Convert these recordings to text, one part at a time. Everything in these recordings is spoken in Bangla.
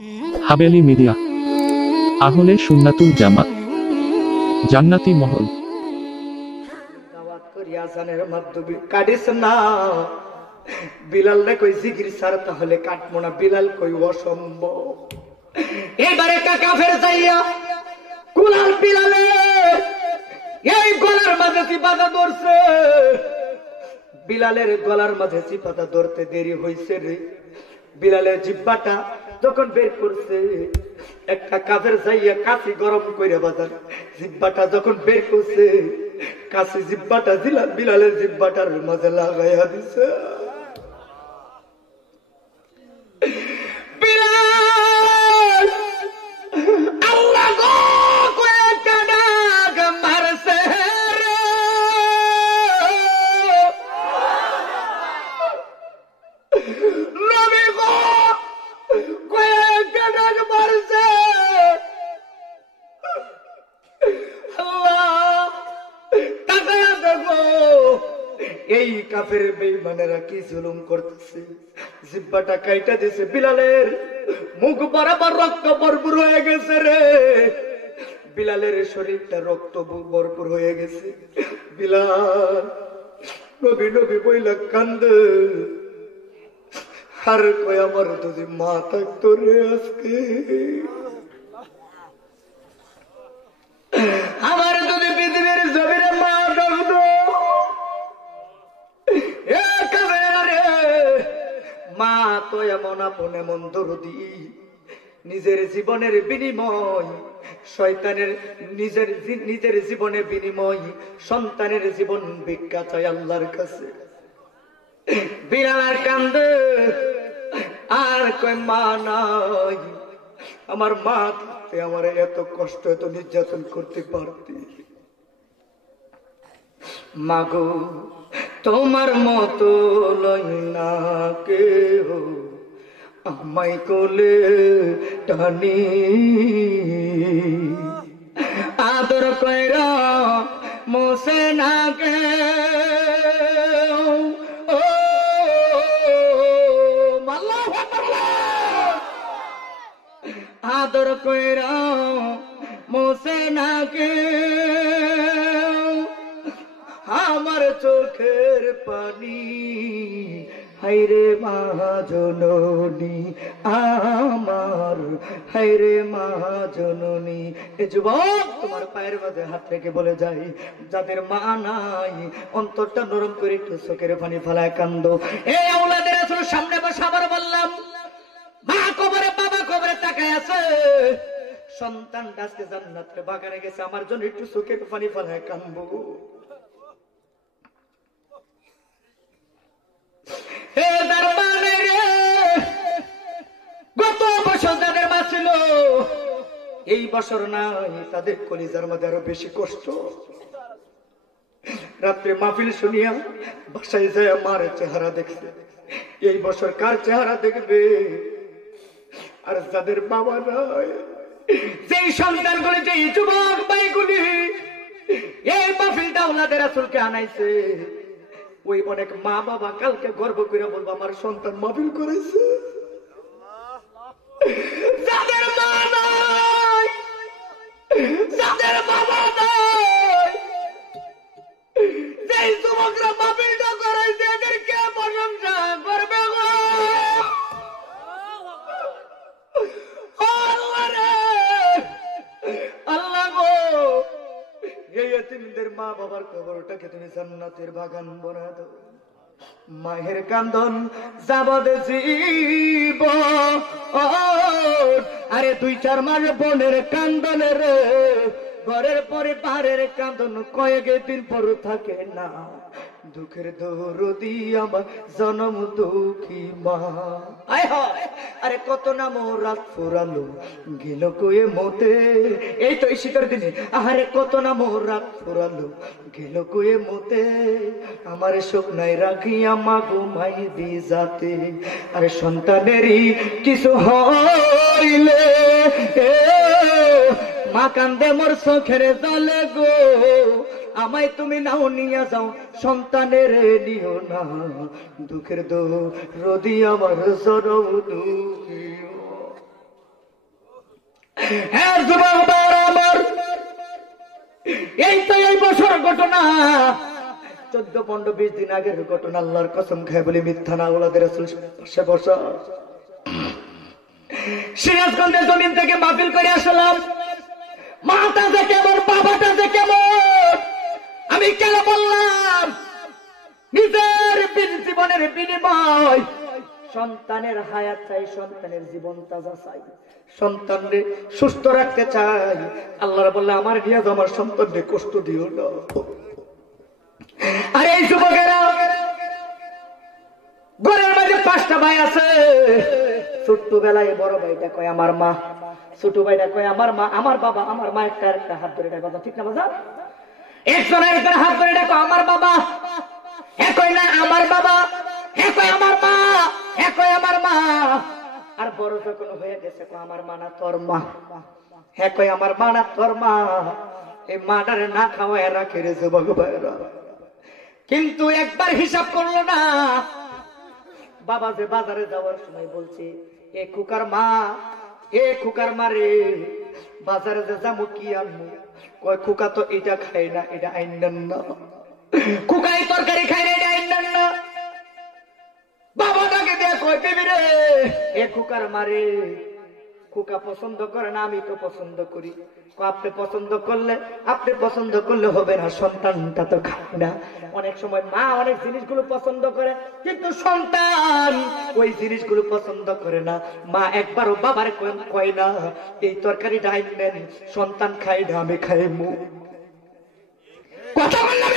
হাবেলি মিডিয়া, আহলে সুন্নাতুল জামাত, জান্নাতি মহল। দাওয়াত করিয়া জানের মাধ্যমে কাটিস না। বিলাল রে কই জিকির ছাড় তাহলে কাটবো না। বিলাল কই অসম্ভব। এবারে কাফের যাইয়া কুলাল বিলালে এই গলার মাঝে চিপাতা ধরছে। বিলালের গলার মাঝে চিপাতা ধরতে দেরি হইছে রে। বিলালের জিব্বাটা যখন বের করছে, একটা কাফের যাইয়া কাশি গরম কইরা বাজার জিব্বাটা যখন বের করছে, কাশি জিব্বাটা বিলালের জিব্বাটার মাঝে লাগাইয়া দিছে। বিলাল আল্লাহ গো কয়েকটা ডাক মারছে রে। নবী গো কয়েকটা ডাক মারছে। আল্লাহ তাকায়া দেখো এই কাফের বেঈমানেরা কি জুলুম করতেছে। জিব্বাটা কাইটা দিছে। বিলালের মুখ বরাবর রক্ত ভরপুর হয়ে গেছে রে। বিলালের শরীরটা রক্ত ভরপুর হয়ে গেছে। বিলাল নবী নবী বইলা কান্দে। আর কই আমার যদি মা থাকতো রে আজকে, আমার যদি পৃথিবীর জমিনে মা থাকতো। মা তো এমন আপন এমন দরদি, নিজের জীবনের বিনিময় শয়তানের নিজের জীবনের বিনিময় সন্তানের জীবন ভিক্ষা চাই আল্লাহর কাছে। বিলাল আর কান্দে আর কই মা নাই। আমার মা থাকতে আমার এত কষ্ট এত নির্যাতন করতে পারতি। মাগো তোমার মতো লয় না কেহ আমায় কোলে টানি। আদর কইরা মোসে না কে ও মাল্লা আদর কইরা মোসে না কে আমার চোখের পানি। হায়রে মা জননী আমার, হায়রে মা জননী। এ যুবক তোমার পায়ের মাঝে হাত রেখে বলে যাই, যাদের মা নাই অন্তরটা নরম করে একটু চোখের পানি ফেলায় কান্দো। এই আওলাদের আসলে সামনে বসে আবার বললাম, মা কবরে বাবা কবরে তাকায় আছে, সন্তানটা আজকে জান্নাতের বাগানে গেছে, আমার জন্য একটু চোখের পানি ফেলায় কান্দবো। গত বছর যাদের মা ছিল এই বছর নাই, তাদের কলিজার মধ্যে আরো বেশি কষ্ট। রাত্রে মাহফিল শুনিয়া বাসায় যায় মার চেহারা দেখছে। এই বছর কার চেহারা দেখবে? আর যাদের বাবা নাই, যেই সন্তানগুলি, যেই যুবক ভাইগুলি এই মাহফিলটা আওলাদের রাসূলকে আনাইছে, ওই অনেক মা বাবা কালকে গর্ব করে বলবো আমার সন্তান মাহফিল করেছে। যাদের মা নাই, যাদের বাবা নাই, যেই যুবকরা মাহফিলটা করাইছে এদেরকে প্রশংসা করবে গো। আল্লাহ গো এই এতিমদের মা বাবার কবরটাকে তুমি জান্নাতের বাগান বানায় দাও। মায়ের কান্দন যাবদ জীব, আরে 2-4 মাস বোনের কান্দন রে, ঘরের পরে পাহাড়ের কান্দন কয়েক দিন পর থাকে না। দুঃখের দরদি আমার জনম দুঃখী মা। আয় হায়, আরে কত নাম রাত ফুরালো গেল কয়ে মতে। এই তো এই শীতের দিনে আরে কত নাম রাত ফুরালো গেল কয়ে মতে। আমার স্বপ্নায় রাখিয়া মা ঘুমাই দি যাতে, আরে সন্তানেরই কিছু হইলে মা কান্দে মোর চোখের জলে গো। আমায় তুমি নাও নিয়ে যাও, সন্তানের নিও না। দুঃখের দরদি আমার জনম দুঃখী। হ্যাঁ যুবক ভাইরা আমার, এই তো এই বছর ঘটনা, 14, 15, 20 দিন আগের ঘটনা। আল্লাহর কসম খায় বলি মিথ্যা না, ওলাদের রাসূল পাশে বসা। সিরাজগঞ্জের জমিন থেকে মাহফিল করে আসলাম। মাটা যে কেমন, বাবাটা যে কেমন, আমি কেন বললাম? নিজের জীবনের বিনিময় সন্তানের হায়াত চাই, সন্তানের জীবন তাজা চাই, সন্তানরে সুস্থ রাখতে চাই। আল্লাহর বললে আমার নিয়ে আমার সন্তানকে কষ্ট দিও না। আর এই যুবকেরা, ঘরের মাঝে 5টা ভাই আছে। ছোট্টবেলায় বড় ভাইটা কয় আমার মা, ছোট ভাইটা কয় আমার মা, আমার বাবা, আমার মা। একটা হাত ধরে ডাকো, ঠিক না বাজা? একজনের হাত ধরে ডাকো আমার বাবা, একই না আমার বাবা, একই আমার মা, একই আমার মা। আর বড় যখন হয়ে গেছে আমার মা না তোর মা, একই আমার মা না তোর মা। এই মাটারে না খাওয়ায় রাখে রে যুবক ভাইরা। কিন্তু একবার হিসাব করলো না। বাবা যে বাজারে যাওয়ার সময় বলছে, এ খুকার মা, এ খুকার মা রে, বাজারে যে যাবো কি আনবো? কয় খুকা তো এটা খায় না, এটা আইন্ডান না। খুকা এই তরকারি খায় না, এটা আইন্ডান না। বাবা তাকে দেখ কয় বেবি রে, এ খুকার মা রে, খুকা পছন্দ করে না, আমি তো পছন্দ করি। আপনি পছন্দ করলে হবে না, সন্তানটা তো খায় না। অনেক সময় মা অনেক জিনিসগুলো পছন্দ করে, কিন্তু সন্তান ওই জিনিসগুলো পছন্দ করে না। মা একবারও বাবার কয় না এই তরকারি ডাইনেন, সন্তান খাই না, আমি খাইমু। কথা বললাম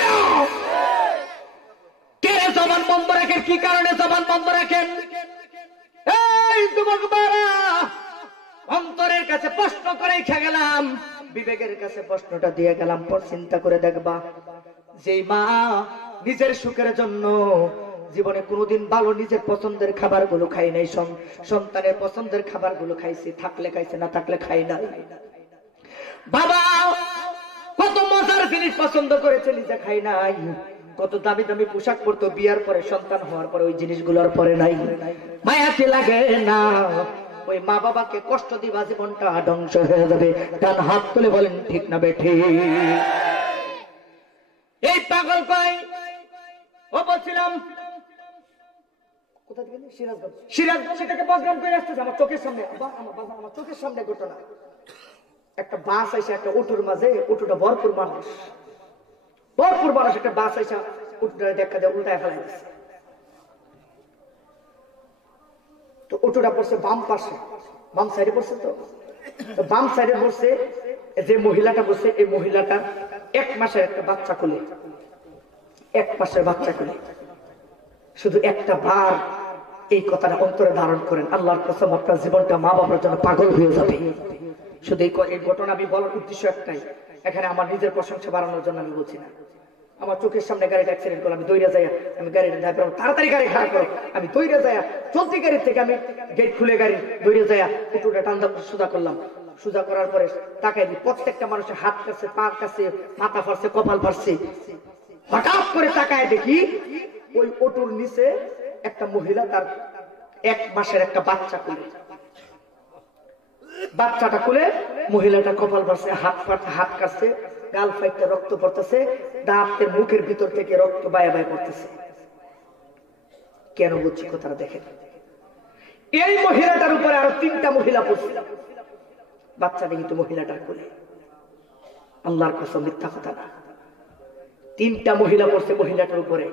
কে জবান বন্ধ রাখেন? কি কারণে জবান বন্ধ রাখেন? এই যুবক বাবা, অন্তরের কাছে প্রশ্ন করে গেলাম, বিবেকের কাছে প্রশ্নটা দিয়ে গেলাম। পর চিন্তা করে দেখবা, যে মা নিজের সুখের জন্য জীবনে কোনোদিন ভালো নিজের পছন্দের খাবারগুলো খাই নাই, সন্তানের পছন্দের খাবারগুলো খাইছে, থাকলে খাইছে, না থাকলে খাই না। বাবা কত মজার জিনিস পছন্দ করেছে, নিজে খাই নাই। কত দামি দামি পোশাক পরতো, বিয়ার পরে, সন্তান হওয়ার পরে ওই জিনিসগুলোর পরে নাই। মায়াতে লাগে না? ওই মা বাবাকে কষ্ট দিবা, জীবনটা ধ্বংস হয়ে যাবে। ডান হাত তুলে বলেন ঠিক না বেঠি? এই পাগল কয়, ও বলছিলাম কোথা থেকে? সিরাজগঞ্জ থেকে প্রোগ্রাম করে আসতেছে আমার চোখের সামনে, আমার চোখের সামনে ঘটনা। একটা বাস আইসা একটা অটোর মাঝে, অটোটা ভরপুর মানুষ, একটা বাস আইসা অটোটা দেখা যায় উল্টায় ফেলা গেছে। তো অটোটা পড়ছে বাম পাশে, বাম সাইডে পড়ছে। তো বাম সাইডে পড়ছে যে মহিলাটা বসে, এই মহিলাটা 1 মাসের একটা বাচ্চা কোলে, 1 মাসের বাচ্চা কোলে। শুধু একটা বার এই কথাটা অন্তরে ধারণ করেন, আল্লাহর কসম আপনার জীবনটা মা বাবার জন্য পাগল হয়ে যাবে। শুধু এই ঘটনা আমি বলার উদ্দেশ্য একটাই, এখানে আমার নিজের প্রশংসা বাড়ানোর জন্য আমি বলছি না। আমার চোখের সামনে গাড়িটা অ্যাক্সিডেন্ট করলো, আমি দৌড়ে যাই, আমি গাড়িটা ড্রাইভার তাড়াতাড়ি গাড়ি খারাপ করো, আমি দৌড়ে যাই, চলতি গাড়ির থেকে আমি গেট খুলে গাড়ি দৌড়ে যাই, উঠোটা টান্দা সোজা করলাম। সোজা করার পরে তাকাই দিই, প্রত্যেকটা মানুষের হাত কাছে, পার কাছে, মাথা ফাড়ছে, কপাল ফাড়ছে। হঠাৎ করে তাকায় দেখি ওই অটোর নিচে একটা মহিলা, তার 1 মাসের একটা বাচ্চা কোলে। বাচ্চাটা কোলে, মহিলাটা কপাল ফাড়ছে, হাত কাটছে, গাল ফাইটে রক্ত পড়তেছে, দাঁতের মুখের ভিতর থেকে রক্ত বায়া বায়া পড়তেছে। কেন বলছি কথাটা দেখেন। এই মহিলাটার উপরে আরো 3টা মহিলা পড়ছে, বাচ্চাটা কিন্তু মহিলাটার কোলে। আল্লাহর কসম মিথ্যা কথা না, 3টা মহিলা পড়ছে মহিলাটার উপরে।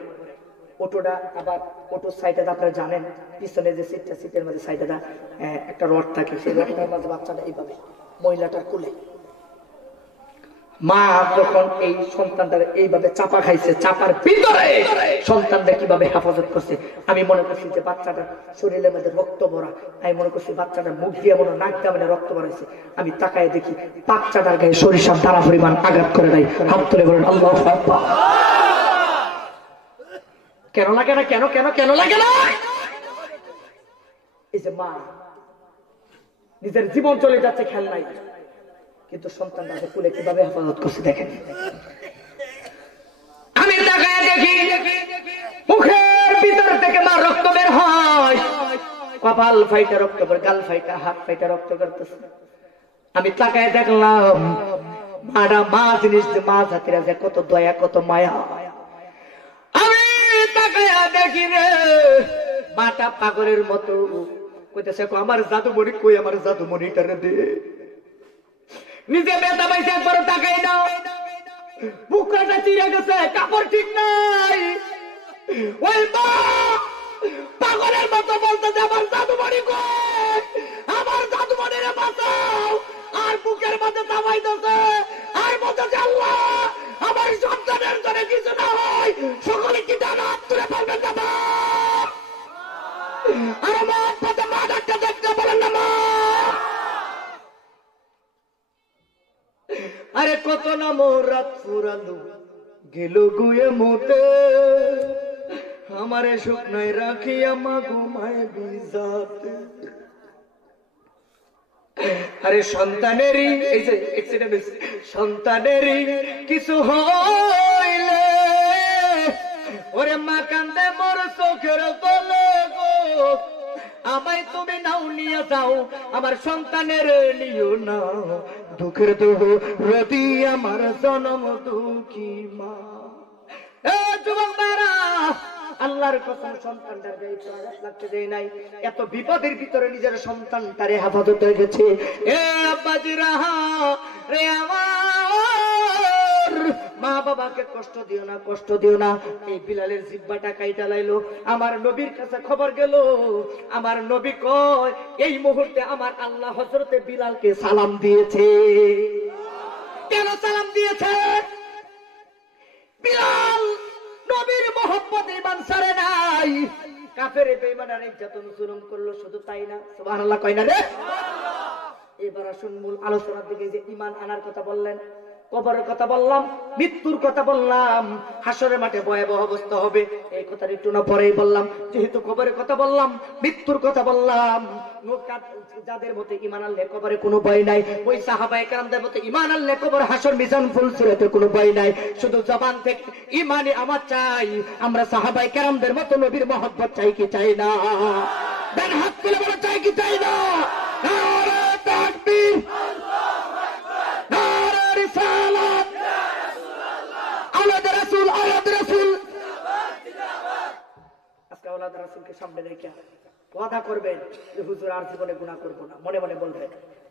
অটোটা আবার অটোর সাইডে আপনারা জানেন, পিছনে যে সিটটা, সিটের মধ্যে সাইডে একটা রড থাকে, সেই রডটার মাঝে বাচ্চাটা এইভাবে মহিলাটার কোলে। মা যখন এই সন্তানটার এইভাবে চাপা খাইছে, চাপার ভিতরে সন্তানটা কিভাবে হেফাজত করছে, আমি মনে করছি যে বাচ্চাটার শরীরের মধ্যে রক্ত ভরা, আমি মনে করছি বাচ্চাটার মুখ দিয়ে মনে নাক দিয়ে মানে রক্ত ভরাইছে। আমি তাকায় দেখি বাচ্চাটার গায়ে সরিষার দ্বারা পরিমাণ আঘাত করে নাই। হাত তুলে বলেন আল্লাহু আকবার। কেন লাগে না? কেন কেন কেন লাগে না? এই যে মা নিজের জীবন চলে যাচ্ছে খেলনায়, কিন্তু সন্তানটা কুলে কিভাবে হেফাজত করছে দেখেন। আমি তাকায় দেখি মুখের ভিতর থেকে মা রক্ত বের হয়, কপাল ফাইটা রক্ত বের, গাল ফাইটা, হাত ফাইটা রক্ত করতেছে। আমি তাকায় দেখলাম মারা মা জিনিস, মা জাতির আছে কত দয়া কত মায়া। আমি তাকায় দেখি রে মাটা পাগলের মতো কইতেছে আমার জাদুমণি কই, আমার জাদুমণিটারে দে। নিজে বেতা পাইছে একবার তাকাই দাও, বুকটা চিরে গেছে, কাপড় ঠিক নাই। ওই মা পাগলের মতো বলতেছে আমার জাদুমণি কই, আমার জাদুমণিরে বাঁচাও। আর বুকের মধ্যে দাবাইতেছে আর বলতেছে আল্লাহ আমার সন্তানের জন্য কিছু না হয় সকলে কি ডানা হাত তুলে বলবেন না মা। আর মা পথে মা ডাকতে দেখতে বলেন না মা। আরে কত না মোরাত ফুরালো গেল গুয়ে মতে, আমারে শুকনায় রাখি আমা ঘুমায় বিজাতে। আরে সন্তানেরই এই যে অ্যাক্সিডেন্ট হয়েছে, সন্তানেরই কিছু হইলে ওরে মা কান্দে মোর চোখের তলে গো, আমায় তুমি নাও নিয়ে যাও, আমার সন্তানের নিও না, দুঃখের দুঃখ রদি আমার জনম দুঃখী মা। যুবক ভাইরা, আল্লাহর কসম সন্তানটার গায়ে আঘাত লাগতে দেয় নাই, এত বিপদের ভিতরে নিজের সন্তানটারে হেফাজত হয়ে গেছে। এ আব্বাজিরা রে আমার মা বাবাকে কষ্ট দিও না, কষ্ট দিও না। এই বিলালের জিব্বাটা কাইটা লাইলো, আমার নবীর কাছে খবর গেল, আমার নবী কয় এই মুহূর্তে আমার আল্লাহ হযরতে বিলালকে সালাম দিয়েছে। কেন সালাম দিয়েছে? বিলাল নবীর মহব্বতে ঈমান ছাড়ে নাই, কাফের বেঈমানের নির্যাতন জুলুম করলো, শুধু তাই না, সুবহানাল্লাহ কয় না রে। এবার আসুন মূল আলোচনার দিকে। যে ঈমান আনার কথা বললেন, কবরের কথা বললাম, মৃত্যুর কথা বললাম, হাসরের মাঠে ভয়াবহ অবস্থা হবে, এই কথাটা একটু না পরেই বললাম। যেহেতু কবরের কথা বললাম, মৃত্যুর কথা বললাম, যাদের মতে ঈমান আনলে কবরে কোনো ভয় নাই, ওই সাহাবায়ে কেরামদের মতে ঈমান আনলে কবর হাসর মিজান ফুলসিরাতে কোনো ভয় নাই। শুধু জবান থেকে ঈমানে আমার চাই, আমরা সাহাবায়ে কেরামদের মতো নবীর মহব্বত চাই কি চাই না? দেন হাত তুলে বলো চাই কি চাই না? নারে তাকবীর, নারে রিসালাত, আওলাদ রাসূল, আওলাদ রাসূল। আজকে আওলাদ রাসূলকে সামনে রেখে ওয়াদা করবেন যে হুজুর আর জীবনে গুনাহ করব না, মনে মনে বলবেন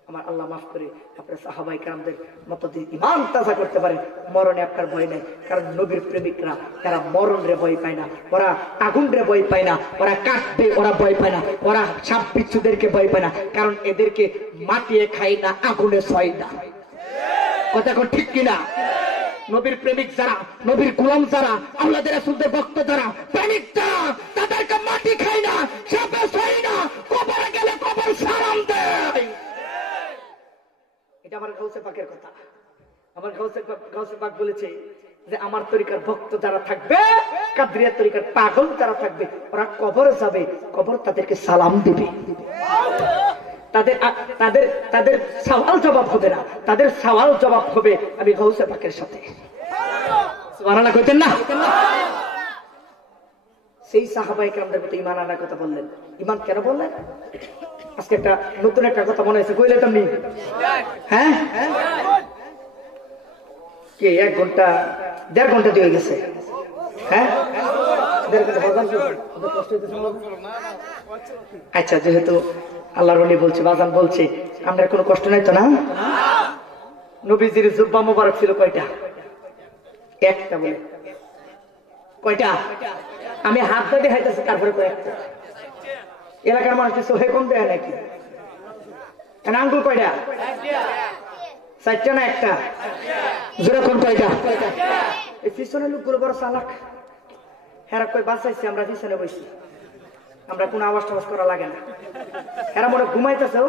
আমার আল্লাহ মাফ করে আপনার সাহাবায়ে কেরামদের মতো যদি ঈমান তাজা করতে পারেন, মরণে আপনার ভয় নেই। কারণ নবীর প্রেমিকরা তারা মরণ রে ভয় পায় না, ওরা আগুন রে ভয় পায় না, ওরা কাটবে ওরা ভয় পায় না, ওরা সাপ বিচ্ছুদেরকে ভয় পায় না, কারণ এদেরকে মাটিয়ে খায় না, আগুনে ছয় না। কথা কোন ঠিক কিনা? নবীর প্রেমিক যারা, নবীর গোলাম যারা, আওলাদ রাসূলদের ভক্ত যারা, প্রেমিক যারা, তাদেরকে মাটি খায় না, সাপে ছয় না, কবরে গেলে কবর সালাম দেয়। এটা আমার গাউসে পাকের কথা। আমার গাউসে পাক বলেছে যে আমার তরিকার ভক্ত যারা থাকবে, কাদরিয়া তরিকার পাগল যারা থাকবে, ওরা কবরে যাবে, কবর তাদেরকে সালাম দিবে। তাদের সওয়াল জবাব হবে না, তাদের সওয়াল জবাব হবে আমি গাউসে পাকের সাথে। সুবহানাল্লাহ কইতেন না? সেই সাহাবায়ে কেরামদের মতো ঈমান আনার কথা বললেন। ঈমান কেন বললেন? আজকে একটা নতুন একটা কথা মনে হয়েছে, কইলে তুমি হ্যাঁ কে 1 ঘন্টা 1.5 ঘন্টা দিয়ে গেছে। হ্যাঁ আচ্ছা, যেহেতু আল্লাহর ওলি বলছে, বাজান বলছে, আমরা কোনো কষ্ট নাই তো না? নবীজির জুব্বা মোবারক ছিল কয়টা? একটা বলে কয়টা? আমি হাত দিয়ে দেখাইতেছি, তারপরে কয়েকটা। এলাকার মানুষ কিছু হয়ে কম দেয় নাকি? আঙ্গুল কয়টা? 4টা না একটা? যেরকম কয়টা? এই পিছনের লোকগুলো বড় চালাক, হেরা কই বাঁচাইছি, আমরা পিছনে বসি, আমরা কোনো আওয়াজ টাওয়াজ করা লাগে না, এরা মনে ঘুমাইতেছে।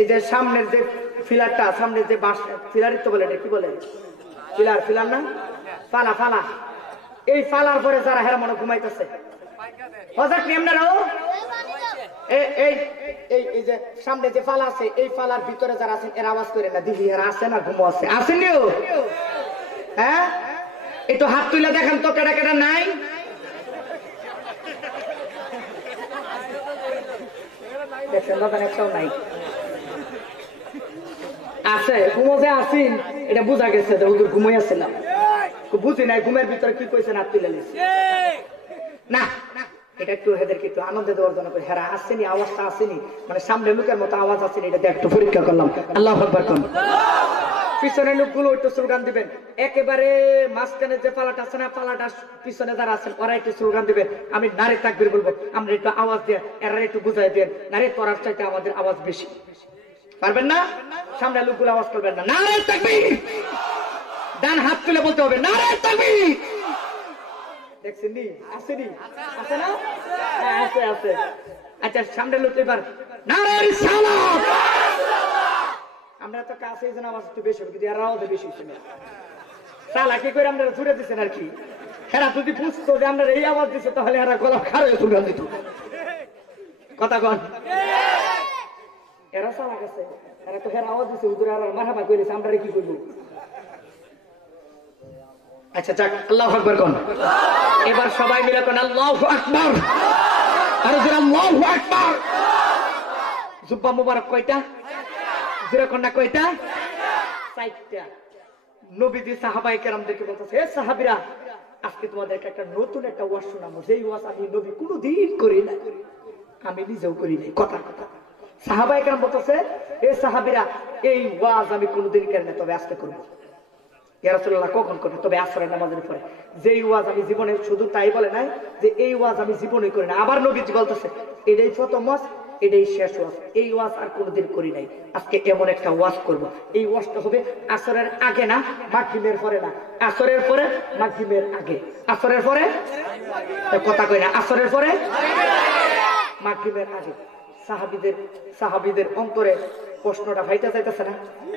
এই যে সামনের যে ফিলারটা, সামনের যে বাস ফিলারই তো বলে, কি বলে? ফিলার না, ফালা ফালা, এই ফালার পরে যারা হেরা মনে ঘুমাইতেছে। হযরত নিয়মনারাও এই যে সামনে যে ফালা আছে, এই ফালার ভিতরে যারা আছেন এরা আওয়াজ করে না, দিদি এরা আছে না ঘুমো আছে? আসেনিও? হ্যাঁ, একটু হাত তুলে দেখেন তো কেডা কেডা নাই। দেখছেন দাদা একটাও নাই আছে ঘুমোতে আসিন এটা বোঝা গেছে যে হুজুর ঘুমাই আসছিলাম বুঝি নাই ঘুমের ভিতরে কি কইছেন আর তুলে নিছি না এটা একটু হেদেরকে একটু আনন্দ দেওয়ার জন্য করে হেরা আসেনি আওয়াজটা আসেনি মানে সামনে লোকের মতো আওয়াজ আসেনি এটা একটু পরীক্ষা করলাম আল্লাহু আকবার কোন পিছনে লোকগুলো একটু স্লোগান দিবেন একেবারে মাঝখানে যে পালাটা আছে না পালাটা পিছনে যারা আছেন ওরা একটু স্লোগান দিবেন আমি নারে তাকবীর বলবো আমরা একটু আওয়াজ দিয়ে এরা একটু বুঝাই দেন নারে তোরার চাইতে আমাদের আওয়াজ বেশি পারবেন না সামনে লোকগুলো আওয়াজ করবেন না নারে তাকবীর ডান হাত তুলে বলতে হবে নারে তাকবীর দেখছেন নি আসেনি আছে না আছে আছে আচ্ছা সামনে লোক এবার নারে রিসালাত আমরা তো কাছে যেন আওয়াজ একটু বেশি হবে কিন্তু এর আওয়াজ বেশি হচ্ছে না সালা কি করে আমরা ছুড়ে দিচ্ছেন আর কি এরা যদি বুঝতো যে আমরা এই আওয়াজ দিচ্ছে তাহলে এরা গলা খারে ছুড়ে দিত কথা কন এরা সালা গেছে এরা তো আওয়াজ দিচ্ছে হুজুর আর মারহাবা কইলেছে আমরা কি করব আচ্ছা যাক আল্লাহু আকবার কোন এবার সবাই মিলে কোন আল্লাহু আকবার আর জোরে আল্লাহু আকবার জুব্বা মুবারক কয়টা জোরে কোন না কয়টা চারটা নবীজি সাহাবায়ে কেরামদেরকে বলতেছে হে সাহাবীরা আজকে তোমাদেরকে একটা নতুন একটা ওয়াজ শোনাবো যেই ওয়াজ আমি নবী কোনোদিন করি না আমি নিজেও করি না কথা কথা সাহাবায়ে কেরাম বলতেছে হে সাহাবীরা এই ওয়াজ আমি কোনোদিন করি না তবে আজকে করব ইয়া রাসূলুল্লাহ কখন করবে তবে আসরের নামাজের পরে যেই ওয়াজ আমি জীবনে শুধু তাই বলে নাই যে এই ওয়াজ আমি জীবনে করি না আবার নবীজি বলতেছে এটাই প্রথম ওয়াজ এটাই শেষ ওয়াজ এই ওয়াজ আর কোনোদিন করি নাই আজকে এমন একটা ওয়াজ করব এই ওয়াজটা হবে আসরের আগে না মাগরিবের পরে না আসরের পরে মাগরিবের আগে আসরের পরে কথা কই না আসরের পরে মাগরিবের আগে সাহাবীদের অন্তরে প্রশ্নটা ভাইটা যাইতেছে না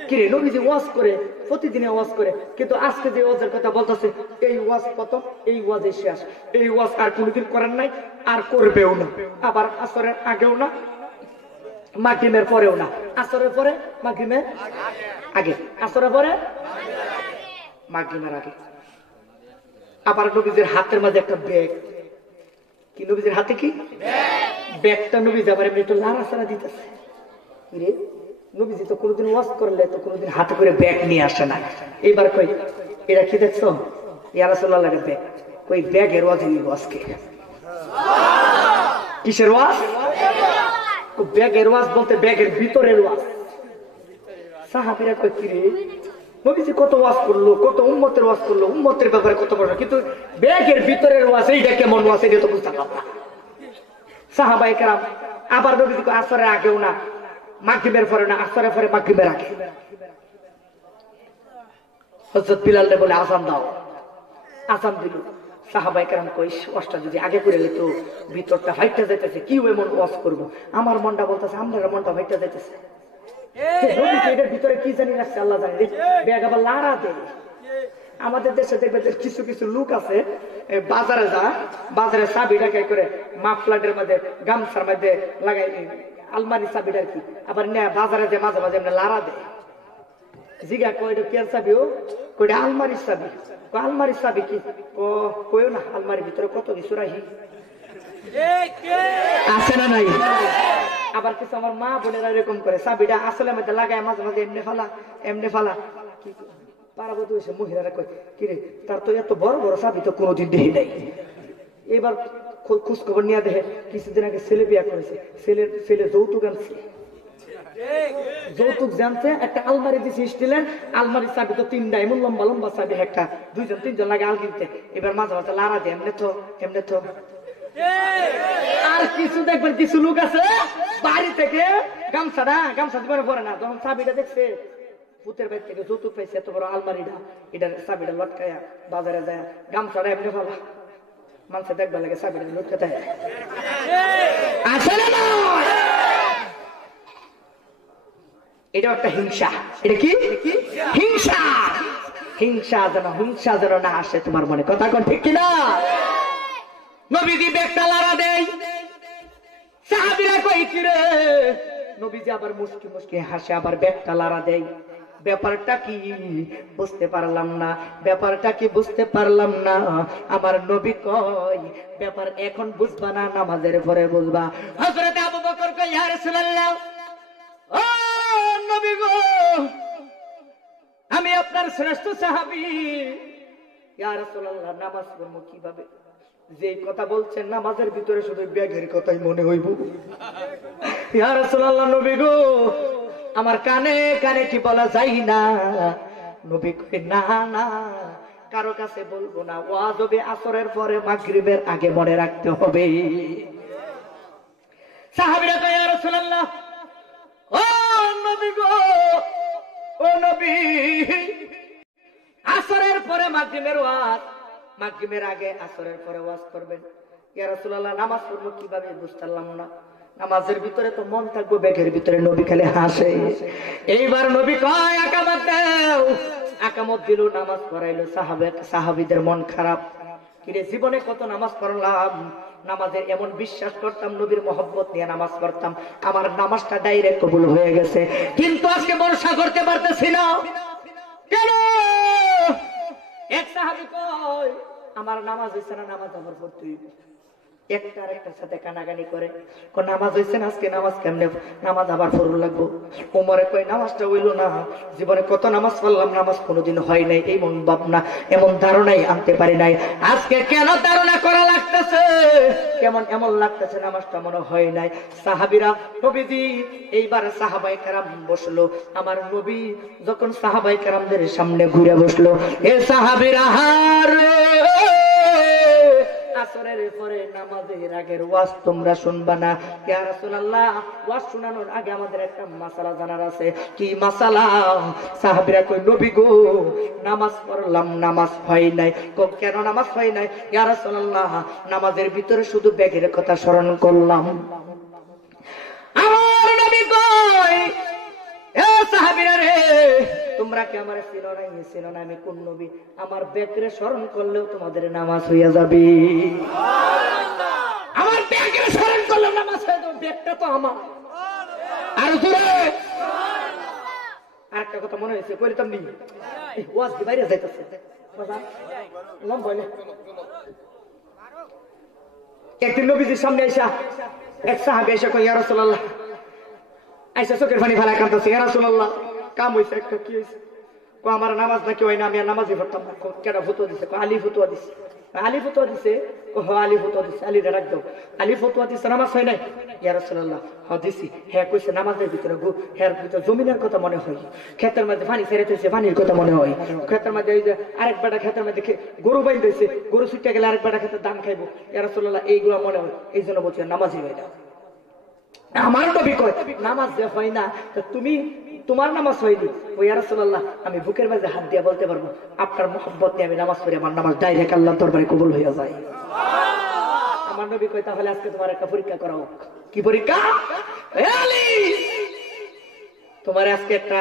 কি রে নবীজি ওয়াজ করে প্রতিদিনে ওয়াজ করে কিন্তু আজকে যে ওয়াজের কথা বলতেছে এই ওয়াজ প্রথম এই ওয়াজে শেষ এই ওয়াজ আর কোনোদিন করার নাই আর করবেও না আবার আসরের আগেও না মাগরিবের পরেও না আসরের পরে মাগরিবের আগে আসরের পরে মাগরিবের আগে আবার নবীজির হাতের মাঝে একটা ব্যাগ কি নবীজির হাতে কি ব্যাগটা নবীজি আবার এমনি একটু লাড়াচাড়া দিতেছে রে নবীজি তো কোনোদিন ওয়াজ করলে তো কোনোদিন হাতে করে ব্যাগ নিয়ে আসে না এইবার কই এটা কি দেখছো ইয়া রাসূলুল্লাহ এর ব্যাগ কই ব্যাগের ওয়াজ নিব আজকে কিসের ওয়াজ ব্যাগের ওয়াজ বলতে ব্যাগের ভিতরের ওয়াজ সাহাবীরা কই কি রে নবীজি কত ওয়াজ করলো কত উম্মতের ওয়াজ করলো উম্মতের ব্যাপারে কত বড় কিন্তু ব্যাগের ভিতরের ওয়াজ এইটা কেমন ওয়াজ এটা তো বুঝতে পারলাম না সাহাবায়ে কেরাম আবার নবীজি কো আসরের আগেও না মাগরিবের পরে না আসরের পরে মাগরিবের আগে হযরত বিলাল বলে আযান দাও আযান দিল সাহাবায়ে কেরাম কই ওয়াজটা যদি আগে করে নিত ভিতরটা ফাইটটা যাইতেছে কি এমন ওয়াজ করব আমার মনটা বলতেছে আমার মনটা ফাইটটা যাইতেছে নবীজি এর ভিতরে কি জানি রাখছে আল্লাহ জানে ব্যাগ আবার লাড়া দেয় আমাদের দেশে দেখবে কিছু কিছু লোক আছে বাজারে বাজারে চাবিটাকে করে মাফলাটের মধ্যে গামছার মধ্যে লাগাই আলমারি চাবিটা আর কি আবার বাজারে যে মাঝে মাঝে এমনি লাড়া দেয় জিগা কয়টা পেয়ার চাবিও কয়টা আলমারির চাবি আলমারির চাবি কি কইও না আলমারির ভিতরে কত কিছু রাখি আছে না নাই আবার কিছু আমার মা বোনেরা এরকম করে চাবিটা আসলে মধ্যে লাগায় মাঝে মাঝে এমনি ফালা কি পারাবতী হয়েছে মহিলারা কয় কিরে তার তো এত বড় বড় চাবি তো কোনোদিন দেখি নাই এবার খোঁজ খবর নিয়ে দেখে কিছুদিন আগে ছেলে বিয়া করেছে ছেলে যৌতুক আনছে যৌতুক জানতে একটা আলমারি দিছে স্টিলের আলমারির চাবি তো তিনটা এমন লম্বা লম্বা চাবি একটা দুইজন তিনজন লাগে আল কিনতে এবার মাঝে মাঝে লাড়া দেয় এমনি তো আর কিছু দেখবেন কিছু লোক আছে বাড়ি থেকে গামছা দিবার পরে না তখন চাবিটা দেখছে পুতের বাড়ি থেকে যৌতুক পাইছে এত বড় আলমারিটা এটার চাবিটা লটকায়া বাজারে যায় গামছাটা এমনি ভালো মানুষের দেখবার লাগে চাবিটা লটকাতে আসলে না এটা একটা হিংসা এটা কি হিংসা যেন না আসে তোমার মনে কথা কোন ঠিক কিনা নবীজি ব্যাগটা লাড়া দেয় সাহাবীরা কই কি রে নবীজি আবার মুস্কি মুস্কি হাসে আবার ব্যাগটা লাড়া দেয় ব্যাপারটা কি বুঝতে পারলাম না আমার নবী কয় ব্যাপার এখন বুঝবা না নামাজের পরে বুঝবা হযরত আবু বকর কই ইয়া রাসূলুল্লাহ, ও নবী গো, আমি আপনার শ্রেষ্ঠ সাহাবী। ইয়া রাসূলুল্লাহ, নামাজ পড়ব কিভাবে? যে কথা বলছেন নামাজের ভিতরে শুধু ব্যাগের কথাই মনে হইব। ইয়া রাসূলুল্লাহ, নবী গো, আমার কানে কানে কি বলা যায় না? নবী কই, না না, কারো কাছে বলবো না, ওয়াজ হবে আসরের পরে মাগরিবের আগে মনে রাখতে হবে। সাহাবীরা কয়, ইয়া রাসূলুল্লাহ, ও নবী গো, ও নবী, আসরের পরে মাগরিবের ওয়াজ, মাগরিবের আগে আসরের পরে ওয়াজ করবেন। ইয়া রাসূলুল্লাহ, নামাজ পড়বো কিভাবে? বুঝতাম না। নামাজের ভিতরে তো মন থাকবো, ব্যাগের ভিতরে নবী খালি হাসে। এইবার নবী কয়, আকামত দাও। আকামত দিল, নামাজ পড়াইলো। সাহাবীদের মন খারাপ। কিরে, জীবনে কত নামাজ পড়লাম, নামাজের এমন বিশ্বাস করতাম, নবীর মহব্বত নিয়ে নামাজ পড়তাম, আমার নামাজটা ডাইরেক্ট কবুল হয়ে গেছে, কিন্তু আজকে ভরসা করতে পারতেছি না। কেন? এক সাহাবী কয়, আমার নামাজ হইছে না, নামাজ আমার পড়তে হইবে। একটা আরেকটার সাথে কানাকানি করে, নামাজ হইছে না, আজকে নামাজ কেমনে, নামাজ আবার পড়ুন লাগবো। ওমরে কয়, নামাজটা হইল না, জীবনে কত নামাজ পড়লাম, নামাজ কোনোদিন হয় নাই, এমন ভাবনা এমন ধারণাই আনতে পারি নাই। আজকে কেন ধারণা করা লাগতেছে, কেমন এমন লাগতেছে, নামাজটা মনে হয় নাই। সাহাবীরা, নবীজি, এইবার সাহাবায়ে কেরাম বসলো। আমার নবী যখন সাহাবায়ে কেরামদের সামনে ঘুরে বসলো, এ সাহাবীরা, হারে আসরের পরে নামাজের আগের ওয়াজ তোমরা শুনবা না। ইয়া রাসূলুল্লাহ, ওয়াজ শোনানোর আগে আমাদের একটা মাসালা জানার আছে। কি মাসালা? সাহাবীরা কই, নবী গো, নামাজ পড়লাম, নামাজ হয় নাই। কেন নামাজ হয় নাই? ইয়া রাসূলুল্লাহ, নামাজের ভিতরে শুধু ব্যাগের কথা স্মরণ করলাম। আমার নবী কই, এ সাহাবীরা রে, তোমরা কি আমার চিনো না আমি কোন নবী? আমার ব্যাগরে স্মরণ করলেও তোমাদের নামাজ হইয়া যাবে। আমার ব্যাগরে স্মরণ করলেও নামাজ হয়ে যাবে, ব্যাগটা তো আমার। আর জোরে আরেকটা কথা মনে হয়েছে, কইতাম নি, ওয়াজ দি বাইরে যাইতেছে, লম্বা না। একদিন নবীজির সামনে আইসা এক সাহাবী এসে কই, ইয়া রাসূলুল্লাহ, আইসা চোখের পানি ফেলা কাঁদতেছে, ইয়া রাসূলুল্লাহ, কাম হইছে একটা। কি হইছে? কো, আমার নামাজ নাকি হয় না, আমি আর নামাজই পড়তাম না। কেন ফতুয়া দিছে? আলী ফতুয়া দিছে। আলী ফতুয়া দিছে? আলী ফতুয়া দিছে। আলী ডাক দাও। আলী ফতুয়া দিছে, নামাজ হয় নাই? ইয়া রাসূলুল্লাহ, দিছি। হ্যাঁ কইছে, নামাজের ভিতরে হ্যাঁ ভিতরে জমিনের কথা মনে হয়, ক্ষেতের মধ্যে পানি ছেড়েছে, পানির কথা মনে হয়, ক্ষেতের মধ্যে ওই যে আরেক বেটা ক্ষেতের মধ্যে গরু বাইন্ধেছে, গরু ছুটে গেলে আরেক বেটা ক্ষেতের ধান খাইবো। ইয়া রাসূলুল্লাহ, এইগুলো মনে হয়, এই জন্য বলছি নামাজই হয় না। আমার নবী কয়, নামাজ যে হয় না, তুমি তোমার নামাজ হয়নি। ও ইয়া রাসূলুল্লাহ, আমি বুকের মাঝে হাত দিয়ে বলতে পারবো, আপনার মহব্বত নিয়ে আমি নামাজ পড়ি, আমার নামাজ ডাইরেক্ট আল্লাহর দরবারে কবুল হয়ে যায়। আমার নবী কয়, তাহলে আজকে তোমার একটা পরীক্ষা করা হোক। কি পরীক্ষা? তোমার আজকে একটা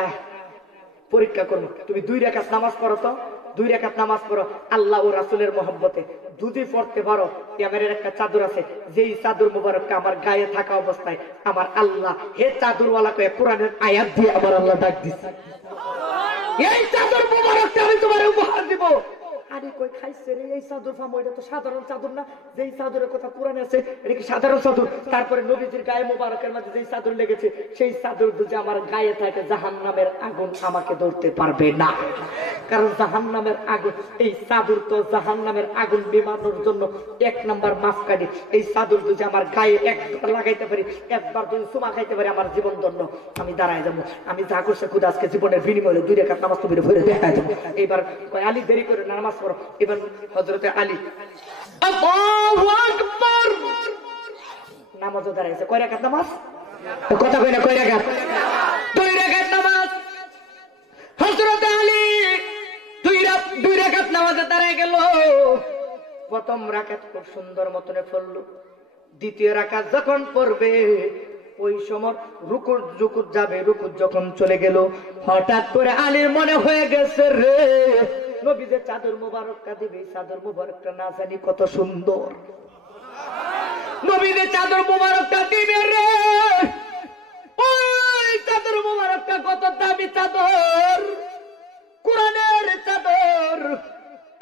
পরীক্ষা করবো, তুমি 2 রাকাত নামাজ পড়ো তো, 2 রাকাত নামাজ পড়ো আল্লাহ ও রাসূলের মহব্বতে। যদি পড়তে পারো, আমার একটা চাদর আছে, যেই চাদর মুবারকটা আমার গায়ে থাকা অবস্থায় আমার আল্লাহ হে চাদরওয়ালা কয়ে কোরআনের আয়াত দিয়ে আমার আল্লাহ ডাক দিচ্ছে, এই চাদর মুবারকটা আমি তোমার উপহার দিব। আরে কই খাইছে রে, এই চাদর ফাম, এটা তো সাধারণ চাদর না, যেই চাদরের কথা কোরআনে আছে এটা কি সাধারণ চাদর? তারপরে নবীজির গায়ে মোবারকের মাঝে যেই চাদর লেগেছে, সেই চাদর যদি আমার গায়ে থাকে, জাহান্নামের আগুন আমাকে ধরতে পারবে না। কারণ জাহান্নামের আগুন, এই চাদর তো জাহান্নামের আগুন নিবানোর জন্য 1 নাম্বার মাসকাঠি। এই চাদর যদি আমার গায়ে একবার লাগাইতে পারি, একবার যদি চুমা খাইতে পারি, আমার জীবন ধন্য। আমি দাঁড়ায় যাবো, আমি যা করছে খুদ আজকে জীবনের বিনিময়ে 2 রাকাত নামাজ তুমি ভরে দেখা যাবো। এইবার কয়, আলী দেরি করে নামাজ পড়ো। এবার হযরতে আলী আল্লাহু আকবার, নামাজও দাঁড়াইছে। কয় রাকাত নামাজ? কথা কই না, কয় রাকাত? 2 রাকাত নামাজ। হযরতে আলী 2 রাকাত নামাজে দাঁড়ায় গেল। প্রথম রাকাত খুব সুন্দর মতনে পড়লো, দ্বিতীয় রাকাত যখন পড়বে, ওই সময় রুকুত যাবে, রুকুত যখন চলে গেল, হঠাৎ করে আলীর মনে হয়ে গেছে, রে নবী যে চাদর মুবারকটা দিবে, চাদর মুবারকটা না জানি কত সুন্দর, নবী যে চাদর মুবারকটা দিবে রে, ওই চাদর মুবারকটা কত দামি চাদর, কোরআনের চাদর।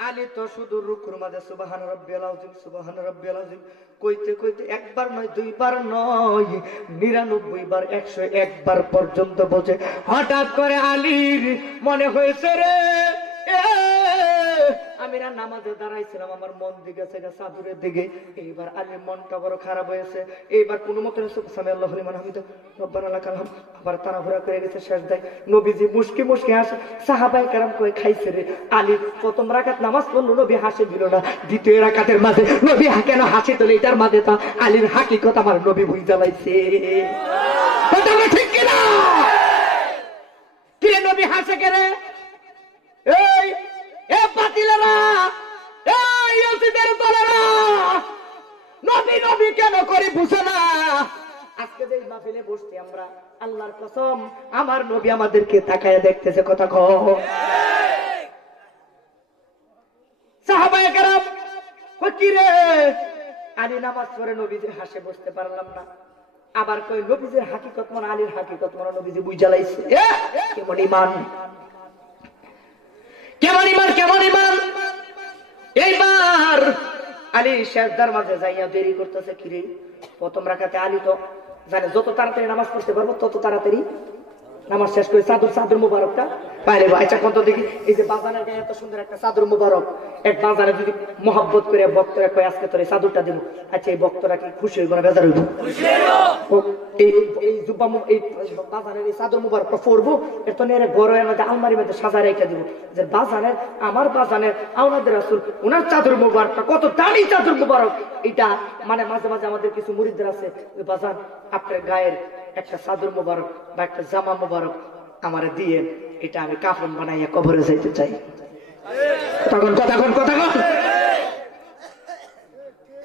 আলী তো শুধু রুকুর মাঝে সুবহান রাব্বিয়াল আযীম সুবহান রাব্বিয়াল আযীম কইতে কইতে একবার নয় দুইবার নয় 99 বার 101 বার পর্যন্ত বসে হঠাৎ করে আলীর মনে হয়েছে রে আমি না নামাজে দাঁড়াইছিলাম, আমার মন দিকে চাদুরের দিকে। এইবার আলীর মনটা বড় খারাপ হয়েছে। এইবার কোনো মতো সামি আল্লাহু লিমান হামিদা রব্বানা লাকাল হামদ আবার তাড়াহুড়া করে গেছে সেজদায়। নবীজি মুস্কি মুস্কি হাসে, সাহাবায়ে কেরাম কই খাইছে রে। আলী প্রথম রাকাত নামাজ পড়লো, নবী হাসি দিল না। দ্বিতীয় রাকাতের মাঝে নবী কেন হাসি দিল, এটার মাঝে তা আলীর হাকিকত আমার নবী বুঝা লাইছে। কথা বলে ঠিক কিনা? কি নবী হাসে কেন? এই এ পাতিলেরা, এই ইয়াসিদের দলেরা, নবী নবী কেন করে বুঝে না? আজকে যে মাহফিলে বসছি আমরা, আল্লাহর কসম আমার নবী আমাদেরকে তাকায় দেখতেছে। কথা কও। সাহাবায়ে কেরাম কই কি রে? আলী নামাজ পড়ে নবীজি হাসে, বসতে পারলাম না। আবার কই নবীজির হাকিকত মনে, আলীর হাকিকত মনে নবীজি বুঝা লাইছে। কেমন ঈমান, কেমন ঈমান, কেমন ঈমান। এইবার আলী সেজদার মাঝে যাইয়া দেরি করতেছে। কিরে প্রথম রাকাতে আলী তো জানে যত তাড়াতাড়ি নামাজ পড়তে পারবো তত তাড়াতাড়ি নামাজ শেষ করে চাদর মুবারকটা পাইলে। আচ্ছা কত দেখি, এই যে বাজানের গায়ে এত সুন্দর একটা চাদর মুবারক, এক বাজারে যদি মহব্বত করে বক্তরা কয় আজকে তোর এই চাদরটা দিব, আচ্ছা এই বক্তরা কি খুশি হইব না বেজার হইব? এই জুব্বা এই বাজারের এই চাদর মুবারকটা পরবো, এর তো নেড়ে ঘরের মধ্যে আলমারির মধ্যে সাজা রেখে দিব যে বাজারের আমার বাজানের আওলাদের রাসূল ওনার চাদর মুবারকটা কত দামি চাদর মুবারক। এটা মানে মাঝে মাঝে আমাদের কিছু মুরিদদের আছে, বাজার আপনার গায়ের একটা চাদর মুবারক বা একটা জামা মুবারক আমারে দিয়ে, এটা আমি কাফন বানাইয়া কবরে যাইতে চাই। তখন কথা কন, কথা কন।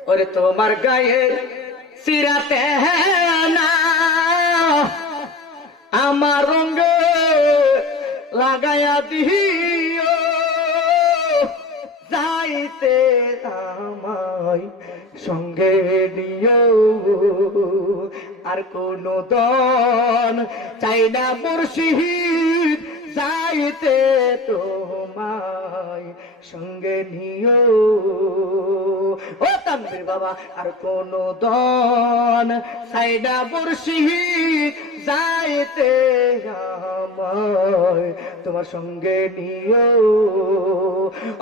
ওরে তোমার গায়ে সিরাতে না আমার রঙ লাগায়া দিও, যাইতে আমায় সঙ্গে নিও, আর কোন দন চাই না মুর্শিদ, যাইতে তোমায় সঙ্গে নিও। ও তানভীর বাবা, আর কোন দন চাই না মুর্শিদ, যাইতে আমায় তোমার সঙ্গে নিও।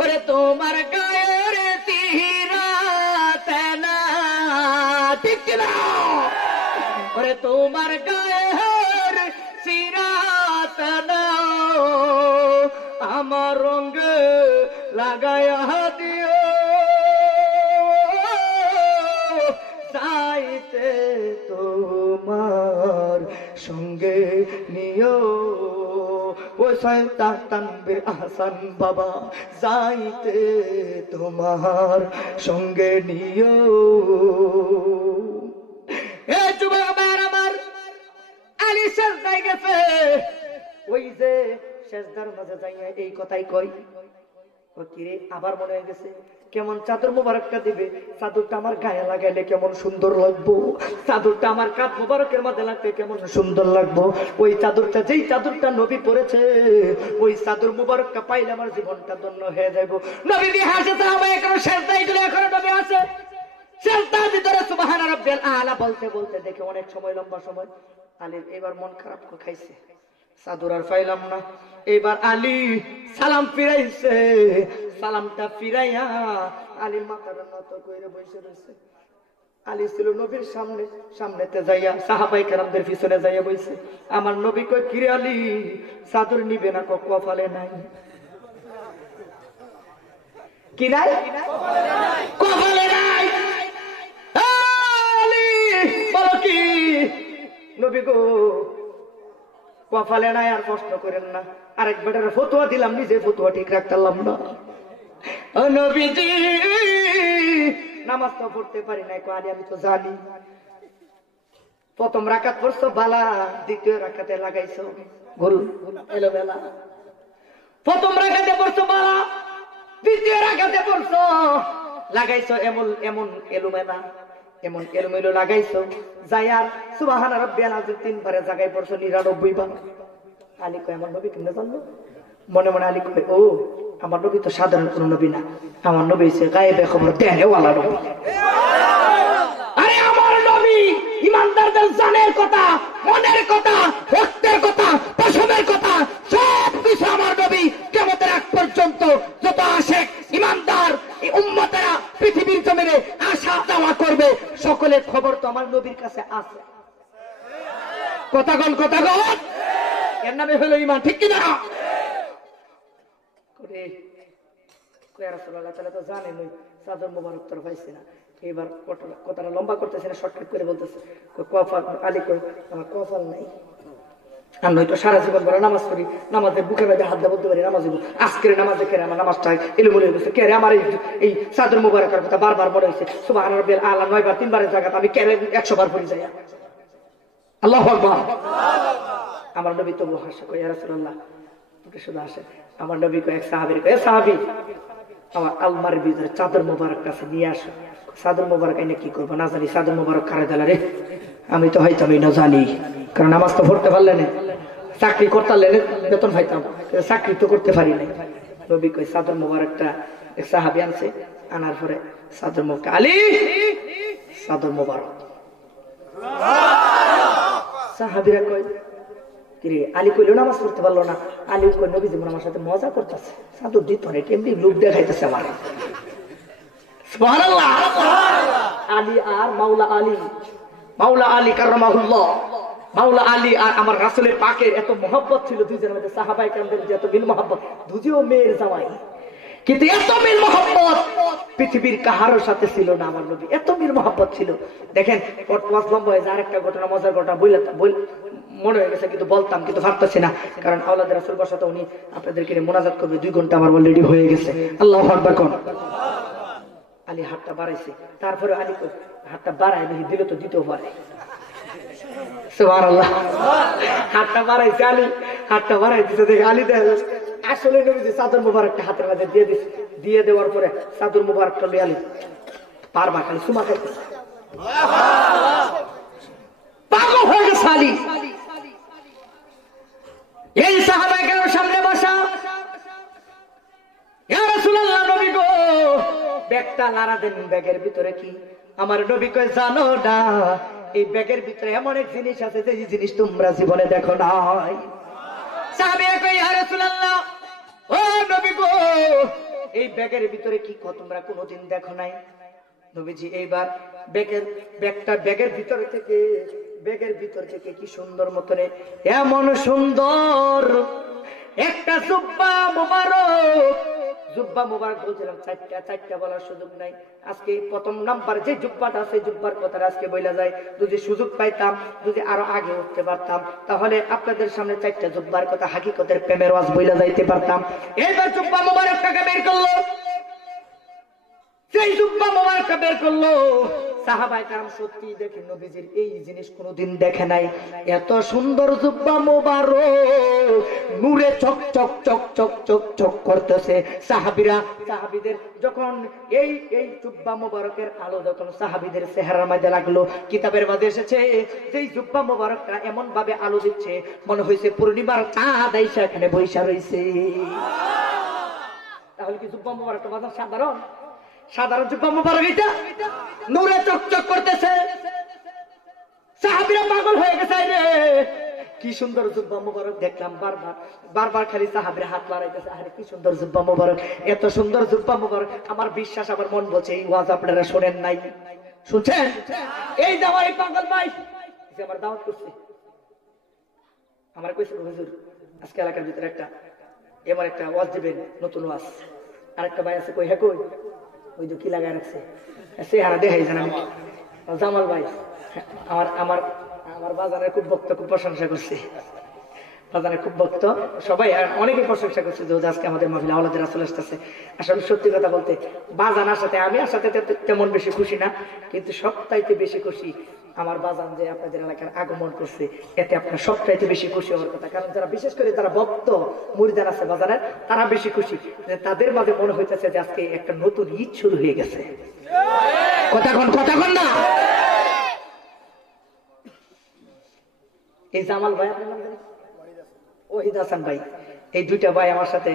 ওরে তোমার গায়ের তিরাতে না, ঠিক না? ওরে তোমার গায়ের সিরাত না আমার রঙে লাগায়া দিও, যাইতে তোমার সঙ্গে নিও। ও শয়তান তানভীর আহসান বাবা, যাইতে তোমার সঙ্গে নিও। এ যুবক ভাইরা আমার, আলী সেজদায় গেছে। ওই যে সেজদার মাঝে যাইয়া এই কথাই কই, ও কিরে আবার মনে হয়ে গেছে কেমন চাদর মুবারকটা দিবে, চাদরটা আমার গায়ে লাগাইলে কেমন সুন্দর লাগবো, চাদরটা আমার কাঁধ মুবারকের মধ্যে লাগতে কেমন সুন্দর লাগবো। ওই চাদরটা, যেই চাদরটা নবী পরেছে, ওই চাদর মুবারকটা পাইলে আমার জীবনটা ধন্য হয়ে যাইবো। নবী দিয়ে হাসে, তো আমার এখন সেজদায় গেলে এখনো নবী আছে সেজদার ভিতরে সুবহান রাব্বিয়াল আলা বলতে বলতে দেখে অনেক সময়, লম্বা সময় আলীর এবার মন খারাপ খাইছে, চাদর আর পাইলাম না। এবার আলী সালাম ফিরাইছে, সালামটা ফিরাইয়া আলীর মাথাটা নত করে বসে রয়েছে। আলী ছিল নবীর সামনে, সামনেতে যাইয়া সাহাবায়ে কেরামদের পিছনে যাইয়া বইছে। আমার নবী কই কিরে আলী চাদর নিবে না? কপালে নাই। কি নাই? কপালে নাই। আলী বলো কি? নবী গো কপালে নাই, আর কষ্ট করেন না। আরেক বেটার ফতোয়া দিলাম, নিজে ফতোয়া ঠিক রাখতে পারলাম না। ও নবীজি নামাজ তো পড়তে পারি নাই। আলী আমি তো জানি, প্রথম রাকাত পড়ছো বালা, দ্বিতীয় রাকাতে লাগাইছো গোল এলোমেলা। প্রথম রাকাতে পড়ছো বালা, দ্বিতীয় রাকাতে পড়ছো লাগাইছো এমন এমন এলোমেলা, এমন এলোমেলো লাগাইছো। যাই আর সুবহান রাব্বিয়াল আযীম 3 বারে জায়গায় পড়ছো 99 বার। আলী কয় আমার নবী কেমনে জানলো? মনে মনে আলী কয় ও আমার নবী তো সাধারণ কোন নবী না, আমার নবী হচ্ছে গায়েবে খবর দেনে ওয়ালা নবী। আরে আমার নবী ইমানদারদের জানের কথা, মনের কথা, রক্তের কথা, পশমের কথা সব কিছু আমার নবী কিয়ামতের আগ পর্যন্ত যত আশিক ইমানদার এই উম্মতেরা পৃথিবীর জমিনে আশা দাওয়া করবে, সকলের খবর তো আমার নবীর কাছে আছে। কথাগণ কথাগণ, এর নামে হলো ইমান, ঠিক কিনা? তাহলে তো জানেন ওই চাদর মোবারক তোর পাইছি না, এবার কথাটা লম্বা করতেছে না, শর্টকাট করে বলতেছে কফাল আলী কই আমার কফাল নাই। আর নয়তো সারা জীবন বড় নামাজ পড়ি, নামাজের বুকের মধ্যে হাত দিয়ে বলতে পারি নামাজ আজকের নামাজে কেড়ে আমার নামাজটা এলোমেলো হয়ে গেছে, কেড়ে আমার এই চাদর মোবারকের কথা বারবার মনে হয়েছে, সুবহান রাব্বিল আলা 9 বার 3 বারের জায়গাতে আমি কেড়ে 100 বার পড়ি যাই। আল্লাহু আকবার। আমার নবী তবু হাসে, কই ইয়া রাসূলুল্লাহ ওকে শুধু হাসে। আমার নবী কই এক সাহাবীর কই, সাহাবী আমার আলমারির ভিতরে চাদর মোবারক কাছে নিয়ে আসো। চাদর মোবারক এনে কি করবো না জানি, চাদর মোবারক কারে দিলা রে? আমি তো হয়তো না জানি, কারণ নামাজ তো পড়তে পারলে না, চাকরি করতে পারলে বেতন পাইতাম, চাকরি তো করতে পারি নাই। নবী কই চাদর মোবারকটা এক সাহাবী আনছে, আনার পরে চাদর মোবারক আলী চাদর মোবারক। সাহাবীরা কই কিরে আলী কইলো নামাজ পড়তে পারলো না, আলী কই নবী যেমন আমার সাথে মজা করতেছে, চাদর দিত না, এমনি লোক দেখাইতেছে আমার। সুবহানাল্লাহ। আলী আর মাওলা আলী, মাওলা আলী কাররামাহুল্লাহ, মাওলা আলী আর আমার রাসূলের পাকের এত মহব্বত ছিল দুইজনের মধ্যে, সাহাবায়ে কেরামদের যে এত মিল মহব্বত, দুজিও মেয়ের জামাই, কিন্তু এত মিল মহব্বত পৃথিবীর কাহারোর সাথে ছিল না আমার নবী, এত মিল মহব্বত ছিল। দেখেন ওয়াজ লম্বা হয়ে যায়, আরেকটা ঘটনা মজার ঘটনা মনে হয়ে গেছে কিন্তু বলতাম কিন্তু পারতেছি না, কারণ আওলাদের রাসূল বসাতে উনি আপনাদেরকে মোনাজাত করবে, 2 ঘন্টা আমার অলরেডি হয়ে গেছে। আল্লাহু আকবার কোন। আলী হাতটা বাড়াইছে, তারপরে আলী হাতটা বাড়ায় বেশি দিলে তো দিতেও পারে। সুবহানাল্লাহ। হাতটা বাড়াইছে আলী, হাতটা বাড়াই দিতে দেখে আলী দেখে আসলে নবী যে চাদর মোবারকটা হাতের মধ্যে দিয়ে দিছে, দিয়ে দেওয়ার পরে চাদর মোবারকটা লই আলী বারবার খালি সুমা খাইতেছে, পাগল হয়ে গেছে আলী। এই সাহাবায়ে কেরাম সামনে বসা, ইয়া রাসূলুল্লাহ নবী গো ব্যাগটা নাড়া দেন, ব্যাগের ভিতরে কি? আমার নবী কই জানো না এই ব্যাগের ভিতরে এমন এক জিনিস আছে যে জিনিস তোমরা জীবনে দেখো নাই। সাহাবীরা কই ইয়া রাসূলুল্লাহ ও নবী গো এই ব্যাগের ভিতরে কি তোমরা কোনোদিন দেখো নাই? নবীজি এইবার ব্যাগের ভিতর থেকে কি সুন্দর মতনে এমন সুন্দর একটা জুব্বা মুবারক বলছিলাম, চারটা বলার সুযোগ নাই আজকে। প্রথম নাম্বার যে জুব্বাটা আছে, জুব্বার কথা আজকে বইলা যায়, যদি সুযোগ পাইতাম, যদি আরো আগে উঠতে পারতাম, তাহলে আপনাদের সামনে 4টা জুব্বার কথা হাকিকতের প্রেমের ওয়াজ বইলা যাইতে পারতাম। এইবার জুব্বা মুবারকটাকে বের করলো, সেই জুব্বা মুবারকটা বের করলো, সাহাবায়ে কেরাম সত্যি দেখে নবীজির এই জিনিস কোনোদিন দেখে নাই, এত সুন্দর জুব্বা মুবারক নূরে চক চক চক চক চক চক করতেছে। সাহাবীদের যখন এই জুব্বা মুবারকের আলো যখন সাহাবীদের চেহারার মধ্যে লাগলো, কিতাবের মধ্যে এসেছে যেই জুব্বা মুবারকটা এমন ভাবে আলো দিচ্ছে মনে হয়েছে পূর্ণিমার চাঁদ আইসা এখানে বৈশা রয়েছে। তাহলে কি জুব্বা মুবারকটা বাজার সাধারণ জুব্বা মুবারক? এটা নূরে চকচক করতেছে, সাহাবীরা পাগল হয়ে গেছে, রে কি সুন্দর জুব্বা মুবারক দেখলাম। বারবার খালি সাহাবীরা হাত লাগাইতেছে, আরে কি সুন্দর জুব্বা মুবারক, এত সুন্দর জুব্বা মুবারক। আমার বিশ্বাস, আমার মন বলছে এই ওয়াজ আপনারা শোনেন নাই, শুনছেন? এই দাওয়াই পাগল ভাই যে আমার দাওয়াত করছে, আমার কইছে হুজুর আজকে এলাকার ভিতরে এমন একটা ওয়াজ দিবেন, নতুন ওয়াজ। আরেকটা ভাই আছে, কই হ্যাঁ কই ওই যে কি লাগায় রাখছে, চেহারা দেখাই জান আমি জামাল ভাই, আমার বাজারের খুব ভক্ত, খুব প্রশংসা করছে, বাজারের খুব ভক্ত, সবাই অনেকে প্রশংসা করছে যে আজকে আমাদের মাহফিলে আওলাদের রাসূল আসতেছে। আসলে সত্যি কথা বলতে বাজান আসাতে আমি আসাতে তেমন বেশি খুশি না, কিন্তু সবচাইতে বেশি খুশি আমার বাজান যে আপনাদের এলাকার আগমন করছে, এতে আপনার সবচাইতে বেশি খুশি হওয়ার কথা। কারণ যারা বিশেষ করে যারা ভক্ত মুরিদান আছে বাজারের, তারা বেশি খুশি, তাদের মাঝে মনে হইতেছে যে আজকে একটা নতুন ঈদ শুরু হয়ে গেছে। কথা কন না। এই জামাল ভাই আপনার নাম ওহিদ হাসান ভাই, এই 2টা ভাই আমার সাথে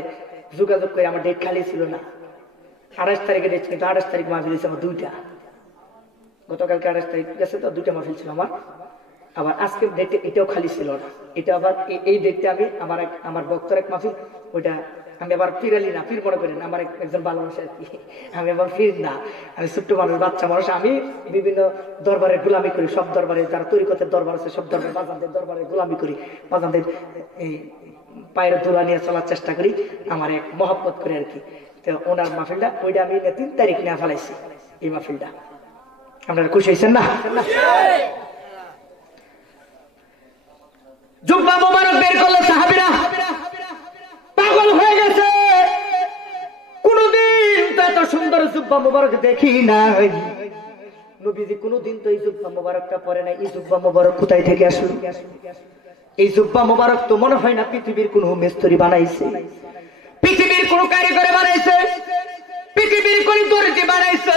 যোগাযোগ করে, আমার ডেট খালি ছিল না। 28 তারিখে ডেট, কিন্তু 28 তারিখ মাহফিল হয়েছে আমার 2টা। গতকালকে 28 তারিখ গেছে তো 2টা মাহফিল ছিল আমার। আবার আজকের ডেটে এটাও খালি ছিল না। এটা আবার এই ডেটটা আমি আমার বক্তার এক মাহফিল, ওইটা আমি আবার ফিরালি না, ফির মনে করেন আমার একজন ভালোবাসা আর কি। আমি আবার ফির না, আমি ছোট্ট মানুষ, বাচ্চা মানুষ। আমি বিভিন্ন দরবারে গোলামি করি, সব দরবারে যারা তরিকতের দরবার আছে সব দরবারে বাজানদের দরবারে গোলামি করি, বাজানদের এই পায়ের দোলা নিয়ে চলার চেষ্টা করি, আমার এক মহব্বত করে আর কি। তো ওনার মাহফিলটা ওইটা আমি 3 তারিখ নিয়ে ফেলাইছি। এই মাহফিলটা আপনারা খুশি হয়েছেন না? জুব্বা মোবারক বের করলে সাহাবীরা পাগল হয়ে গেছে। কোনদিন তো এত সুন্দর জুব্বা মোবারক দেখি নাই। নবীজি কোনদিন তো এই জুব্বা মোবারকটা পরে নাই। এই জুব্বা মোবারক কোথায় থেকে আসলো? এই জুব্বা মোবারক তো মনে হয় না পৃথিবীর কোন মিস্ত্রি বানাইছে, পৃথিবীর কোন কারিগর বানাইছে, পৃথিবীর কোন দর্জি বানাইছে।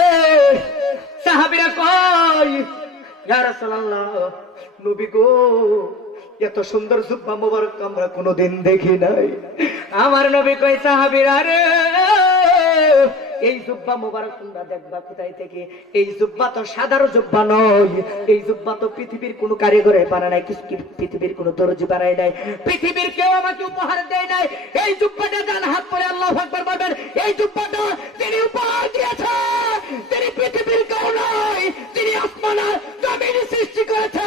সাহাবীরা কয়, ইয়া রাসূলুল্লাহ, নবী গো, এত সুন্দর জুব্বা মোবারক আমরা কোনোদিন দেখি নাই। আমার নবী কয়, সাহাবীরা রে, এই জুব্বা মোবারক তোমরা দেখবা কোথায় থেকে? এই জুব্বা তো সাধারণ জুব্বা নয়। এই জুব্বা তো পৃথিবীর কোন কারিগরে বানায় নাই, পৃথিবীর কোন দর্জি বানায় নাই, পৃথিবীর কেউ আমাকে উপহার দেয় নাই। এই জুব্বাটা ডান হাত পরে আল্লাহু আকবার বলবেন, এই জুব্বাটা তিনি উপহার দিয়েছে। তিনি পৃথিবীর কেউ নয়, তিনি আসমান আর জমিন সৃষ্টি করেছে।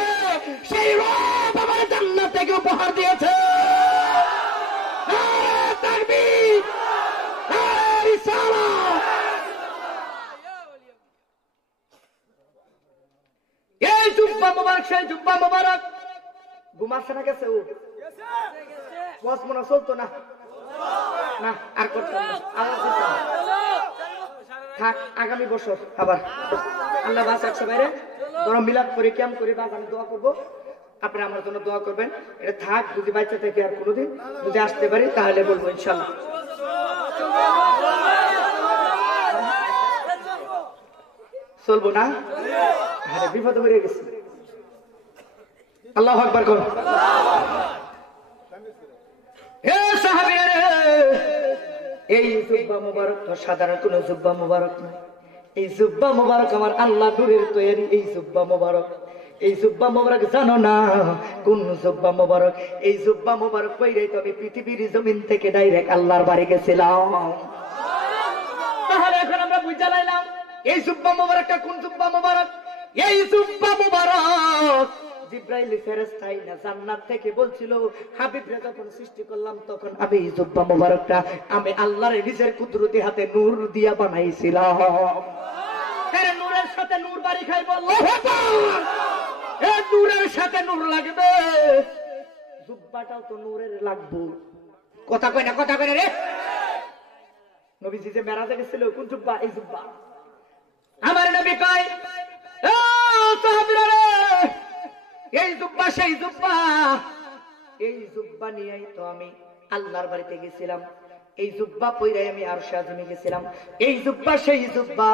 সেই রব আমার জান্নাত থেকে উপহার দিয়েছে। নারে তাকবীর, নারে রিসালাত। এই জুব্বা মোবারক, সেই জুব্বা মোবারক। ঘুমাচ্ছে না, গেছে ও ওয়াজ মনে চলতো না, না আর করতাম না, থাক আগামী বছর আবার আল্লাহ বাস রাখছে বাইরে ধরো মিলাদ করে ক্যাম্প করে বাস আমি দোয়া করবো, আপনারা আমার জন্য দোয়া করবেন। এটা থাক, যদি বাচ্চা থেকে আর কোনোদিন যদি আসতে পারি তাহলে বলবো ইনশাল্লাহ। চলবো না? হ্যাঁ, বিপদ হয়ে গেছে। আল্লাহু আকবার করো। হে সাহাবীরা রে, এই জুব্বা মুবারক তো সাধারণ কোন জুব্বা মুবারক নয়। এই জুব্বা মুবারক আমার আল্লাহ নূরের তৈরি। এই জুব্বা মুবারক, এই জুব্বা মুবারক জানো না কোন জুব্বা মুবারক? এই জুব্বা মুবারক পইরাই তো আমি পৃথিবীর জমিন থেকে ডাইরেক্ট আল্লাহর বাড়ি গেছিলাম। তাহলে এখন আমরা বুঝা লাইলাম এই জুব্বা মুবারকটা কোন জুব্বা মুবারক। এই জুব্বা মুবারক জিব্রাইল ফেরেশতা না জান্নাত থেকে বলছিল, হাবিবরে যখন সৃষ্টি করলাম তখন আমি এই জুব্বা মুবারকটা আমি আল্লাহর নিজের কুদরতি হাতে নূর দিয়া বানাইছিলাম। এর নূরের সাথে নূর বাড়ি খাইব, আল্লাহু আকবার। এই নূরের সাথে নূর লাগবে, জুব্বাটাও তো নূরের লাগবে। কথা কয় না, কথা কয় না রে। নবীজি যে মেরাজে গেছিল কোন জুব্বা? এই জুব্বা। আমার নবী কয়, ও সাহাবীরা রে, এই জুব্বা সেই জুব্বা। এই জুব্বা নিয়েই তো আমি আল্লাহর বাড়িতে গেছিলাম। এই জুব্বা পইরাই আমি আরশে আযমে গেছিলাম। এই জুব্বা সেই জুব্বা,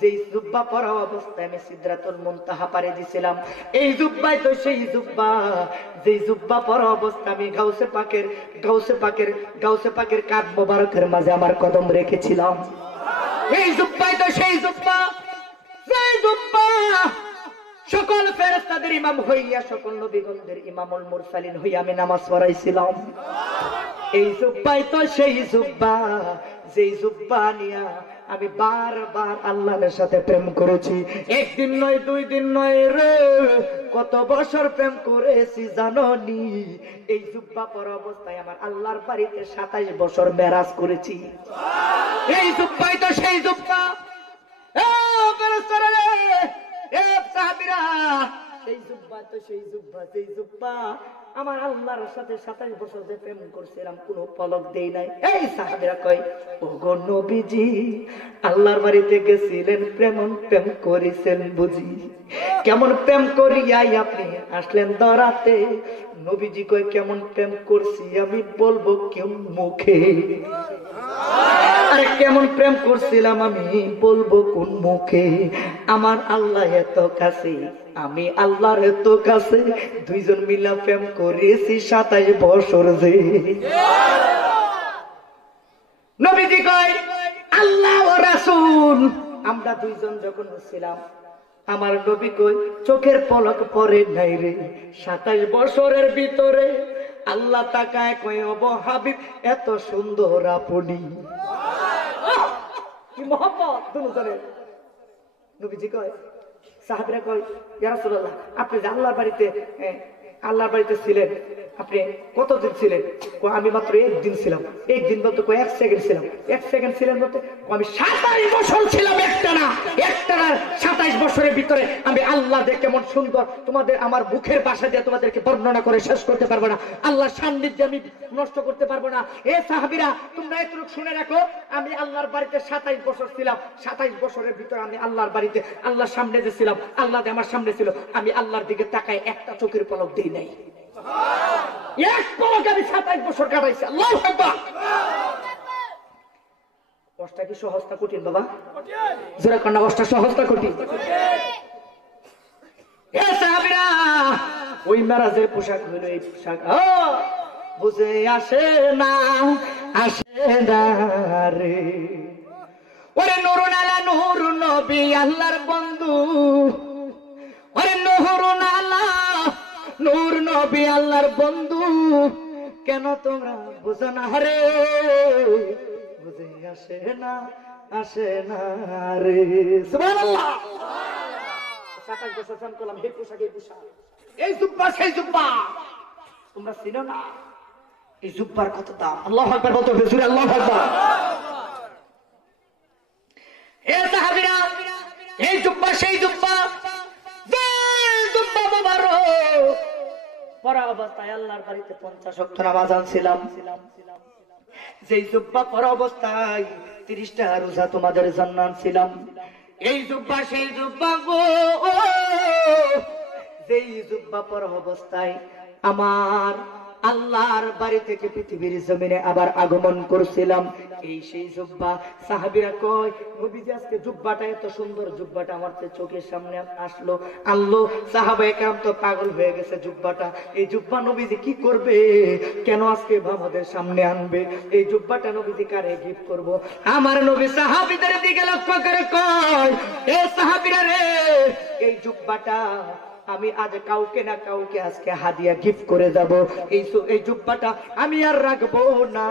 যেই জুব্বা পরা অবস্থায় আমি সিদরাতুল মুনতাহা পারে দিছিলাম। এই জুব্বাই তো সেই জুব্বা, যেই জুব্বা পরা অবস্থায় আমি গাউসে পাকের কাঁধ মোবারকের মাঝে আমার কদম রেখেছিলাম। এই জুব্বাই তো সেই জুব্বা, যেই জুব্বা সকল ফেরেশতাদের ইমাম হইয়া সকল নবীগণদের ইমামুল মুরসালিন হইয়া আমি নামাজ পড়াইছিলাম। এই জুব্বাই তো সেই জুব্বা, যেই জুব্বা নিয়া আমি বারবার আল্লাহর সাথে প্রেম করেছি। একদিন নয়, 2 দিন নয় রে, কত বছর প্রেম করেছি জানো নি? এই জুব্বা পরা অবস্থায় আমার আল্লাহর বাড়িতে 27 বছর মেরাজ করেছি। এই জুব্বাই তো সেই জুব্বা। এই জুব্বা তো সেই জুব্বা, যেই জুব্বা আমার আল্লাহর সাথে 27 বছর যে প্রেম করছিলাম কোনো পলক দেই নাই। এই সাহাবীরা কয়, ও গো নবীজি, আল্লাহর বাড়িতে গেছিলেন, প্রেম করেছেন বুঝি? কেমন প্রেম করিয়াই আপনি আসলেন দরাতে? নবীজি কয়, কেমন প্রেম করছি আমি বলবো কেউ মুখে? আরে কেমন প্রেম করছিলাম আমি বলবো কোন মুখে? আমার আল্লাহ এত কাছে, আমি আল্লাহর এত কাছে, দুইজন মিলা প্রেম করেছি 27 বছর যে। নবীজি কয় আল্লাহ ও রাসূল আমরা দুইজন যখন ছিলাম আমার নবী কই চোখের পলক পরে নাই রে 27 বছরের ভিতরে আল্লাহ তাকায় কয় ও হাবিব এত সুন্দর আপনি কি মহব্বত দুজনের নবীজি কয় সাহাবীরা কয় ইয়া রাসূলুল্লাহ আপনি যে আল্লাহর বাড়িতে ছিলেন আপনি কতদিন ছিলেন আমি মাত্র একদিন ছিলাম একদিন বলতে কয় 1 সেকেন্ড ছিলাম 1 সেকেন্ড ছিলেন বলতে আমি 27 বছর ছিলাম একটানা 27 বছরের ভিতরে আমি আল্লাহ দেখে কেমন সুন্দর তোমাদের আমার মুখের ভাষা দিয়ে তোমাদেরকে বর্ণনা করে শেষ করতে পারবো না আল্লাহর সান্নিধ্যে আমি নষ্ট করতে পারবো না এ সাহাবীরা তোমরা এতটুকু শুনে রাখো আমি আল্লাহর বাড়িতে 27 বছর ছিলাম 27 বছরের ভিতরে আমি আল্লাহর বাড়িতে আল্লাহর সামনে যে ছিলাম আল্লাহ আমার সামনে ছিল আমি আল্লাহর দিকে তাকায় একটা চোখের পলক দেই নাই এক পলক আমি 27 বছর কাটাইছি আল্লাহু আকবার কষ্ট কি সহজ না কঠিন বাবা জোরে কন্যা কষ্ট সহজ না কঠিন এ সাহাবীরা ওই মেরাজের পোশাক হলো এই পোশাক বুঝে আসে না রে ওরে নূরুন আলা নূর নবী আল্লাহর বন্ধু ওরে নূরুন আলা নূর নবী আল্লাহর বন্ধু কেন তোমরা বুঝো না রে বুঝে আসে না রে সুবহানাল্লাহ 27 বছর চান করলাম হে পোশাক এই পোশাক এই জুব্বা সেই জুব্বা তোমরা চিনো না এই জুব্বার কত দাম আল্লাহু আকবার বলতে হবে জোরে আল্লাহু আকবার এ সাহাবীরা এই জুব্বা সেই জুব্বা যে জুব্বা মোবারক পরা অবস্থায় আল্লাহর বাড়িতে 50 ওয়াক্ত নামাজ আনছিলাম যেই জুব্বা পরা অবস্থায় 30টা রোজা তোমাদের জন্য আনছিলাম এই জুব্বা সেই জুব্বা গো যেই জুব্বা পরা অবস্থায় আমার আল্লাহর বাড়ি থেকে পৃথিবীর জমিনে আবার আগমন করছিলাম এই সেই জুব্বা সাহাবীরা কয় নবীজি আজকে জুব্বাটা এত সুন্দর জুব্বাটা আমার চোখের সামনে আসলো আনলো সাহাবায়ে কেরাম তো পাগল হয়ে গেছে জুব্বাটা এই জুব্বা নবীজি কি করবে কেন আজকে আমাদের সামনে আনবে এই জুব্বাটা নবীজি কারে গিফট করব আমার নবী সাহাবীদের দিকে লক্ষ্য করে কয় এ সাহাবীরা রে এই জুব্বাটা আমি আজ কাউকে না কাউকে আজকে হাদিয়া গিফট করে যাব এই জুব্বাটা আমি আর রাখবো না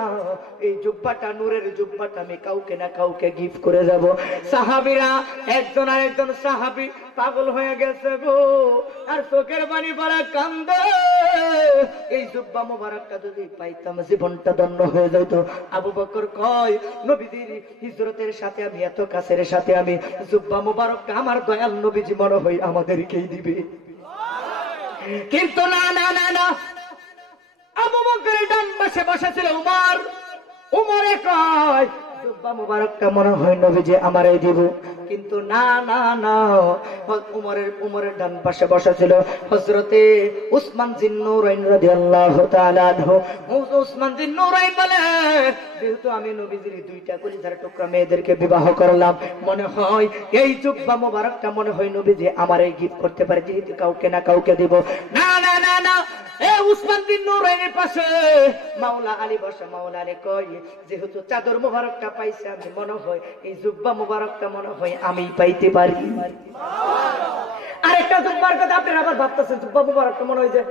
এই জুব্বাটা নূরের জুব্বাটা আমি কাউকে না কাউকে গিফট করে যাব সাহাবীরা একজন আর একজন সাহাবী পাগল হয়ে গেছে গো আর চোখের পানি পড়া কান্দে এই জুব্বা মোবারকটা যদি পাইতাম জীবনটা ধন্য হয়ে যেত আবু বকর কয় নবীজির হিজরতের সাথে আমি এত কাছের সাথে আমি জুব্বা মোবারকটা আমার দয়াল নবীজি মনে হয় আমাদেরকেই দিবে কিন্তু না না না না আবু বকরের ডান পাশে বসেছিল উমরে কয় জুব্বা মোবারকটা মনে হয় নবীজি আমারই দিব কিন্তু না না না উমরের ডান পাশে বসেছিল হযরতে উসমান জিন্নুরাইন রাদিয়াল্লাহু তাআলা আনহু উসমান জিন্নুরাইন বলে যেহেতু আমি নবীজির দুইটা কলিজার টুকরা মেয়েদেরকে বিবাহ করলাম মনে হয় এই জুব্বা মোবারকটা মনে হয় নবীজি আমারই গিফট করতে পারে যেহেতু কাউকে না কাউকে দিব না না না না এ উসমান জিন্নুরাইনের পাশে মাওলা আলী বসা মাওলা আলী কয় যেহেতু চাদর মোবারকটা পাইছে আমি মনে হয় এই জুব্বা মোবারকটা মনে হয় আমি পাইতে পারি আরেকটা জুব্বার কথা আপনারা আবার ভাবতেছেন জুব্বা মোবারকটা মনে হয় যে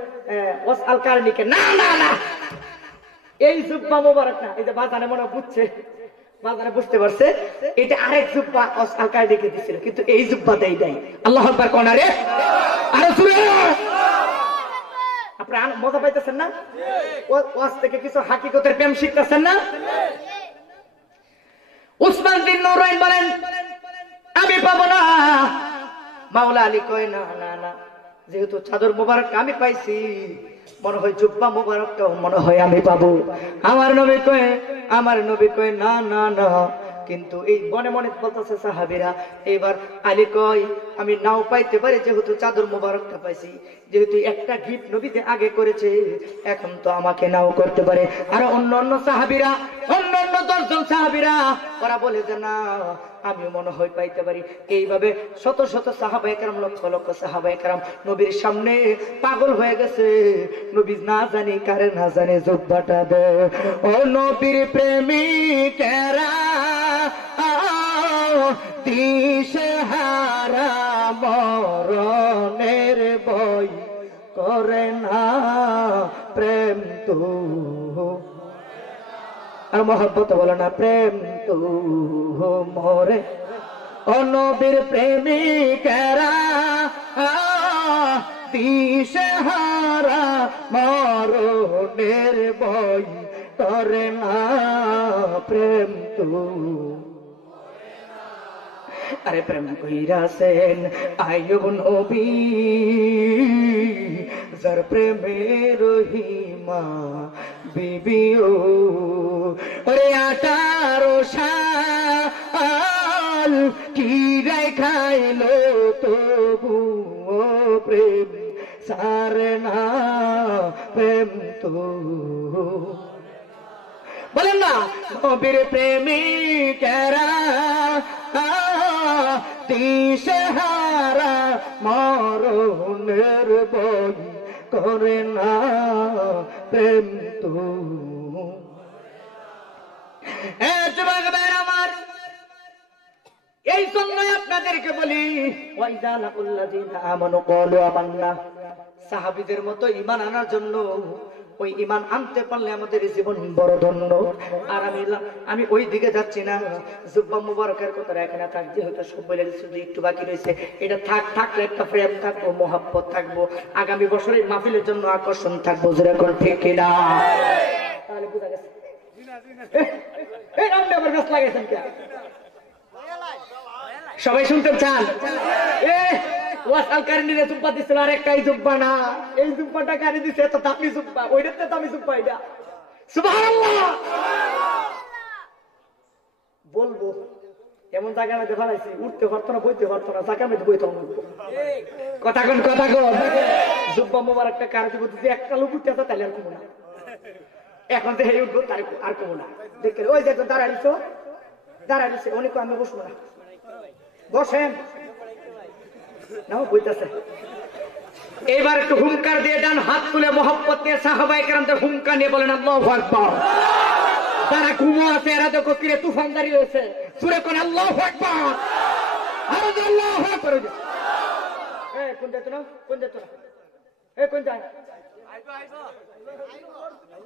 ওয়াস আল কারনিকে না না না এই জুব্বা মোবারক না এই যে বাজানে মনে বুঝছে বাজানে বুঝতে পারছে এটা আরেক জুব্বা ওয়াস আল কারনিকে দিছিল কিন্তু এই জুব্বা দেই নাই আল্লাহু আকবার কোন রে আরে জোরে আপনারা মজা পাইতেছেন না ওয়াজ থেকে কিছু হাকিকতের প্রেম শিখতেছেন না উসমান বিন নুরাইন বলেন আমি পাবো না মাওলা আলী কয় না না না যেহেতু চাদর মোবারক আমি পাইছি মনে হয় জুব্বা মোবারকটাও মনে হয় আমি পাবো আমার নবী কয় না না না কিন্তু এই মনে মনে বলতেছে সাহাবীরা এবার আলী কয় আমি নাও পাইতে পারি যেহেতু চাদর মোবারকটা পাইছি যেহেতু একটা গিফট নবীতে আগে করেছে এখন তো আমাকে নাও করতে পারে আর অন্য অন্য 10 জন সাহাবীরা ওরা বলে যে না আমি মনে হয় পাইতে পারি। এইভাবে শত শত সাহাবায়ে কেরাম, লক্ষ লক্ষ সাহাবায়ে কেরাম নবীর সামনে পাগল হয়ে গেছে। নবী না জানি কারে না জানি জুব্বাটা দে। ও নবীর প্রেমিকেরা দিশেহারা মরণের বই করে না প্রেম তো আর মহব্বত বলে না প্রেম তো মরে। ও নবীর প্রেমিকেরা দিশেহারা মরণের বই করে না প্রেম তো। আরে প্রেম কইরাছেন আইয়ুব নবী যার প্রেমের রহিমা বিবিও। ওরে 18 সাল কি খাইলো তবু প্রেম সারে না প্রেম তো। বলেন না নবীর প্রেমিকেরা দিশেহারা মরণের বই করে না প্রেম তো। আমার এই জন্যই আপনাদেরকে বলি সাহাবীদের মতো ঈমান আনার জন্য, ওই ঈমান আনতে পারলে আমাদের জীবন বড় ধন্য। আর আমি ওই দিকে যাচ্ছি না। জুব্বা মুবারকের কথা এখানে থাকতে হয়তো সব বলে শুধু একটু বাকি রয়েছে। এটা থাকলে একটা প্রেম থাকবো, মহব্বত থাকবো, আগামী বছরে মাহফিলের জন্য আকর্ষণ থাকবো। যেরকম ঠিক কিনা? তাহলে বুঝা গেছে। সবাই শুনতে চান? জুব্বা দিচ্ছিল আর একটাই জুব্বা না, এই জুব্বাটা কারি দিচ্ছে তো দামি জুব্বা, ওইটাতে দামি জুব্বা। এটা সুবহানাল্লাহ বলবো এমন জায়গা মধ্যে ফেলাইছি, উঠতে পারতো না, বইতে পারতো না, জায়গা মধ্যে বইতে কথা কন জুব্বা মোবারকটা কারি দিব, যদি একটা লোক উঠতে আসে তাহলে আর কমো না। এখন তো হে উঠবো তার আর কমো না। দেখতে ওই যে দাঁড়াইছো অনেক আমি বসবো না, বসেন না বইতেছে। এবার একটু হুঙ্কার দিয়ে ডান হাত তুলে মহব্বত নিয়ে সাহাবায়ে কেরামদের হুঙ্কার নিয়ে বলেন আল্লাহু আকবার। যারা ঘুমো আছে এরা দেখো কিরে তুফানদারি হয়েছে, সুরে কোন আল্লাহু আকবার। আরে আল্লাহু আকবার। কোন যেত না কোন যায়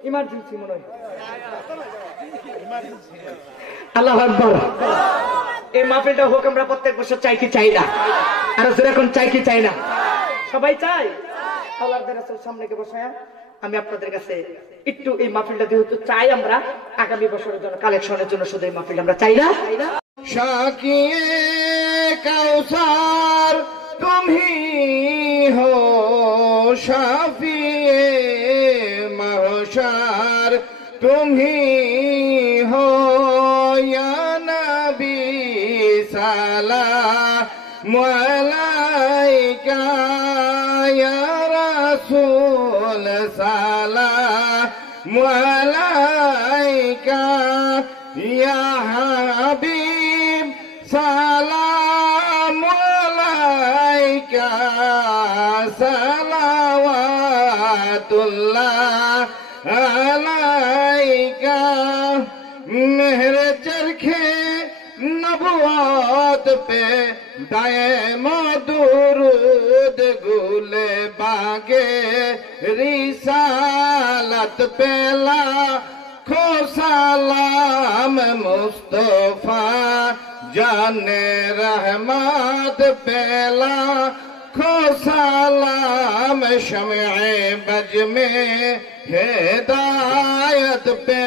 ইমার্জেন্সি মনে হয়। আল্লাহু আকবার। এই মাহফিলটা হোক, আমরা প্রত্যেক বছর চাই কি চাই না? আর যেরকম চাই কি চাই না? সবাই চাই। আল্লাহর রাসূল সামনে কে বসায়া আমি আপনাদের কাছে একটু এই মাহফিলটা যেহেতু চাই, আমরা আগামী বছরের জন্য কালেকশনের জন্য শুধু এই মাহফিল আমরা চাই না। শাকিয়ে কাউসার তুমি হো, শাফিয়ে মাহশার তুমি হো, ইয়া নবী সালাম আলাইকা, ইয়া রাসূল সালাম আলাইকা, ইয়া হাবিব সালাম আলাইকা, সালাওয়াতুল্লাহ আলাইকা। মেহরে চরখে নবুয়ত पे दाएमो दुरूद गुले बागे रिसालत पे लाखों सलाम मुस्तफा जाने रहमत पे लाखों सलाम शम्ए बज में हिदायत पे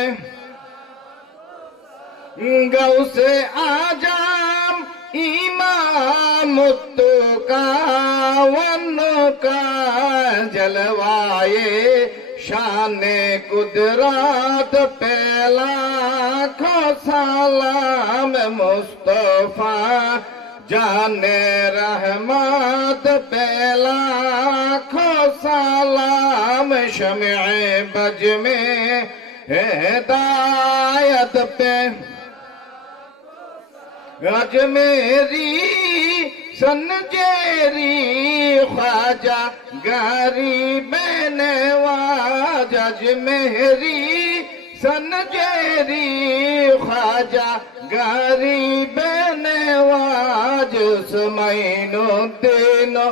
गौसे आजम इमाम का वनो का जलवाए शान कुदरत पे लाखों सलाम मुस्तफा जाने रहमत पे लाखों सलाम शम्ए बज में हिदायत पे अजमेरी सनजेरी ख्वाजा गरीब नवाज अजमेरी सनजेरी ख्वाजा गरीब नवाज समैनो दिनो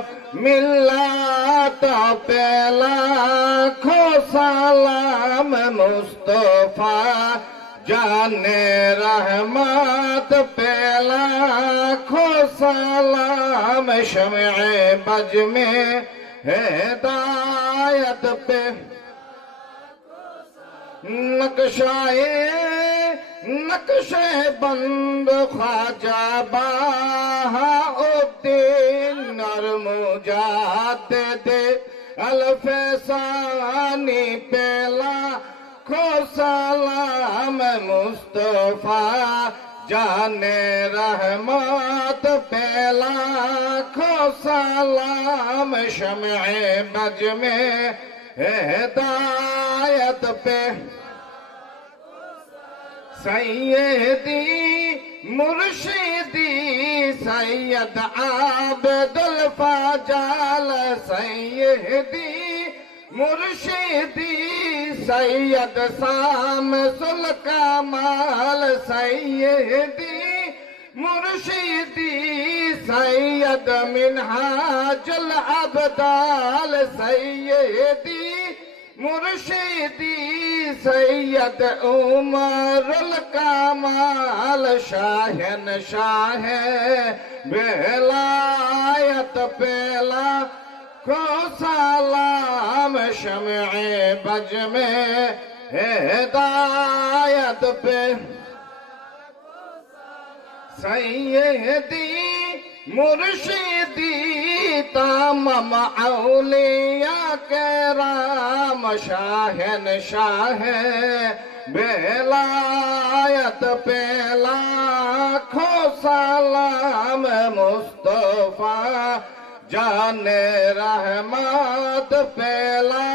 मिल्लात पेला खो सलाम मुस्तफा जाने रहमत पेला खो सलाम शमए बज में हिदायत पे नक्शे बंद ख्वाजा बहाउद्दीन और मुजाद्दिद अल्फसानी पेला खो सलाम मुस्तफा जाने रहमत पेला खो सलाम शमए बज में हिदायत पे सैयदी मुर्शिदी सैयद आबदुल फजाल सैयदी मुर्शिदी सैयद शामसुल कमाल सैयदी मुर्शिदी सैयद मिनहाजुल अब्दाल सैयदी मुर्शिदी सैयद उमरुल कमाल शाहन शाह बेलायत पेला को सलाम शमए बज में हिदायत पे सैयदी मुर्शिदी तमाम औलिया के राम शाहन शाह बेलायत पेला खो सलाम मुस्तफा जाने रहमत पेला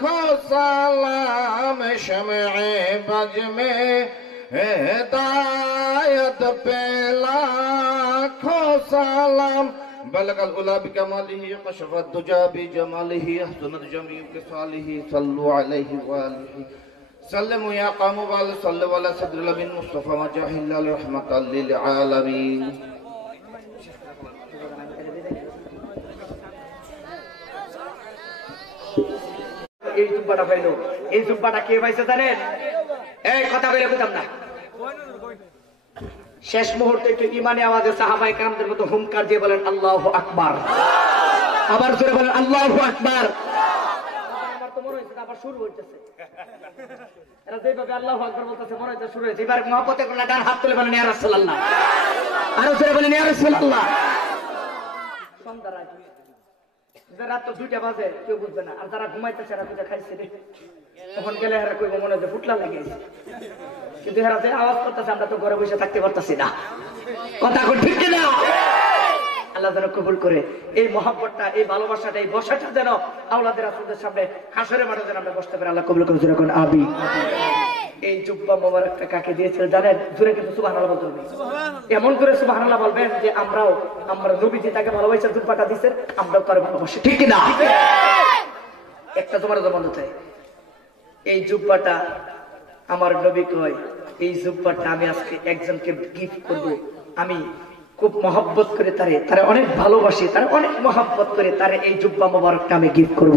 खो सलाम शमए बज में हिदायत पेला खो सलाम बलगल उला बिकमालिही कशफत दुजा बिजमालिही हसनत जमीउ किसालिही सल्लु अलैहि व आलिहि सल्लमु या क़ौम वल सल्लु अला सद्रिल बिन मुस्तफा मजाहिल रहमतल लिल आलमीन। এই জুব্বাটা পাইলো, এই জুব্বাটা কে পাইছে জানেন? এই কথা বলে বুঝাম না। শেষ মুহূর্তে একটু ইমানি আওয়াজে সাহাবায়ে কেরামদের মতো হুঙ্কার দিয়ে বলেন আল্লাহু আকবার। আবার জোরে বলেন আল্লাহু আকবার। আমার তো মনে হচ্ছে আবার শুরু হইতেছে। এরা যেভাবে আল্লাহু আকবার বলতেছে মনে হচ্ছে শুরু হয়েছে। এবার মহব্বতে কোন ডান হাত তুলে বলেন ইয়া রাসূলুল্লাহ। আরো জোরে বলেন ইয়া রাসূলুল্লাহ। সন্ধ্যা রাত রাত তো 2টা বাজে, কেউ বুঝবে না। আর যারা ঘুমাইতেছে এরা দুটা খাইছে রে, তখন গেলে এরা কইব মনে হচ্ছে ফুটলা লেগেছে, কিন্তু এরা যে আওয়াজ করতেছে আমরা তো ঘরে বসে থাকতে পারতাছি না। কথা কোন ঠিক না? আল্লাহ যেন কবুল করে এই মহব্বতটা, এই ভালোবাসাটা, এই বসাটা যেন আওলাদের রাসূলের সামনে হাসরের মাঠে যেন আমরা বসতে পারি। আল্লাহ কবুল করে জোরে কোন আমিন। এই জুব্বা মোবারকটা কাকে দিয়েছিল জানেন? জোরে কিন্তু সুবহানাল্লাহ বলতে হবে। এমন করে সুবহানাল্লাহ বলবেন যে আমরা নবীজি তাকে ভালোবাসা জুব্বাটা দিয়েছেন, আমরাও তার ভালোবাসি, ঠিক না? একটা তোমার জবান চাই, এই জুব্বাটা আমার নবী কয়, এই জুব্বাটা আমি আজকে একজনকে গিফট করব। আমি খুব মহব্বত করে তারে অনেক ভালোবাসি, তারে অনেক মহব্বত করে তারে এই জুব্বা মোবারকটা আমি গিফট করব।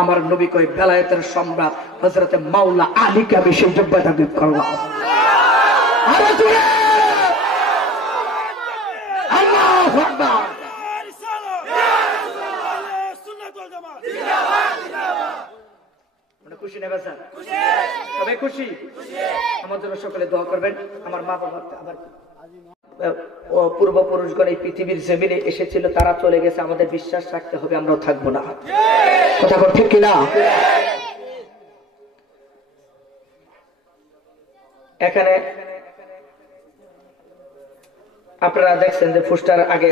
আমার নবী কয় বেলায়েতের সম্রাট হযরতে মাওলা আলীকে আমি সেই জুব্বাটা গিফট করব। আরে জোরে আল্লাহু আকবার। খুশি নেবে স্যার? সবাই খুশি? আমার জন্য সকলে দোয়া করবেন। আমার মা বাবা আবার পূর্বপুরুষগণ এই পৃথিবীর জমিনে এসেছিল, তারা চলে গেছে, আমাদের বিশ্বাস রাখতে হবে আমরাও থাকবো না। কথা বল ঠিক কিনা? এখানে আপনারা দেখছেন যে ফুস্টার আগে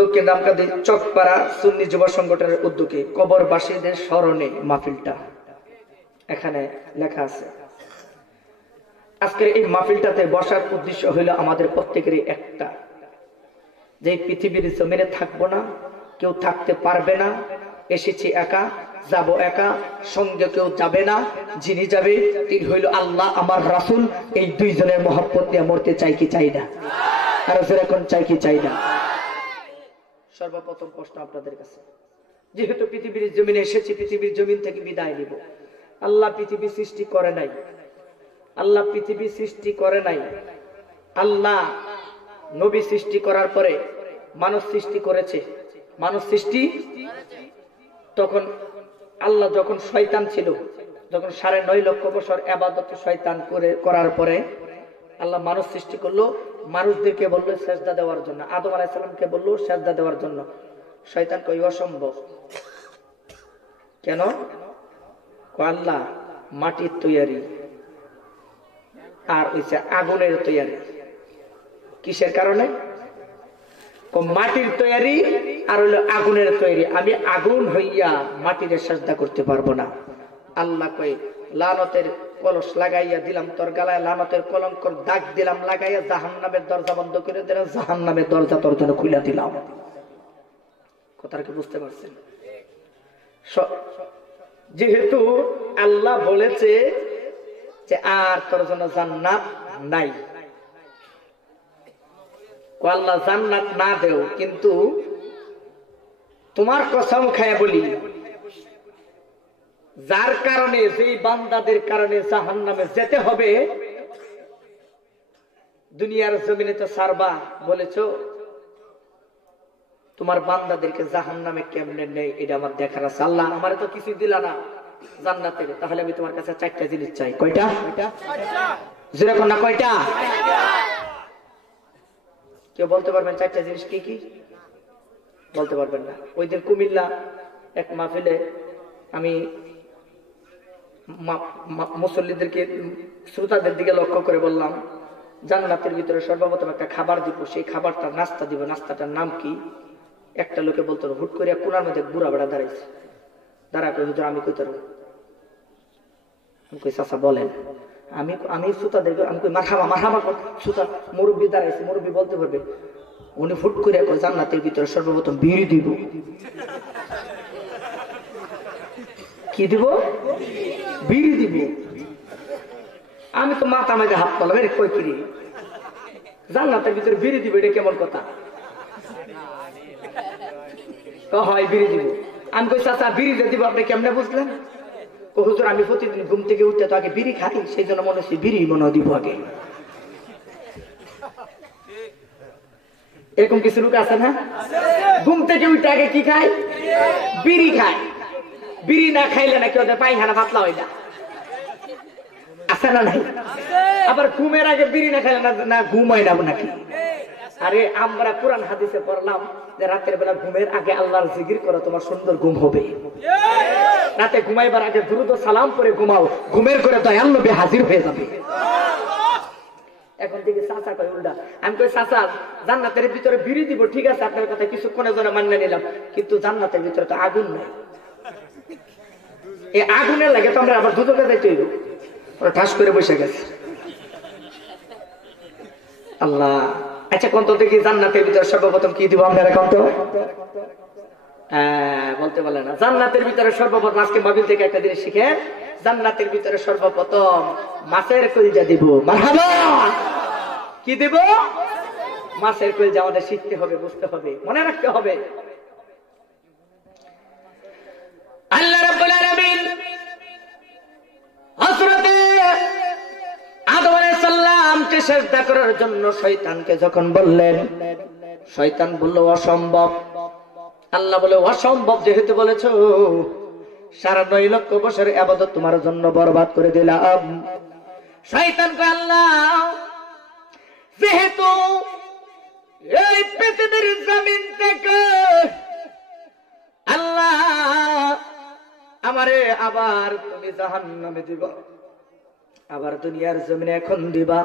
দক্ষিণ রামকাদি চকপাড়া সুন্নি যুব সংগঠনের উদ্যোগে কবরবাসীদের স্মরণে মাহফিলটা এখানে লেখা আছে। আজকের এই মাহফিলটাতে বসার উদ্দেশ্য হইল আমাদের প্রত্যেকেরই একটা, যে পৃথিবীর জমিনে থাকবো না, কেউ থাকতে পারবে না, এসেছি একা, যাব একা, সঙ্গে কেউ যাবে না, যিনি যাবে তিনি হইল আল্লাহ, আমার রাসূল। এই দুইজনের মহব্বত নিয়ে মরতে চাই কি চাই না? আর এখন চাই কি চাই না? সর্বপ্রথম প্রশ্ন আপনাদের কাছে, যেহেতু পৃথিবীর জমিনে এসেছি, পৃথিবীর জমিন থেকে বিদায় নিব। আল্লাহ পৃথিবী সৃষ্টি করে নাই, আল্লাহ পৃথিবী সৃষ্টি করে নাই। আল্লাহ নবী সৃষ্টি করার পরে মানুষ সৃষ্টি করেছে। মানুষ সৃষ্টি তখন আল্লাহ যখন শয়তান ছিল, যখন 9.5 লক্ষ বছর ইবাদত শয়তান করার পরে আল্লাহ মানুষ সৃষ্টি করলো। মানুষদেরকে বললো সেজদা দেওয়ার জন্য, আদম আলাইহিস সালামকে বললো সেজদা দেওয়ার জন্য। শয়তান কই অসম্ভব। কেন? আল্লাহ মাটির তৈরি আর হইছে আগুনের তৈরি। কিসের কারণে? মাটির তৈরি আর হইল আগুনের তৈরি। আমি আগুন হইয়া মাটির সেজদা করতে পারবো না। আল্লাহ কই লানতের কলস লাগাইয়া দিলাম তোর গালায়, লানতের কলঙ্কর দাগ দিলাম লাগাইয়া, জাহান্নামের দরজা বন্ধ করে দিলাম, জাহান্নামের দরজা তোর জন্য খুলে দিলাম। কথাটা কি বুঝতে পারছেন? যেহেতু আল্লাহ বলেছে যে আর তোর জন্য জান্নাত নাই, আল্লাহ জান্নাত না দেও, কিন্তু তোমার কসম খায় বলি, যার কারণে, যেই বান্দাদের কারণে জাহান্নামে যেতে হবে, দুনিয়ার জমিনে তো সারবা বলেছো, তোমার বান্দাদেরকে জাহান্নামে কেমনে নেই এটা আমার দেখার আছে। আল্লাহ আমারে তো কিছু দিলা না জান্নাত থেকে, তাহলে আমি তোমার কাছে 4টা জিনিস চাই। কয়টা? যেরকম না কয়টা? কেউ বলতে পারবেন 4টা জিনিস কি কি? বলতে পারবেন না। ওই দিন কুমিল্লা এক মাহফিলে আমি মুসল্লিদেরকে, শ্রোতাদের দিকে লক্ষ্য করে বললাম, জান্নাতের ভিতরে সর্বপ্রথম একটা খাবার দিব, সেই খাবারটা নাস্তা দিব, নাস্তাটার নাম কি? একটা লোকে বলতো, হুট করে কোনার মধ্যে বুড়া বেড়া দাঁড়াইছে, দাঁড়া করে হুজুর আমি কই তার, আমি কই চাচা বলেন। আমি শ্রোতাদেরকে আমি কই মাখাবা মাখাবা, শ্রোতা মুরব্বী দাঁড়াইছে, মুরব্বী বলতে পারবে। উনি হুট করে জান্নাতের ভিতরে সর্বপ্রথম বিড়ি দিব। কি দিব? বিড়ি দিব। আমি তো মাথা মাঝে হাত পালাম, এর কই কি জান্নাতের ভিতরে বিড়ি দিব, এটা কেমন কথা? হয় বিড়ি দিব। আমি কই চাচা বিড়ি দিব, আপনি কেমনে বুঝলেন? ও হুজুর আমি প্রতিদিন ঘুম থেকে উঠতে তো আগে বিড়ি খাই, সেই জন্য মনে হচ্ছে বিড়ি মনে দিব আগে। এরকম কিছু লোক আছে না? ঘুম থেকে উঠতে আগে কি খায়? বিড়ি খায়। বিড়ি না খাইলে নাকি ওদের পায়খানা পাতলা হয় না, আছে না নাই? আবার ঘুমের আগে বিড়ি না খাইলে না ঘুম হয় না নাকি? আরে আমরা কোরআন হাদিসে পড়লাম যে রাতের বেলা ঘুমের আগে আল্লাহর জিকির করো, তোমার সুন্দর ঘুম হবে। রাতে ঘুমাইবার আগে দুরূদ ও সালাম করে ঘুমাও, ঘুমের করে দয়াল নবী হাজির হয়ে যাবে। এখন থেকে চাচা কয় উল্টা। আমি কই চাচা জান্নাতের ভিতরে বিড়ি দিব, ঠিক আছে আপনার কথা কিছুক্ষণের জন্য মান্য নিলাম, কিন্তু জান্নাতের ভিতরে তো আগুন নাই। এই আগুনের লাগে তো আমরা আবার দুদকে যাইতে হইব। ওরা ঠাস করে বসে গেছে। আল্লাহ, আচ্ছা কোন তো দেখি জান্নাতের ভিতরে সর্বপ্রথম কি দিব আপনারা কোন তো? বলতে পারলেন না। জান্নাতের ভিতরে সর্বপ্রথম আজকে মাহফিল থেকে একটা জিনিস শিখে, জান্নাতের ভিতরে সর্বপ্রথম মাছের কলিজা দিব। মারহাবা। কি দিব? মাছের কলিজা। আমাদের শিখতে হবে, বুঝতে হবে, মনে রাখতে হবে। আল্লাহ রাব্বুল আলামিন হযরতে আদম আলাইহিস সালামকে সিজদা করার জন্য শয়তানকে যখন বললেন, শয়তান বলল অসম্ভব। আল্লাহ বলে অসম্ভব যেহেতু বলেছো, 9.5 লক্ষ বছর ইবাদত তোমার জন্য বরবাদ করে দিলাম। শয়তান কয় আল্লাহ যেহেতু এই পৃথিবীর জমিন থেকে আল্লাহ আমারে আবার তুমি জাহান্নামে দিবা, আবার দুনিয়ার জমিনে এখন দিবা।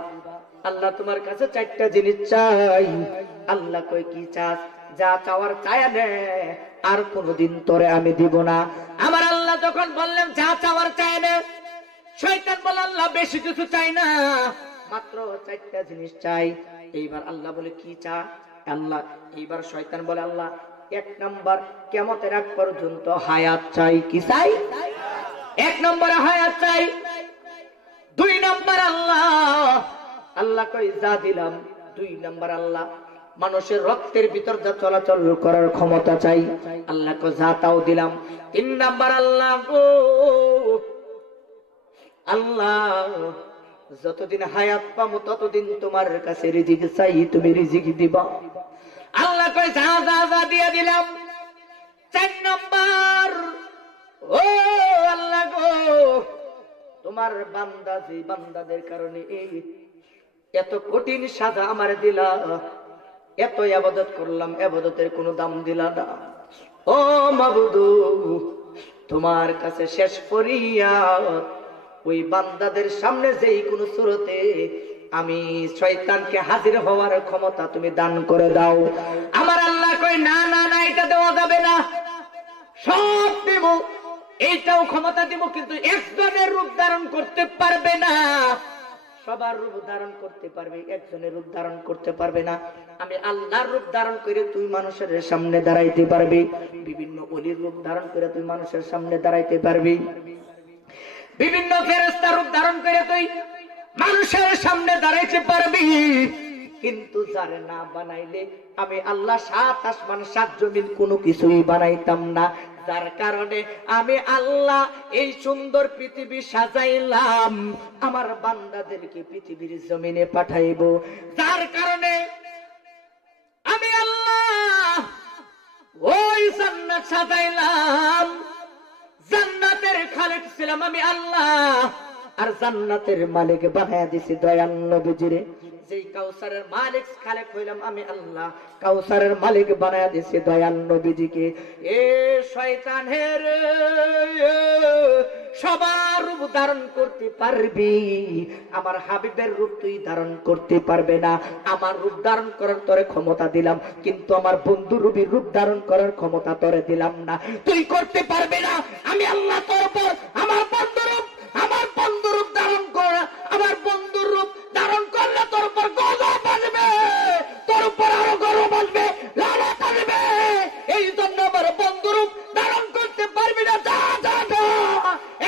আল্লাহ তোমার কাছে 4টা জিনিস চাই। আল্লাহ কই কি চাস? যা চাওয়ার চায়া নে, আর কোনদিন তোরে আমি দিব না। আমার আল্লাহ যখন বললেন যা চাওয়ার চায় নে, শয়তান বলে আল্লাহ বেশি কিছু চাই না, মাত্র 4টা জিনিস চাই। এইবার আল্লাহ বলে কি চা? আল্লাহ এইবার শয়তান বলে আল্লাহ 1 নাম্বার কিয়ামতের আগ পর্যন্ত হায়াত চাই। কি চাই? 1 নম্বরে হায়াত চাই। 2 নম্বর আল্লাহ কই যা দিলাম। 2 নম্বর আল্লাহ মানুষের রক্তের ভিতর যা চলাচল করার ক্ষমতা চাই। আল্লাহ কই যা তাও দিলাম। 3 নম্বর আল্লাহ গো আল্লাহ যতদিন হায়াত পাবো ততদিন তোমার কাছে রিজিক চাই, তুমি রিজিক দিবা। আল্লাহ কই যা যা যা দিয়ে দিলাম। 4 নম্বর ও আল্লাহ গো তোমার বান্দা যে বান্দাদের কারণে এই এত কঠিন সাজা আমার দিলা, এত ইবাদত করলাম, ইবাদতের কোনো দাম দিলা না। ও মাবুদ তোমার কাছে শেষ ফরিয়াদ ওই বান্দাদের সামনে যেই কোন সুরতে আমি শয়তানকে হাজির হওয়ার ক্ষমতা তুমি দান করে দাও। আমার আল্লাহ কই না না না এটা দেওয়া যাবে না, সব দেব, এইটাও ক্ষমতা দিব, কিন্তু একজনের রূপ ধারণ করতে পারবে না। সবার রূপ ধারণ করতে পারবে, একজনের রূপ ধারণ করতে পারবে না। আমি আল্লাহর রূপ ধারণ করে তুই মানুষের সামনে দাঁড়াইতে পারবি, বিভিন্ন ওলির রূপ ধারণ করে তুই মানুষের সামনে দাঁড়াইতে পারবি, বিভিন্ন ফেরেশতার রূপ ধারণ করে তুই মানুষের সামনে দাঁড়াইতে পারবি। কিন্তু যারে না বানাইলে আমি আল্লাহ 7 আসমান 7 জমিন কোনো কিছুই বানাইতাম না। যার কারণে আমি আল্লাহ এই সুন্দর পৃথিবী সাজাইলাম, আমার বান্দাদেরকে পৃথিবীর জমিনে পাঠাইবো। যার কারণে আমি আল্লাহ ওই জান্নাত সাজাইলাম, জান্নাতের খালেক ছিলাম আমি আল্লাহ, আর জান্নাতের মালিক বানায়া দিছি দয়াল নবীজিরে। যেই কাউসারের মালিক খালেক হইলাম আমি আল্লাহ, কাউসারের মালিক বানায়া দিছি দয়াল নবীজিকে। এ শয়তান হে রে, সবার রূপ ধারণ করতে পারবি, আমার হাবিবের রূপ তুই ধারণ করতে পারবে না। আমার রূপ ধারণ করার তোরে ক্ষমতা দিলাম, কিন্তু আমার বন্ধু রূপীর রূপ ধারণ করার ক্ষমতা তোরে দিলাম না, তুই করতে পারবি না। আমি আল্লাহ তোর উপর আমার বন্ধু রূপ ধারণ করা, আমার বন্ধুর রূপ ধারণ করলে তোর উপর গজব আসবে, তোর উপর আরো গজব আসবে, লানত আসবে। এই জন্য আমার বন্ধু রূপ ধারণ করতে পারবি না। যা যা যা,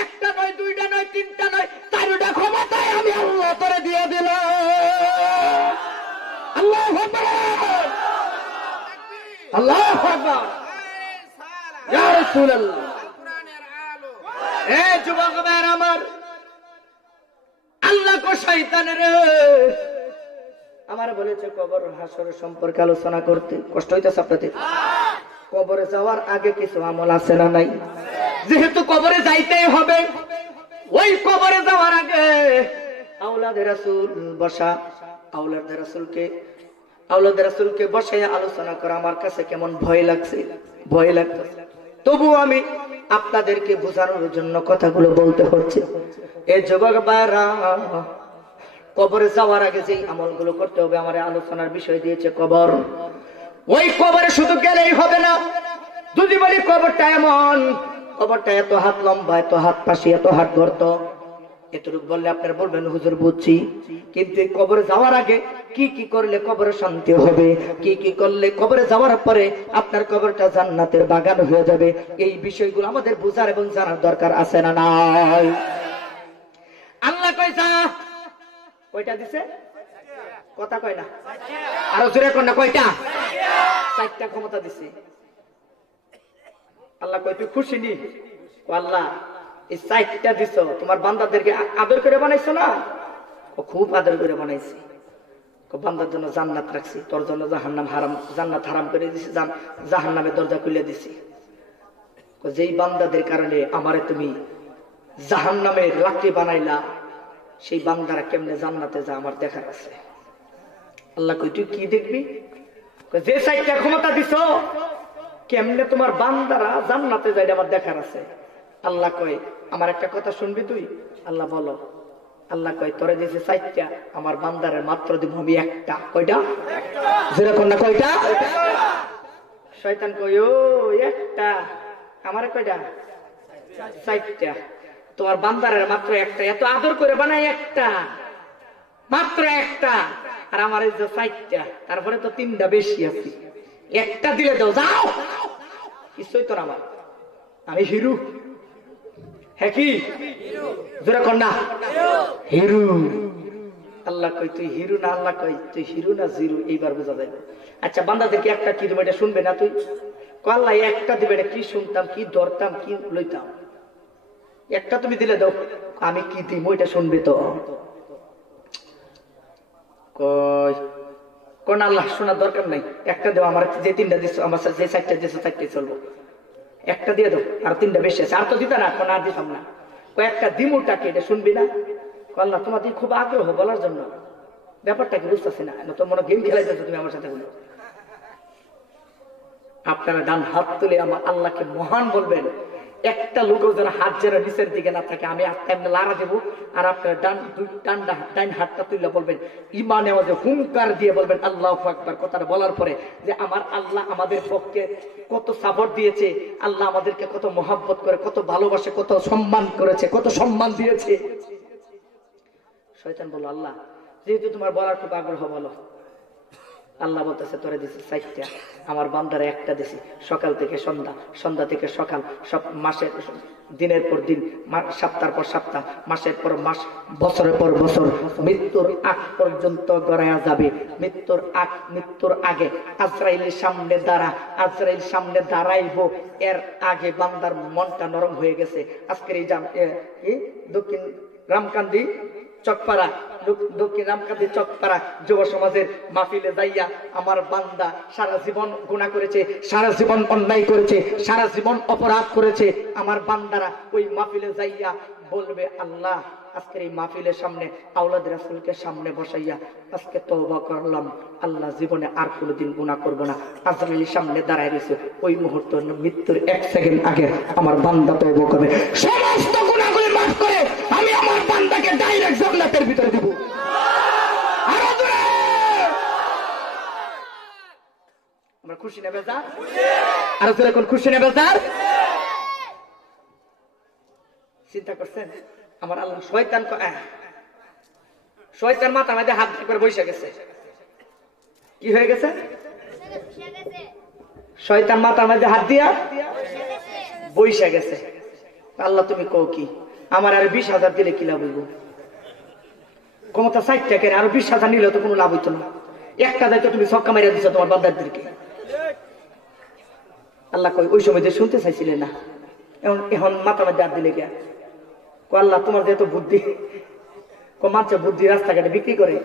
1টা নয় 2টা নয় 3টা নয় 4টা ক্ষমতায় আমি আল্লাহ তোরে দিয়ে দিলাম। আল্লাহু আকবার, আল্লাহু আকবার, ইয়া রাসূলুল্লাহ। এ যুবক ভাইরা আমার, আল্লাহ কো শয়তানের আমার বলেছে কবর হাসর সম্পর্কে আলোচনা করতে। কষ্ট হইতেছে আপনাদের? কবরে যাওয়ার আগে কিছু আমল আছে না নাই? যেহেতু কবরে যাইতেই হবে, ওই কবরে যাওয়ার আগে আওলাদে রাসূল বসা, আওলাদে রাসূলকে বসে আলোচনা করা আমার কাছে কেমন ভয় লাগছে, ভয় লাগতেছে। তবু আমি আপনাদেরকে বোঝানোর জন্য কথাগুলো বলতে হচ্ছে। এই যুবক ভাইরা, কবরে যাওয়ার আগে যে আমলগুলো করতে হবে আমার আলোচনার বিষয় দিয়েছে কবর। ওই কবরে শুধু গেলেই হবে না, যদি বলি কবরটা এমন, কবরটা এত হাত লম্বা, এত হাত পাশে, এত হাত গর্ত, এতটুকু বললে আপনারা বলবেন হুজুর বুঝছি, কিন্তু এই কবরে যাওয়ার আগে কি কি করলে কবরে শান্তি হবে, কি কি করলে কবরে যাওয়ার পরে আপনার কবরটা জান্নাতের বাগান হয়ে যাবে, এই বিষয়গুলো আমাদের বোঝার এবং জানার দরকার আছে না নাই? আল্লাহ কয়টা কয়টা দিছে? কথা কয় না, আরো জোরে কর না, কয়টা? 4টা ক্ষমতা দিছে। আল্লাহ কয় তুই খুশি নি? আল্লাহ এই 4টা দিছ, তোমার বান্দাদেরকে আদর করে বানাইছো না? খুব আদর করে বানাইছি। বান্দার জন্য জান্নাত রাখছি, তোর জন্য জাহান্নাম হারাম, জান্নাত হারাম করে দিছি, জাহান্নামের দরজা খুলে দিছি। যেই বান্দাদের কারণে আমারে তুমি জাহান্নামের লাকড়ি বানাইলা, সেই বান্দারা কেমনে জান্নাতে যা আমার দেখার আছে। আল্লাহ কই তুই কি দেখবি? যে 4টা ক্ষমতা দিছ, কেমনে তোমার বান্দারা জান্নাতে যায় আমার দেখার আছে। আল্লাহ কয় আমার একটা কথা শুনবি তুই? আল্লাহ বলো। আল্লাহ কয় তোরে দিয়েছে 4টা, আমার বান্দারের মাত্র দিব আমি 1টা। কয়টা? যেরকম না, কয়টা? শয়তান কই ও 1টা, আমারে কয়টা? 4টা। তোমার বান্দারের মাত্র একটা, এত আদর করে বানাই একটা, মাত্র একটা, আর আমার এই যে 4টা, তারপরে তো 3টা বেশি আছে, একটা দিলে দাও, যাও, কিছুই তো আমার, আমি হিরু। হ্যাঁ কি জোরে কন্যা হিরু। আল্লাহ কই তুই হিরু না, আল্লাহ কই তুই হিরু না জিরু, এইবার বোঝা যাবে। আচ্ছা বান্দাদেরকে একটা কি তুমি এটা শুনবে না? তুই আল্লাহ একটা দিবে, এটা কি শুনতাম, কি ধরতাম, কি লইতাম, একটা তুমি দিলে দাও, আমি কি দিব এটা শুনবে তো। কই কোন আল্লাহ শোনার দরকার নাই, একটা দেও আমার, যে 3টা দিচ্ছ আমার, যে 4টা দিচ্ছ 4টাই চলবো, একটা দিয়ে দাও, আর 3টা বেশি আছে, আর তো দিতা না, কোন আর দিতাম না, কয়েকটা দিমুটাকে এটা শুনবি না? আল্লাহ তোমাদের খুব আগ্রহ বলার জন্য, ব্যাপারটা কি বুঝতেছি না, তো মনে গেম খেলাইতেছো তুমি আমার সাথে। বলো আপনারা ডান হাত তুলে আমার আল্লাহকে মহান বলবেন। একটা লোকেও যেন হাত যেন নিচের দিকে না থাকে, আমি এমনি লাড়া দেবো, আর আপনারা ডান হাতটা তুলে বলবেন ইমানে আমাদের হুঙ্কার দিয়ে বলবেন আল্লাহু আকবার। কথাটা বলার পরে যে আমার আল্লাহ আমাদের পক্ষে কত সাপোর্ট দিয়েছে, আল্লাহ আমাদেরকে কত মহাব্বত করে, কত ভালোবাসে, কত সম্মান করেছে, কত সম্মান দিয়েছে। শয়তান বলল আল্লাহ যেহেতু তোমার বলার খুব আগ্রহ, বলো। আল্লাহ বলতেছে তোরে দিছি 4টা, আমার বান্দারে একটা দিছি, সকাল থেকে সন্ধ্যা, সন্ধ্যা থেকে সকাল, সব মাসের দিনের পর দিন, সপ্তাহের পর সপ্তাহ, মাসের পর মাস, বছরের পর বছর, মৃত্যুর আগ পর্যন্ত গড়াইয়া যাবে। মৃত্যুর আগে আজরাইলের সামনে আজরাইল সামনে দাঁড়াইবো, এর আগে বান্দার মনটা নরম হয়ে গেছে। আজকের এই দক্ষিণ রামকান্দি চকপাড়া, দক্ষিণ রামকান্দি চকপাড়া যুব সমাজের মাহফিলে যাইয়া আমার বান্দা সারা জীবন গুনাহ করেছে, সারা জীবন অন্যায় করেছে, সারা জীবন অপরাধ করেছে। আমার বান্দারা ওই মাহফিলে যাইয়া বলবে আল্লাহ আজকের এই মাহফিলের সামনে আওলাদ রাসূলকে সামনে বসাইয়া আজকে তওবা করলাম, আল্লাহ জীবনে আর কোনোদিন গুনাহ করব না। আজরাইলের সামনে দাঁড়ায় রয়েছে, ওই মুহূর্তে মৃত্যুর 1 সেকেন্ড আগে আমার বান্দা তওবা করবে, সমস্ত গুনাহগুলি মাফ করে আমি আমার বান্দাকে ডাইরেক্ট জান্নাতের ভিতরে দেব। আরো জোরে আমরা খুশি না বেজার? আরো জোরে কোন খুশি না বেজার? চিন্তা করছেন আমার আল্লাহ শয়তান মাথা মাঝে হাত করে বসে গেছে। কি হয়ে গেছে? শয়তান মাথার মাঝে হাত দিয়া বসে গেছে। আল্লাহ তুমি কও কি, আমার আর 20,000 দিলে কি লাভ হইব? ক্ষমতা 60 টাকা, আরো 20,000 নিলে তো কোনো লাভ হইতো না। একটা দায়িত্ব তুমি ছক্কা মারিয়া দিচ্ছ তোমার বান্দাদেরকে। আল্লাহ কই ওই সময় যে শুনতে চাইছিলেন না, এখন মাথা মাঝে হাত দিলে কে? আল্লাহ তোমার যে এত বুদ্ধি, মানুষের বুদ্ধি রাস্তাঘাটে বিক্রি করে,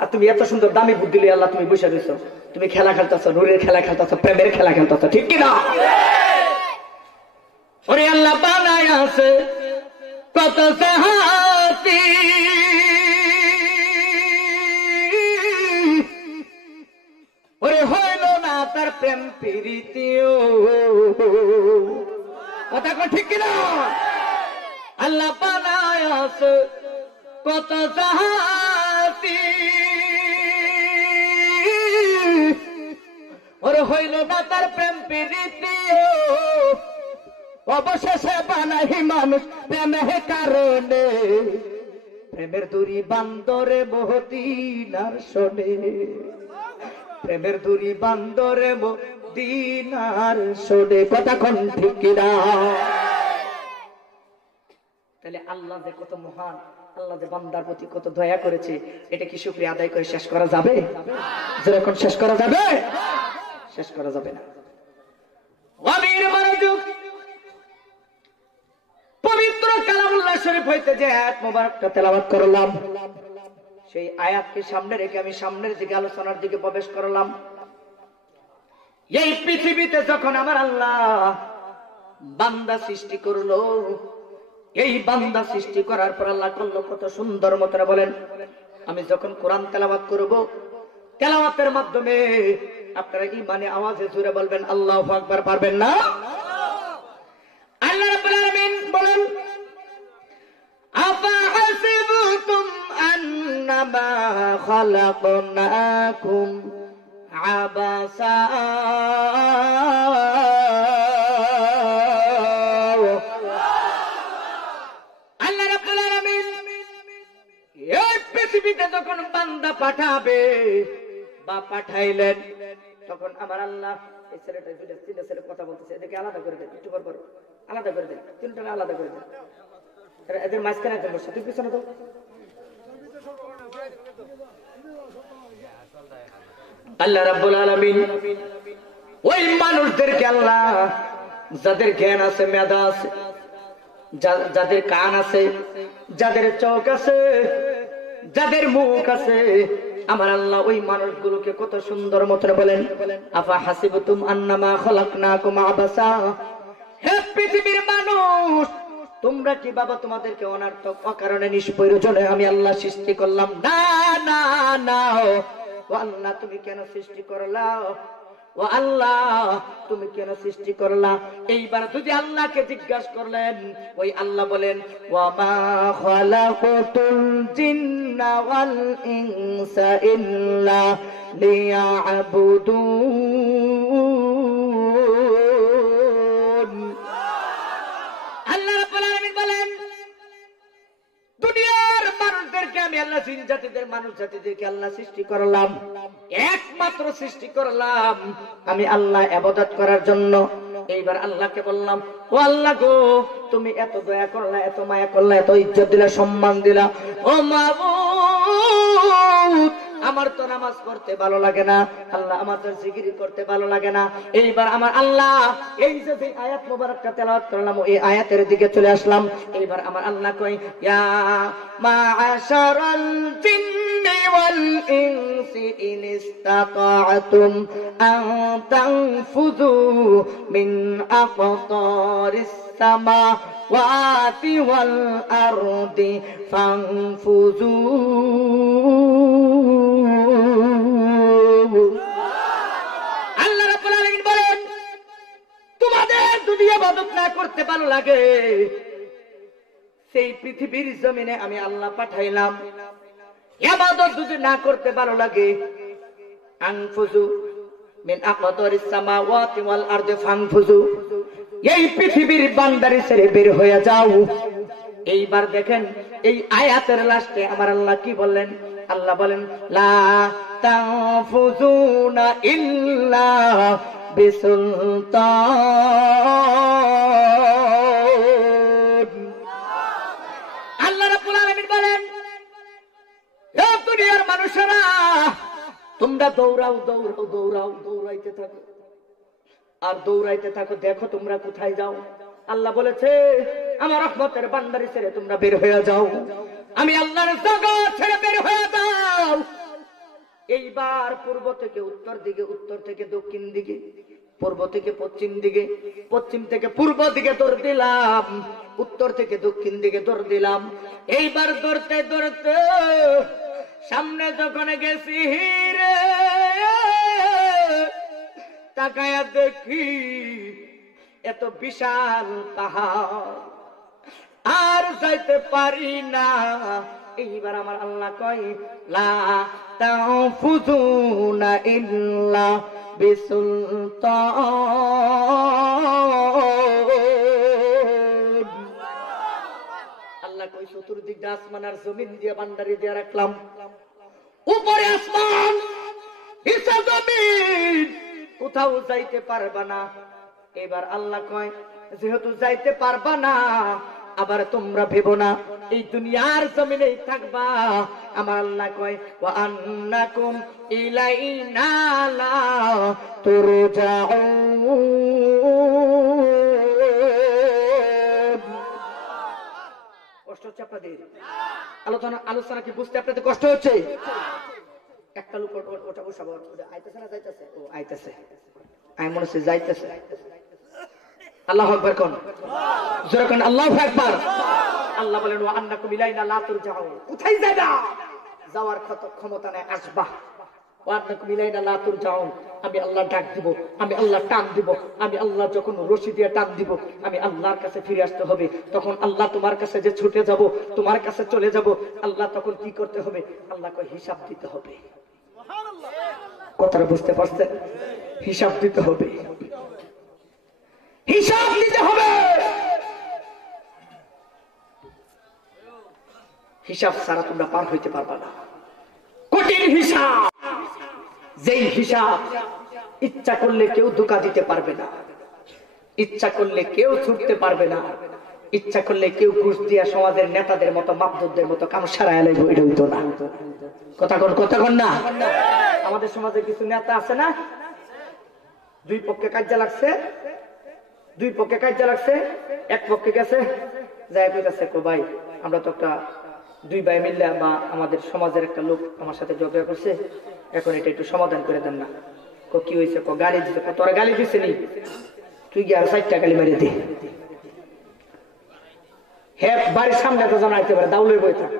আর তুমি এত সুন্দর দামি বুদ্ধি লিয়ে আল্লাহ তুমি বসে রয়েছো, তুমি খেলা খেলতেছ, নূরের খেলা খেলতেছ, প্রেমের খেলা খেলতেছ, ঠিক কিনা? ওরে আল্লাহ বানায় আছে কত সাহাবী, ওরে হইল না তার প্রেম প্রীতিও, কথা কো ঠিক কিনা? আল্লাহ বানায় আছে কত সাহাবী, ওরে হইল না তার প্রেম প্রীতিও, অবশেষে বানাই মানুষ প্রেমের কারণে, প্রেমের দড়ি বান্দরে বহুদিনার শোনে, প্রেমের দড়ি বান্দরে বহুদিনার শোনে, কথা কোন ঠিক কিনা? তাহলে আল্লাহ যে কত মহান, আল্লাহ যে বান্দার প্রতি কত দয়া করেছে, এটা কি শুকরিয়া আদায় করে শেষ করা যাবে? যেরকম শেষ করা যাবে? শেষ করা যাবে না। পবিত্র কালামুল্লাহ শরীফ হইতে যে আয়াত মোবারকটা তেলাওয়াত করলাম, সেই আয়াতকে সামনে রেখে আমি সামনের দিকে আলোচনার দিকে প্রবেশ করলাম। এই পৃথিবীতে যখন আমার আল্লাহ বান্দা সৃষ্টি করলো, এই বান্দা সৃষ্টি করার পর আল্লাহ করলো কত সুন্দর মতো বলেন, আমি যখন কোরআন তেলাওয়াত করব, তেলাওয়াতের মাধ্যমে আপনারা ঈমানে আওয়াজে জোরে বলবেন আল্লাহু আকবার, পারবেন না? আল্লাহ রাব্বুল আলামিন বলেন আফা হাসিবতুম আন্নামা খালাকনাকুম আবাসা যখন বান্দা পাঠাবে বা পাঠাইলেন, তখন আমার আল্লাহ এই ছেলেটা দুইটা তিনটা ছেলে কথা বলতেছে, এদেরকে আলাদা করে দেন, একটু পর আলাদা করে দেন, তিনটা আলাদা করে দেন, এদের মাঝখানে একজন বসে, তুই পিছনে তো। আল্লাহ রাব্বুল আলামিন ওই মানুষদেরকে, আল্লাহ যাদের জ্ঞান আছে, মেধা আছে, যাদের কান আছে, যাদের চোখ আছে, যাদের মুখ আছে, আমার আল্লাহ ওই মানুষগুলোকে কত সুন্দর মতন বলেন, আফা হাসিবতুম আন্নামা খালাকনাকুম আবাসা, হে পৃথিবীর মানুষ, তোমরা কি বাবা তোমাদেরকে অনার্থক অকারণে নিষ্প্রয়োজনে আমি আল্লাহ সৃষ্টি করলাম? না না না, ও আল্লাহ তুমি কেন সৃষ্টি করলা? ও আল্লাহ তুমি কেন সৃষ্টি করলা? এইবার যদি আল্লাহকে জিজ্ঞাসা করলেন, ওই আল্লাহ বলেন, ওয়া মা খালাকাতুল জিন্না ওয়াল ইনসা ইল্লা লিয়াবুদুন। আল্লাহ রাব্বুল আলামিন বলেন, দুনিয়ার মানুষদেরকে আমি আল্লাহ, জিন জাতিদের মানুষ জাতিদেরকে আল্লাহ সৃষ্টি করলাম, একমাত্র সৃষ্টি করলাম আমি আল্লাহ ইবাদত করার জন্য। এইবার আল্লাহকে বললাম, ও আল্লাহ গো, তুমি এত দয়া করলা, এত মায়া করলা, এত ইজ্জত দিলা, সম্মান দিলা, ও মাবুদ, আমার তো নামাজ পড়তে ভালো লাগে না আল্লাহ, আমার তো জিকির করতে ভালো লাগে না। এইবার আমার আল্লাহ এই যে আয়াত মোবারকটা তেলাওয়াত করলাম, এই আয়াতের দিকে চলে আসলাম। এইবার আমার আল্লাহ কই, ইয়া মা'আশারাল জিন্নি ওয়াল ইনসি ইন ইসতাতা'তুম আন তানফুযু মিন আকতারিস সামাওয়াতি ওয়াল আরদি ফানফুযু। আল্লাহ রাব্বুল আলামিন বলেন, তোমাদের যদি ইবাদত না করতে ভালো লাগে, সেই পৃথিবীর জমিনে আমি আল্লাহ পাঠাইলাম। ইবাদত যদি না করতে ভালো লাগে, আনফুযু মিন আকতারিস সামাওয়াতি ওয়াল আরদি ফানফুযু, এই পৃথিবীর বান্দারি ছেড়ে বের হয়ে যাও। এইবার দেখেন এই আয়াতের লাস্টে আমার আল্লাহ কি বললেন? আল্লাহ বলেন, লা তানফুযুনা ইল্লা বিসুলতান। আল্লাহ রাব্বুল আলামিন বলেন, হে দুনিয়ার মানুষেরা, তোমরা দৌড়াও দৌড়াও দৌড়াও, দৌড়াইতে থাকো আর দৌড়াইতে থাকো, দেখো তোমরা কোথায় যাও। আল্লাহ বলেছে, আমার রহমতের বান্দারি ছেড়ে তোমরা বের হয়ে যাও, আমি আল্লাহর জগৎ ছেড়ে বের হয়ে যাও। এইবার পূর্ব থেকে উত্তর দিকে, উত্তর থেকে দক্ষিণ দিকে, পূর্ব থেকে পশ্চিম দিকে, পশ্চিম থেকে পূর্ব দিকে দৌড় দিলাম, উত্তর থেকে দক্ষিণ দিকে দৌড় দিলাম। এইবার দৌড়তে দৌড়তে সামনে যখন গেছি রে, তাকায়া দেখি এত বিশাল পাহাড়, আর যাইতে পারি না। এইবার আমার আল্লাহ কয়, লা তানফুযুনা ইল্লা বিসুলতান। আল্লাহ কই, চতুর্দিক দিয়ে আসমান আর জমিন দিয়ে বান্দারি দিয়ে রাখলাম, উপরে আসমান নিচে জমিন, কোথাও যাইতে পারবা না। এবার আল্লাহ কয়, যেহেতু যাইতে পারবা না, আবার তোমরা ভেবো না এই দুনিয়ার জমিনেই থাকবা। আমার আল্লাহ কয়, ওয়া আন্নাকুম ইলাইনা লা তুরজাউন। কষ্ট হচ্ছে আপনাদের? আলোচনা কি বুঝতে আপনাদের কষ্ট হচ্ছে? একটা লোক ওটা বসাবো, আইতেছে না যাইতেছে? ও আইতেছে, আমি মনে হচ্ছে যাইতেছে। আল্লাহু আকবার কোন, জোরে কোন আল্লাহু আকবার। আল্লাহ বলেন, ওয়া আন্নাকুম ইলাইনা লা তুরজাউন, কোথায় যাবা? যাওয়ার ক্ষমতা নেই, আসবা। ওয়া আন্নাকুম ইলাইনা লা তুরজাউন, আমি আল্লাহ ডাক দিব, আমি আল্লাহ টান দিব, আমি আল্লাহ যখন রশি দিয়ে টান দিব, আমি আল্লাহর কাছে ফিরে আসতে হবে। তখন আল্লাহ তোমার কাছে যে ছুটে যাব, তোমার কাছে চলে যাব, আল্লাহ তখন কি করতে হবে? আল্লাহ কয়, হিসাব দিতে হবে। কথাটা বুঝতে পারছেন? হিসাব দিতে হবে, হিসাব দিতে হবে। হিসাব ছাড়া তোমরা পার হইতে পারবা না। হিসাব, যেই হিসাব ইচ্ছা করলে কেউ ধোঁকা দিতে পারবে না, ইচ্ছা করলে কেউ ছুটতে পারবে না, ইচ্ছা করলে কেউ ঘুষ দিয়া সমাজের নেতাদের মতো মাপদুরদের মতো কাম সারায় লাগবে, এটা হইতো না। কথা কন না। আমাদের সমাজে কিছু নেতা আছে না, দুই পক্ষে কাজে লাগছে, এক পক্ষে গেছে যাই কইতাছে কো ভাই আমরা তো একটা দুই ভাই মিললে বা আমাদের সমাজের একটা লোক আমার সাথে ঝগড়া করছে, এখন এটা একটু সমাধান করে দেন না। কো কি হয়েছে? কো গালি দিছে। তোরা গালি দিছে নি? তুই গিয়ে আর 4টা গালি মারিয়ে দে। হ্যাঁ বাড়ির সামনে তো জানাইতে পারে দাউলের বই থাক,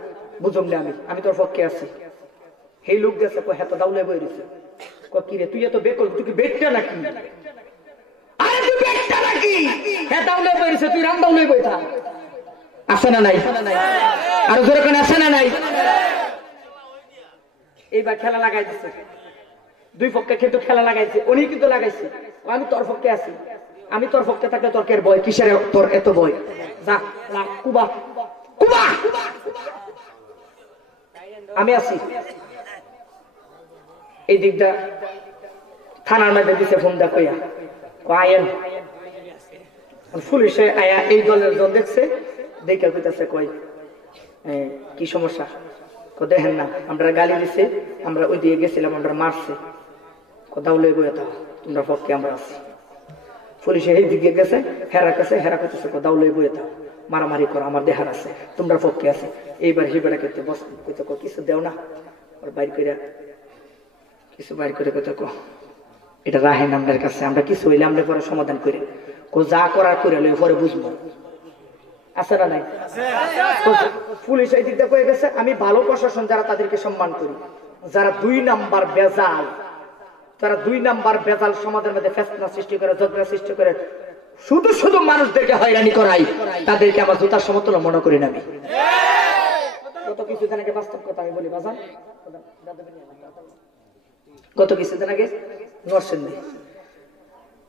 বুঝুম না আমি তোর পক্ষে আছি। এই লোক গেছে কো হ্যাঁ তো দাউলে বই রয়েছে। কো কি রে তুই এত বেকল, তুই কি বেটটা নাকি? আরে তুই বেটটা নাকি? হ্যাঁ দাউলে বই রয়েছে, তুই রাম দাউলে বই থাক। আছে না নাই? আর জোরে কোন আছে না নাই? এইবার খেলা লাগাই দিচ্ছে, দুই পক্ষে কিন্তু খেলা লাগাইছে, উনি কিন্তু লাগাইছে আমি তোর পক্ষে আছি, আমি তোর পক্ষে থাকলে তোর কের ভয় কিসের, তোর এত ভয়? যা কুবা কুবা, আমি আছি। এই দিকটা থানার মধ্যে দিছে ফোন দা কইয়া আয়েন পুলিশে আয়া এই দলের জন দেখছে, দেখা কইতাছে কই কি সমস্যা? দেখেন না আমরা গালি দিছে, আমরা ওই দিয়ে গেছিলাম, আমরা মারছে, কোথাও লই বই তোমরা পক্ষে আমরা আছি। পুলিশে এই দিকে গেছে, হেরা কাছে হেরা করতেছে কোথাও লই বই মারামারি করো, আমার দেহার আছে, তোমরা পক্ষে আছে। এইবার হিবেড়া করতে বস কইতে কিছু দেও না, ওর বাইর করে কিছু বাইর করে কইতে এটা রাহেন আমাদের কাছে, আমরা কিছু হইলে আমরা পরে সমাধান করে যা করার করে লই পরে বুঝবো। আছে না নাই? পুলিশ এই দিকটা কয়ে গেছে আমি ভালো প্রশাসন যারা তাদেরকে সম্মান করি, যারা 2 নাম্বার বেজাল, যারা 2 নাম্বার বেজাল সমাজের মধ্যে ফেসনা সৃষ্টি করে, ঝগড়া সৃষ্টি করে, শুধু শুধু মানুষদেরকে হয়রানি করাই, তাদেরকে আমার জুতার সমতুল্য মনে করি না। আমি গত কিছুদিন আগে বাস্তব কথা আমি বলি বাজান, গত কিছুদিন আগে নরসিংদী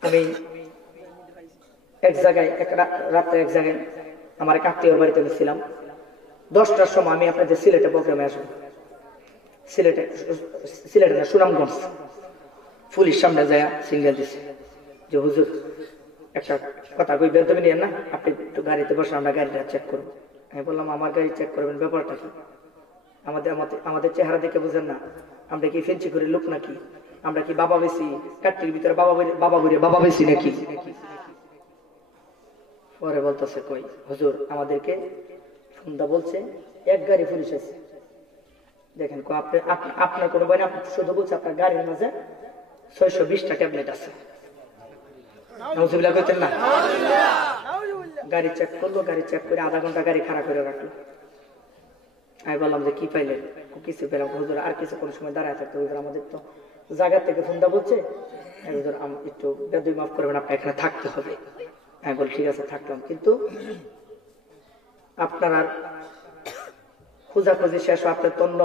আমি এক জায়গায় রাত্রে এক জায়গায় আমার এক আত্মীয়র বাড়িতে ছিলাম। 10টার সময় আমি আপনাদের সিলেটে প্রোগ্রামে আসবো, সিলেটে না সুনামগঞ্জ। পুলিশ সামনে যায় সিঙ্গেল দিছে যে হুজুর একটা কথা কই বের তবে নিয়েন না, আপনি একটু গাড়িতে বসে আমরা গাড়িটা চেক করবো। আমি বললাম আমার গাড়ি চেক করবেন, ব্যাপারটা কি? আমাদের চেহারা দেখে বুঝেন না আমরা কি ফেঞ্চি করে লোক নাকি? আমরা কি বাবা বেশি কাটটির ভিতরে বাবা বেশি নাকি? পরে বলতেছে কই হুজুর আমাদেরকে ফোনটা বলছে এক গাড়ি পুলিশ আছে, দেখেন আপনার কোনো বই না, শুধু বলছে আপনার গাড়ির মাঝে 620টা ট্যাবলেট আছে। নাউজুবিল্লাহ কইতেন না? গাড়ি চেক করলো, গাড়ি চেক করে আধা ঘন্টা গাড়ি খারাপ করে রাখলো। আমি বললাম যে কি পাইলেন? কিছু পেলাম। হুজুর আর কিছু কোনো সময় দাঁড়ায় থাকতো, হুজুর আমাদের তো জায়গা থেকে ফোনটা বলছে, হুজুর একটু বেদবি মাফ করবেন, আপনার এখানে থাকতে হবে। আমি বল ঠিক আছে থাকলাম, কিন্তু আপনারা খোঁজাখুঁজি শেষ, আপনার তন্ন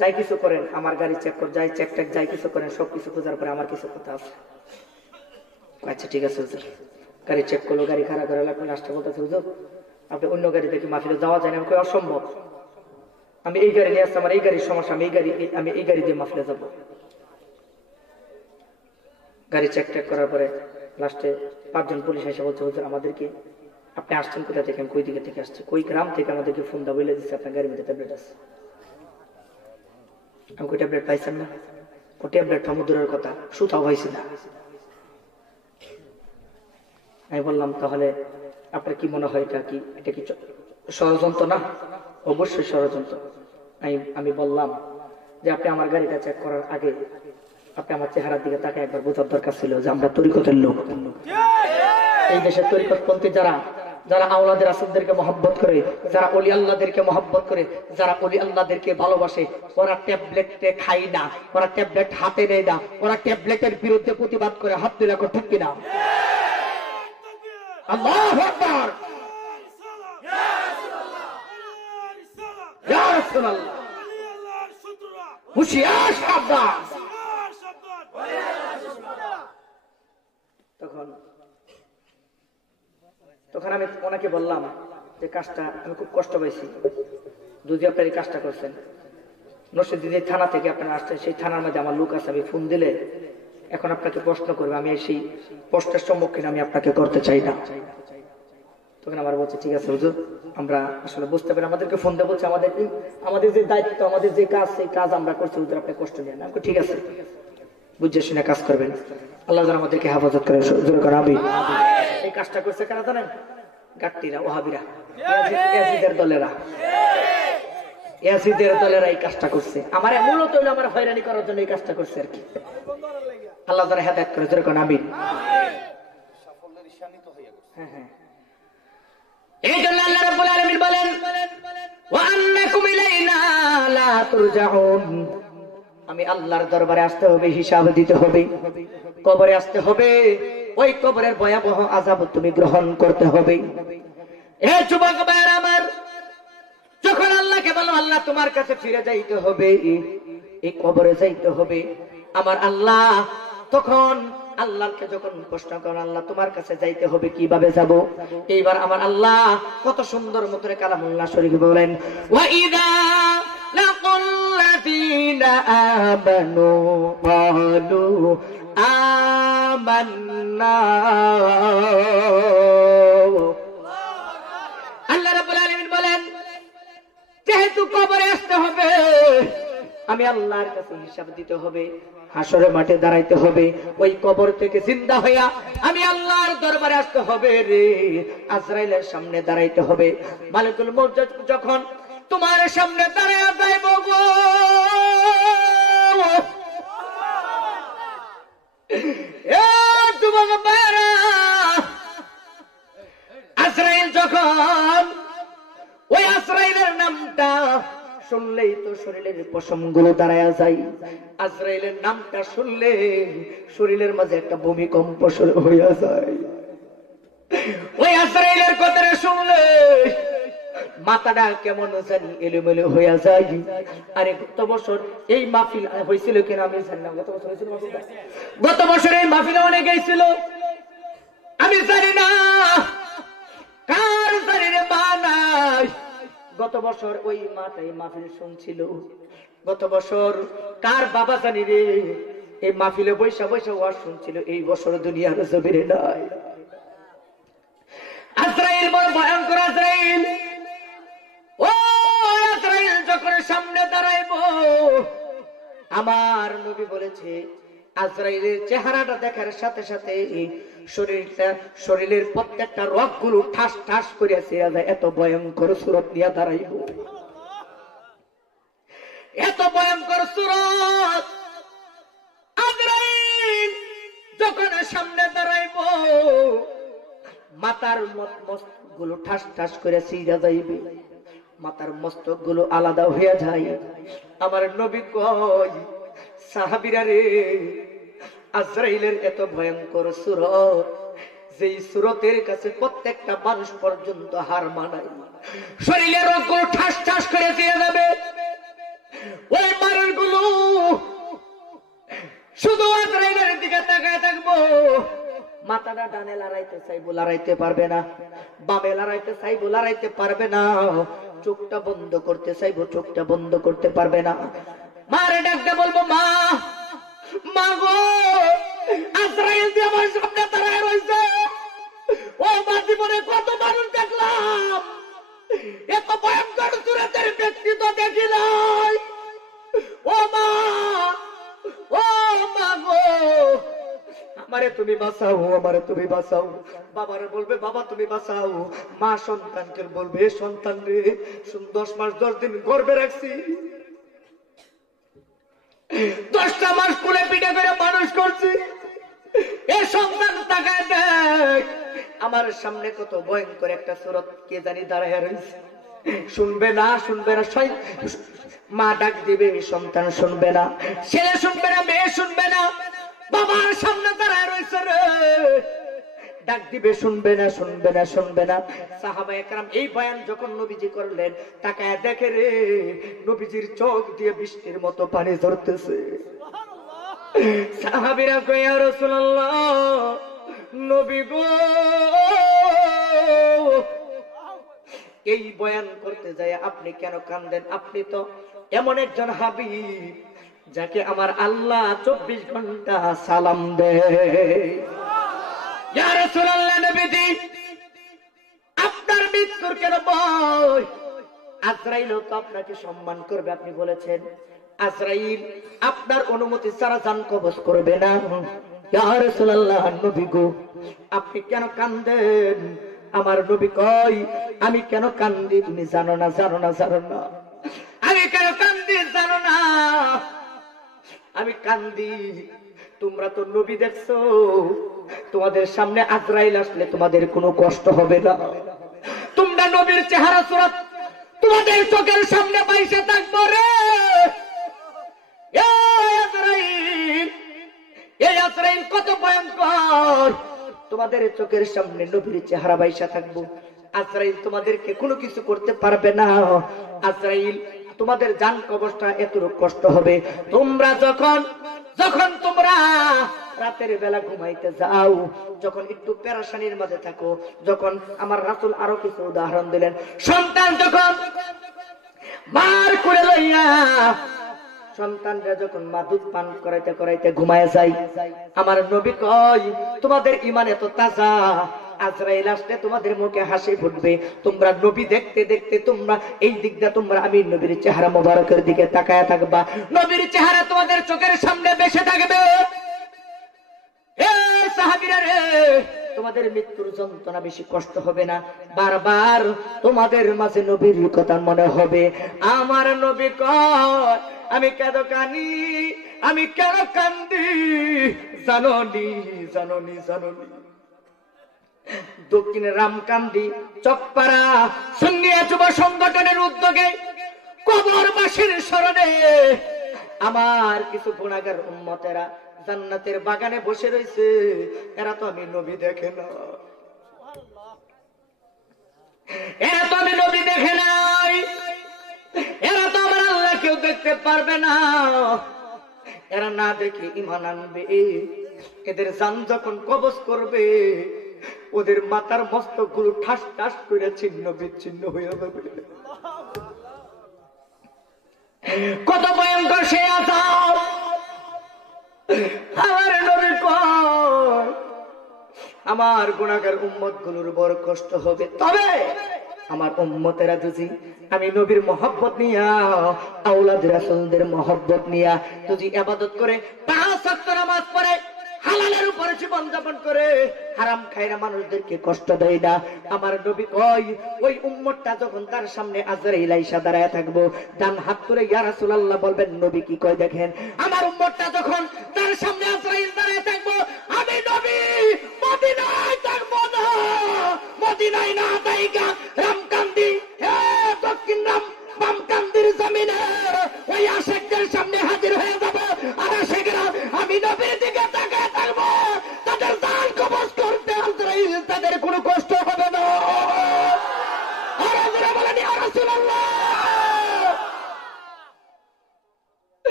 যাই কিছু করেন, আমার গাড়ি চেক করে যাই চেক টেক যাই কিছু করেন, সবকিছু খোঁজার পরে আমার কিছু কথা আছে। আচ্ছা ঠিক আছে হুজুর। গাড়ি চেক করলো, গাড়ি খারাপ করে লাগলো, লাস্টে বলতেছে হুজুর আপনি অন্য গাড়ি দেখি মাহফিলে যাওয়া যায় না। আমি অসম্ভব, আমি এই গাড়ি নিয়ে আসছি, আমার এই গাড়ির সমস্যা, আমি এই গাড়ি দিয়ে মাহফিলে যাবো। গাড়ি চেক টেক করার পরে লাস্টে 5 জন পুলিশ এসে বলছে হুজুর আমাদেরকে আপনি আসছেন কোথা থেকে? আমি কই দিকে থেকে আসছি, কই গ্রাম থেকে আমাদেরকে ফোন দা বলে দিচ্ছে আপনার গাড়ির মধ্যে ট্যাবলেট আছে। আমি কই ট্যাবলেট পাইছেন না? ও ট্যাবলেট সমুদ্রের কথা, সুতাও পাইছি না। আমি বললাম তাহলে আপনার কি মনে হয় এটা কি ষড়যন্ত্র না? অবশ্যই ষড়যন্ত্র। আমি বললাম যে আপনি আমার গাড়িটা চেক করার আগে আপনি আমার চেহারার দিকে তাকে একবার বোঝার দরকার ছিল যে আমরা তরিকতের লোক। এই দেশের তরিকতপন্থী যারা আওলাদের রাসূলদেরকে মহব্বত করে, যারা ওলি আল্লাহদেরকে মহব্বত করে, যারা ওলি আল্লাহদেরকে ভালোবাসে, ওরা ট্যাবলেটে খায় না, ওরা ট্যাবলেট হাতে নেয় না, ওরা ট্যাবলেটের বিরুদ্ধে প্রতিবাদ করে। হাত তুলে ঠিক কিনা? আল্লাহু আকবার, ইয়া রাসূলুল্লাহ, হুশিয়ার সাবধান। তখন আমি ওনাকে বললাম যে কাজটা আমি খুব কষ্ট পাইছি, যদি আপনার এই কাজটা করছেন নরসিংদী থানা থেকে আপনারা আসছেন, সেই থানার মধ্যে আমার লোক আছে, আমি ফোন দিলে এখন আপনাকে প্রশ্ন করবে, আমি সেই প্রশ্নের সম্মুখীন আমি আপনাকে করতে চাই না। তখন আমার বলছে ঠিক আছে হুজুর, আমরা আসলে বুঝতে পারি, আমাদেরকে ফোন দিয়ে বলছে আমাদের যে দায়িত্ব, আমাদের যে কাজ, সেই কাজ আমরা করছি হুজুর, আপনি কষ্ট নেন না। ঠিক আছে, বুঝে শুনে কাজ করবেন, আল্লাহ যেন আমাদেরকে হেফাজত করে, জোরে করে আমিন। এই কাজটা করছে কারা জানেন? গাট্টিরা, ওহাবিরা, ইয়াজিদের দলেরা, ইয়াজিদের দলেরা এই কাজটা করছে। আমার মূলত হইলো আমার হয়রানি করার জন্য এই কাজটা করছে আর কি। আল্লাহ যেন হেদায়েত করে, জোরে করে আমিন। হ্যাঁ হ্যাঁ, এই জন্য আল্লাহ রাব্বুল আলামিন বলেন ওয়া আন্নাকুম ইলাইনা লা তুরজাউন, আমি আল্লাহর দরবারে আসতে হবে, হিসাব দিতে হবে, কবরে আসতে হবে, ওই কবরের ভয়াবহ আযাব তুমি গ্রহণ করতে হবে। হে যুবক ভাইরা আমার, যখন আল্লাহকে বলো আল্লাহ তোমার কাছে ফিরে যাইতে হবে, এই কবরে যাইতে হবে, আমার আল্লাহ তখন আল্লাহকে যখন প্রশ্ন করেন আল্লাহ তোমার কাছে যাইতে হবে, কিভাবে যাব? এইবার আমার আল্লাহ কত সুন্দর মতরে কালামুল্লাহ শরীফ বলেন ওয়া ইযা লাকুল লাযিনা আমানু ক্বালু আমান্না। আল্লাহ রাব্বুল আলামিন বলেন যেহেতু কবরে আসতে হবে, আমি আল্লাহর কাছে হিসাব দিতে হবে, হাসরের মাঠে দাঁড়াইতে হবে, ওই কবর থেকে জিন্দা হইয়া আমি আল্লাহর দরবারে আসতে হবে রে, আজরাইলের সামনে দাঁড়াইতে হবে। মালিকুল মউত যখন তোমার সামনে দাঁড়ায়া যাইব গো, এ যুবক ভাইরা, আজরাইল যখন, ওই আজরাইলের নামটা শুনলেই তো শরীরের পশমগুলো দাঁড়ায়া যায়। আজরাইলের নামটা শুনলে শরীরের মাঝে একটা ভূমিকম্প শুরু হইয়া যায়। ওই আজরাইলের কথাটা শুনলে মাথাটা কেমন জানি এলোমেলো হইয়া যায়। আরে গত বছর এই মাহফিল হয়েছিল কিনা আমি জানি না, গত বছর হয়েছিল মাহফিল, গত বছর এই মাহফিলে অনেক গেছিল আমি জানি না, কার শরীরে মা নাই। গত বছর ওই মাটাই মাহফিল শুনছিল, গত বছর কার বাবা জানি রে এই মাহফিলে বৈশা বৈশা ওয়াজ শুনছিল, এই বছর দুনিয়ার জমিনে নাই। আজরাইল বড় ভয়ঙ্কর, আজরাইল, ও আজরাইল যখন সামনে দাঁড়াইবো, আমার নবী বলেছে আজরাইলের চেহারাটা দেখার সাথে সাথে শরীরের প্রত্যেকটা রগগুলো ঠাস ঠাস করিয়া ছিঁড়া যায়, এত ভয়ঙ্কর সুরত নিয়ে দাঁড়াইব, এত ভয়ঙ্কর সুরত। আজরাইল যখন সামনে দাঁড়াইব, মাথার মস্তক গুলো ঠাস ঠাস করে ছিঁড়া যাইবে, মাথার মস্তক গুলো আলাদা হইয়া যায়। আমার নবী কয় সাহাবীরা রে, আজরাইলের এত ভয়ঙ্কর সুরত, যেই সুরতের কাছে প্রত্যেকটা মানুষ পর্যন্ত হার মানায়, শরীরের রগগুলো ঠাস ঠাস করে দিয়ে যাবে। ওই মারের গুলো শুধু আজরাইলের দিকে তাকায় থাকবো, মাথাটা ডানে লড়াইতে চাইবো লড়াইতে পারবে না, বামে লড়াইতে চাইবো লড়াইতে পারবে না, চোখটা বন্ধ করতে চাইবো চোখটা বন্ধ করতে পারবে না। মারে ডাকতে বলবো মা, মা গো, আজরাইল দিয়ে আমার সামনে দাঁড়ায় রয়েছে, ও মা, জীবনে কত মানুষ দেখলাম, এত ভয়ঙ্কর সুরতের ব্যক্তি তো দেখি নাই, ও মা, ও মা গো, আমারে তুমি বাঁচাও, আমারে তুমি বাঁচাও। বাবারে বলবে বাবা তুমি বাঁচাও, মা সন্তানকে বলবে সন্তান রে 10 মাস 10 দিন গর্ভে রাখছি, 10টা মাস কুলে পিঠে করে মানুষ করছি, এ সন্তান তাকায় দেখ আমার সামনে কত ভয়ঙ্কর একটা সুরত কে জানি দাঁড়ায় রয়েছে। শুনবে না, শুনবে না, মা ডাক দিবে, সন্তান শুনবে না, ছেলে শুনবে না, মেয়ে শুনবে না, বাবার সামনে দাঁড়ায় রয়েছে রে, ডাক দিবে, শুনবে না, শুনবে না, শুনবে না। সাহাবায়ে কেরাম এই বয়ান যখন নবীজি করলেন, তাকায় দেখে রে নবীজির চোখ দিয়ে বৃষ্টির মতো পানি ঝরতেছে। সাহাবীরা কয় ইয়া রাসূলুল্লাহ, নবী গো এই বয়ান করতে যায় আপনি কেন কান্দেন? আপনি তো এমন একজন হাবিব যাকে আমার আল্লাহ 24 ঘন্টা সালাম দেয়। ইয়া রাসূলুল্লাহ, নবীজি আপনার মৃত্যুর কেন ভয়? আজরাইল তো আপনাকে সম্মান করবে, আপনি বলেছেন। আজরাইল আপনার অনুমতি ছাড়া জান কবজ করবে না। ইয়া রাসূলুল্লাহ, নবী গো আপনি কেন কান্দেন? আমার নবী কয় আমি কেন কান্দি তুমি জানো না, জানো না, জানো না। আমি কেন কান্দি জানো না? আমি কান্দি, তোমরা তো নবী দেখছো, তোমাদের সামনে আজরাইল আসলে তোমাদের কোনো কষ্ট হবে না। তোমরা নবীর চেহারা সুরত তোমাদের চোখের সামনে বাইসে থাকবো রে। এই আজরাইল কত ভয়ঙ্কর, তোমাদের চোখের সামনে নবীর চেহারা বাইসা থাকবো। আজরাইল তোমাদেরকে কোনো কিছু করতে পারবে না। আজরাইল তোমাদের জান কবজটা এতটুকু কষ্ট হবে। তোমরা যখন তোমরা রাতের বেলা ঘুমাইতে যাও, যখন একটু পেরেশানির মাঝে থাকো, যখন আমার রাসূল আরো কিছু উদাহরণ দিলেন, সন্তান যখন মার করে লইয়া সন্তানরা যখন মা দুধ পান করাইতে করাইতে ঘুমায় যায়, আমার নবী কয় তোমাদের ঈমান এত তাজা, আজরাইল আসলে তোমাদের মুখে হাসি ফুটবে। তোমরা নবী দেখতে দেখতে তোমরা এই দিকটা তোমরা আমি নবীর চেহারা মোবারকের দিকে তাকায়া থাকবা, নবীর চেহারা তোমাদের চোখের সামনে বেশি থাকবে। সাহাবীরা রে, তোমাদের মৃত্যুর যন্ত্রণা বেশি কষ্ট হবে না। বারবার তোমাদের মাঝে নবীর কথা মনে হবে। আমার নবী কয় আমি কেন কানি, আমি কেন কান্দি জাননি, জাননি, জাননি। দক্ষিণে রামকান্দি চকপাড়া সুন্নিয়া যুব সংগঠনের উদ্যোগে কবরবাসীর স্মরণে আমার কিছু গুনাহগার উম্মতেরা জান্নাতের বাগানে বসে রয়েছে। এরা তো আমি নবী দেখে না, এরা তো আমি নবী দেখে নাই, এরা তো আমার আল্লাহ কেউ দেখতে পারবে না। এরা না দেখে ঈমান আনবে। এদের জান যখন কবজ করবে, ওদের মাথার মস্তকগুলো ঠাস ঠাস করে ছিন্ন বিচ্ছিন্ন হয়ে যাবে। কত ভয়ঙ্কর সে আযাব। আমার নবী কয় আমার গুনাহগার উম্মতগুলোর বড় কষ্ট হবে। তবে আমার উম্মতেরা যদি আমি নবীর মহব্বত নিয়া, আওলাদ রাসূলদের মহব্বত নিয়া যদি ইবাদত করে, 5 ওয়াক্ত নামাজ পড়ে, হালালের উপরে জীবন যাপন করে, হারাম খায়রা মানুষদেরকে কষ্ট দেয় না, আমার নবী কয় ওই উম্মতটা যখন তার সামনে আজরাইল আইসা দাঁড়ায় থাকবো, ডান হাত তুলে ইয়া রাসূলুল্লাহ বলবেন। নবী কি কয় দেখেন, আমার উম্মতটা যখন তার সামনে আজরাইল দাঁড়ায় থাকবো, আমি নবী মদিনায় থাকবো না, মদিনায় না তাইগা রামকান্দি, হে দক্ষিণ রামকান্দির জমিনে ওই আশিকদের সামনে হাজির হয়ে যাব। আর আশিকরা আমি নবীর দিকে তাকায় থাকবো, তাদের জান কবজ করতে আজরাইল তাদের কোনো কষ্ট হবে না। আর আজরা বলেন ইয়া রাসূলুল্লাহ,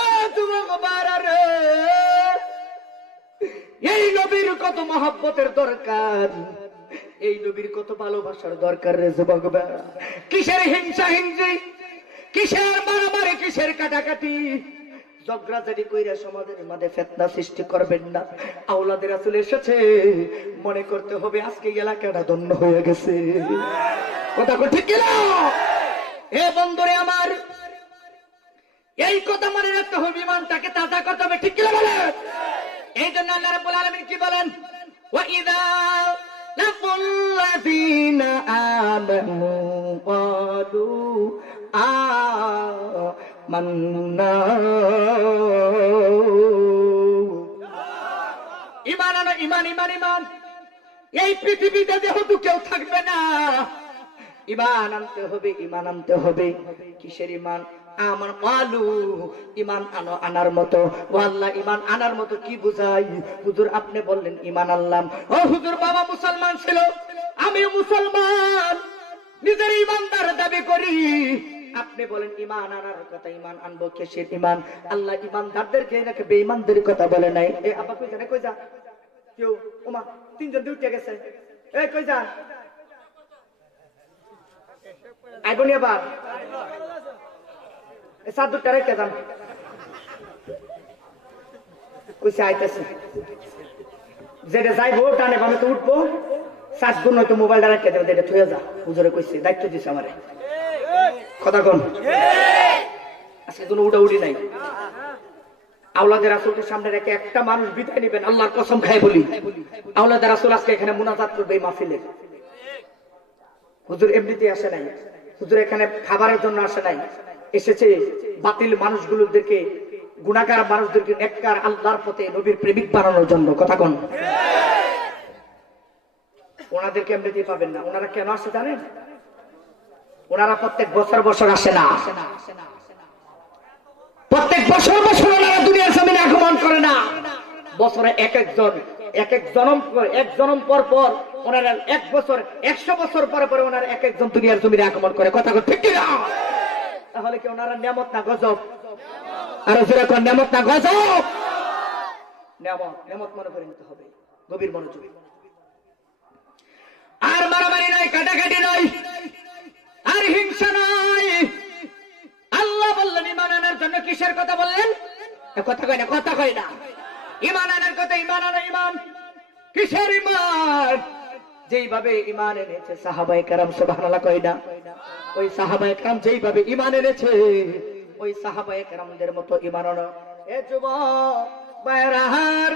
এ তোমাকে বারারে, এই নবীর কত মহব্বতের দরকার, এই নবীর কত ভালোবাসার দরকার রে যুবক ভাইরা। কিসের হিংসা হিংসি, কিসের মারামারি, কিসের কাটাকাটি, ঝগড়াঝাটি কইরা সমাজের মধ্যে ফিতনা সৃষ্টি করবেন না। আওলাদের রাসূল এসেছে, মনে করতে হবে আজকে এলাকাটা ধন্য হয়ে গেছে। কথা কো ঠিক কিনা? এ বন্ধুরে আমার, এই কথা মনে রাখতে হবে, ঈমানটাকে তাজা করতে হবে, ঠিক কিনা বলেন? এই জন্য আল্লাহ রাব্বুল আলামিন কি বলেন, ওয়া ইযা লাকুল লাযিনা আমানু ক্বালু আমান্না। ঈমান আনো, ঈমান, ঈমান, ঈমান। এই পৃথিবীতে যেহেতু কেউ থাকবে না, ঈমান আনতে হবে, ঈমান আনতে হবে। কিসের ঈমান? আমার আলু ঈমান আনো, আনার মতো। ও আল্লাহ, ঈমান আনার মতো কি বুঝাই? হুজুর আপনি বললেন ঈমান আনলাম। ও হুজুর, বাবা মুসলমান ছিল, আমিও মুসলমান, নিজের ঈমানদার দাবি করি। আপনি বলেন ঈমান আনার কথা, ঈমান আনবো, কিসের ঈমান? আল্লাহ ঈমানদারদেরকে নাকি বেঈমানদের কথা বলে নাই। এ আপা কই জানে, কই যা কেউ? ওমা 3 জন ডিউটি গেছে, এই কই যা? আইবনি আবার সাদুরটা রেখে যান কইছে আইতেছে যেটা যাইবো টানে বামে তো উঠবো সাত গুণ হয়তো মোবাইলটা রেখে দেবে এটা থুয়ে যা হুজুরে কইছে দায়িত্ব দিছে আমারে কথা কোন আজকে কোনো উড়াউড়ি নাই আওলাদের রাসূলকে সামনে রেখে একটা মানুষ বিদায় নেবেন আল্লাহর কসম খাই বলি আওলাদের রাসূল আজকে এখানে মুনাজাত করবে এই মাহফিলে হুজুর এমনিতে আসে নাই হুজুর এখানে খাবারের জন্য আসে নাই এসেছে বাতিল মানুষগুলোদেরকে গুনাহগার মানুষদেরকে নেককার আল্লাহর পথে নবীর প্রেমিক বানানোর জন্য কথা কোন ওনাদেরকে এমনিতে পাবেন না ওনারা কেন আসে জানেন ওনারা প্রত্যেক বছর বছর আসে না প্রত্যেক বছর বছর ওনারা দুনিয়ার জমিনে আগমন করে না বছরে এক এক জনম পর পর ওনারা এক বছর 100 বছর পরে পরে ওনারা এক একজন দুনিয়ার জমিনে আগমন করে কথা ঠিক না তাহলে কি ওনারা নিয়ামত না গজব আর যারা কোন নিয়ামত না গজব নিয়ামত মনে করে নিতে হবে গভীর মনোযোগ আর মারামারি নয় কাটাকাটি নয় আর হিংসা নয় আল্লাহ বললেন ঈমান আনার জন্য কিসের কথা বললেন কথা কয় না ঈমান আনার কথা ঈমান আনা ঈমান কিসের ঈমান যেইভাবে ঈমান এনেছে সাহাবায়ে কেরাম সুবহানাল্লাহ কয় না ওই সাহাবায়ে কেরাম যেইভাবে ঈমান এনেছে ওই সাহাবায়ে কেরামদের মতো ঈমান আনো এ যুবক বাইরাহার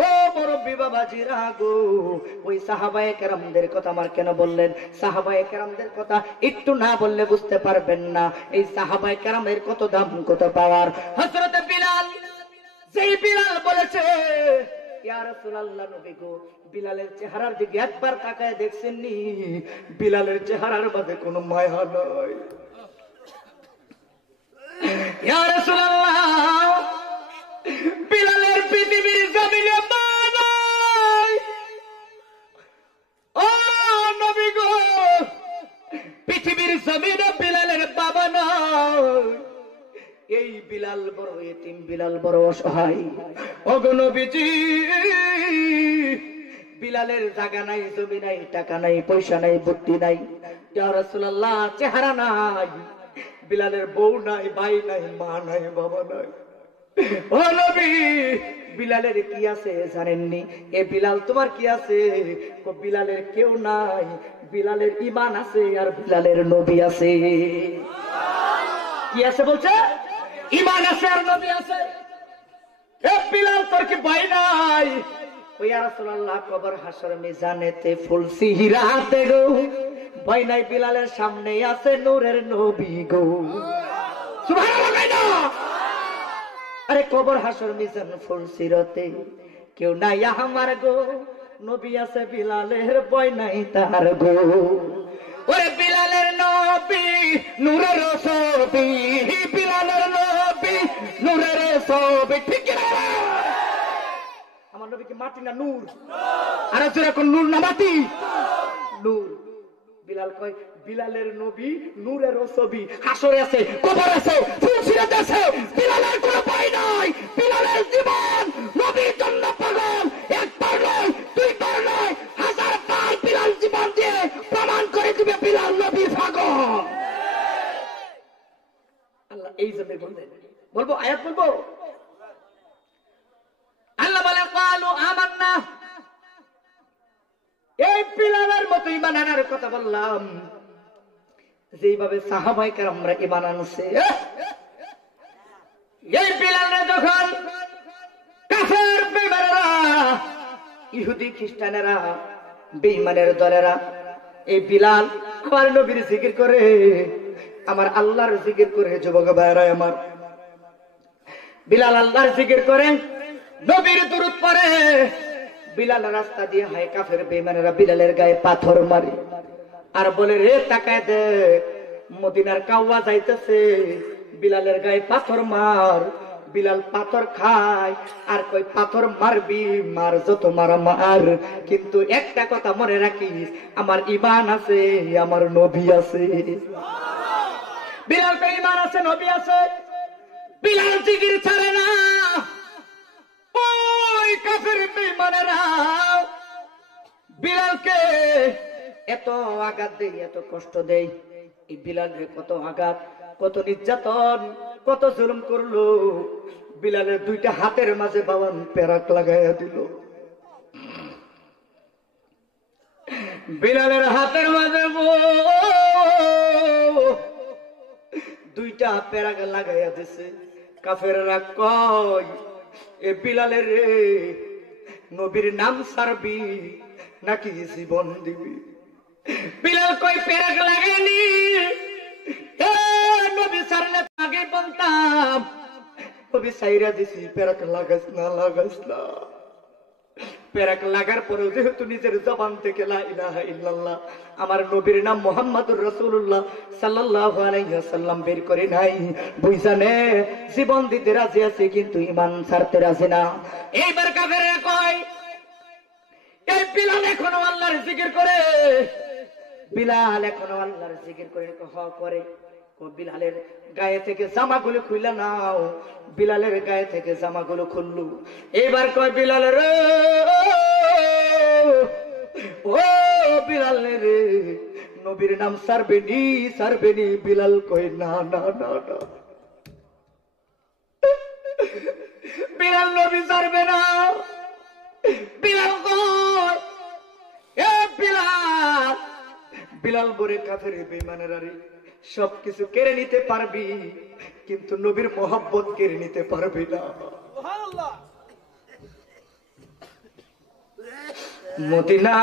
ও মুরব্বি বাবাজিরা গো ওই সাহাবায়ে কেরামদের কথা আমার কেন বললেন সাহাবায়ে কেরামদের কথা একটু না বললে বুঝতে পারবেন না এই সাহাবায়ে কেরামের কত দাম কত পাওয়ার হযরত বিলাল যেই বিলাল বলেছে ইয়া রাসূলুল্লাহ নবী গো বিলালের চেহারার দিকে একবার তাকায় দেখছেন নি বিলালের চেহারার মধ্যে কোনো মায়া নাই ইয়া রাসূলুল্লাহ বিলালের পৃথিবীর জমিনে মা নাই ও নবী গো পৃথিবীর জমিনে বিলালের বাবা নাই এই বিলাল বড় এতিম বিলাল বড় অসহায় ওগো নবীজি বিলালের জায়গা নাই জমি নাই টাকা নাই পয়সা নাই বুদ্ধি নাই ইয়া রাসূলুল্লাহ চেহারা নাই বিলালের বউ নাই ভাই নাই মা নাই বাবা নাই ও নবী বিলালের কি আছে জানেননি এ বিলাল তোমার কি আছে বিলালের কেউ নাই বিলালের ঈমান আছে আর বিলালের নবী আছে কি আছে বলছে ঈমান আছে আর নবী আছে এ বিলাল তোর কি ভাই নাই ও ইয়া রাসূলুল্লাহ কবর হাসর মিজানেতে ফুল সিহরাতে গো ভাই নাই বিলালের সামনে আছে নূরের নবী গো সুবহানাল্লাহ আরে কবর হাসর মিজান ফুল সিরতে কেউ নাই আমার গো নবী আছে বিলালের ভয় নাই তার গো ওরে বিলালের নবী নূরের ছবি বিলালের নবী নূরের ছবি ঠিক না আমার নবী কি মাটি না নূর আর যারা কোন নূর না মাটি নূর বিলাল কয় বিলালের নবী নূরের ছবি হাসরে আছে কবর আছে ফুলসিরাত আছে বিলালের কোনো ভয় নাই বিলালের জীবন নবীর জন্য পাগল একবার নয় দুইবার নয় হাজার বার বিলাল জীবন দিয়ে প্রমাণ করে দিবে বিলাল নবীর পাগল আল্লাহ এই জন্য বলবো আয়াত বলবো আল্লাহ বলে ক্বালু আমান্না এই বিলালের মতো ঈমান আনার কথা বললাম যেইভাবে সাহাবায়ে কেরামরা ঈমান আনছে এই বিলালরা যখন কাফের বেঈমানেরা ইহুদি খ্রিস্টানেরা বেঈমানের দলেরা এই বিলাল আমার নবীর জিকির করে আমার আল্লাহর জিকির করে যুবক ভাইরা আমার বিলাল আল্লাহর জিকির করে নবীর দুরূদ পড়ে বিলাল রাস্তা দিয়ে হায় কাফের বেঈমানেরা বিলালের গায়ে পাথর মারে আর বলে রে তাকায় দেখ মদিনার কাওয়া যাইতেছে বিলালের গায়ে পাথর মার বিলাল পাথর খায় আর কই পাথর মারবি মার যত মারা মার কিন্তু একটা কথা মনে রাখিস আমার ঈমান আছে আমার নবী আছে বিলাল কই ঈমান আছে নবী আছে বিলাল জিকির ছাড়ে না ওই কাফের বেঈমানেরা বিলালকে এত আঘাত দেই, এত কষ্ট দেই। এই বিলালের কত আঘাত, কত নির্যাতন, কত জুলুম করলো। বিলালের দুইটা হাতের মাঝে বাবান পেরাক লাগাইয়া দিল। বিলালের হাতের মাঝে দুইটা পেরাক লাগাইয়া দিছে। কাফেররা কয়, এ বিলালের রে, নবীর নাম ছাড়বি নাকি জীবন দিবি? বিলাল কয়, পেরাক লাগাইনি, নবী ছাড়লে আগে বলতাম, নবী ছাইরা দিছি, পেরাক লাগাস না, লাগাস না। পেরাক লাগার পরেও যেহেতু নিজের জবান থেকে লা ইলাহা ইল্লাল্লাহ, আমার নবীর নাম মুহাম্মাদুর রাসূলুল্লাহ সাল্লাল্লাহু আলাইহি ওয়াসাল্লাম বের করে নাই, বুঝানে জীবন দিতে রাজি আছে কিন্তু ঈমান ছাড়তে রাজি না। এইবার কাফেররা কয়, এই বিলাল এখনো আল্লাহর জিকির করে, বিলাল এখনো আল্লাহর জিকির করে। করে বিলালের গায়ে থেকে জামাগুলো খুলে নাও। বিলালের গায়ে থেকে জামাগুলো খুললু। এবার কয়, বিলালের ও বিলাল রে, নবীর নাম ছাড়বেনি, ছাড়বেনি। বিলাল কয়, না না না না, বিলাল নবী ছাড়বে না। বিলাল কয়, এ বিলাল, বিলাল বলে কাফের বেঈমানের আরে, সবকিছু কেড়ে নিতে পারবি কিন্তু নবীর মোহাব্বত কেড়ে নিতে পারবি না। মদিনা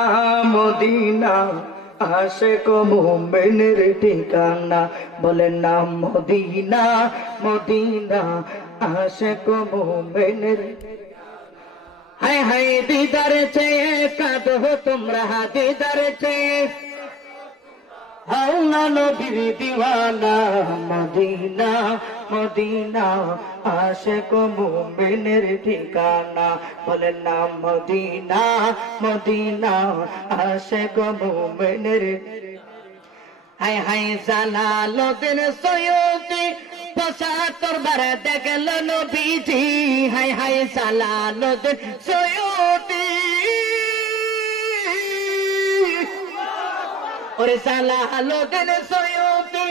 মদিনা আশিক মুমিনের ঠিকানা, বলেন না মদিনা মদিনা আশিক মুমিনের। হায় হায় দিদার চেয়ে কাঁদো তোমরা, দিদার চেয়ে আল্লাহ নবীর দিওয়ানা। মদিনা মদিনা আশিক মুমিনের ঠিকানা, বলেন না মদিনা মদিনা আশিক মুমিনের। হায় হায় জালালুদ্দিন সৈয়দী ৭৫ বার দেখল নবীজি। হায় হায় জালালুদ্দিন সৈয়দী, ওরে জালালুদ্দিন সৈয়দী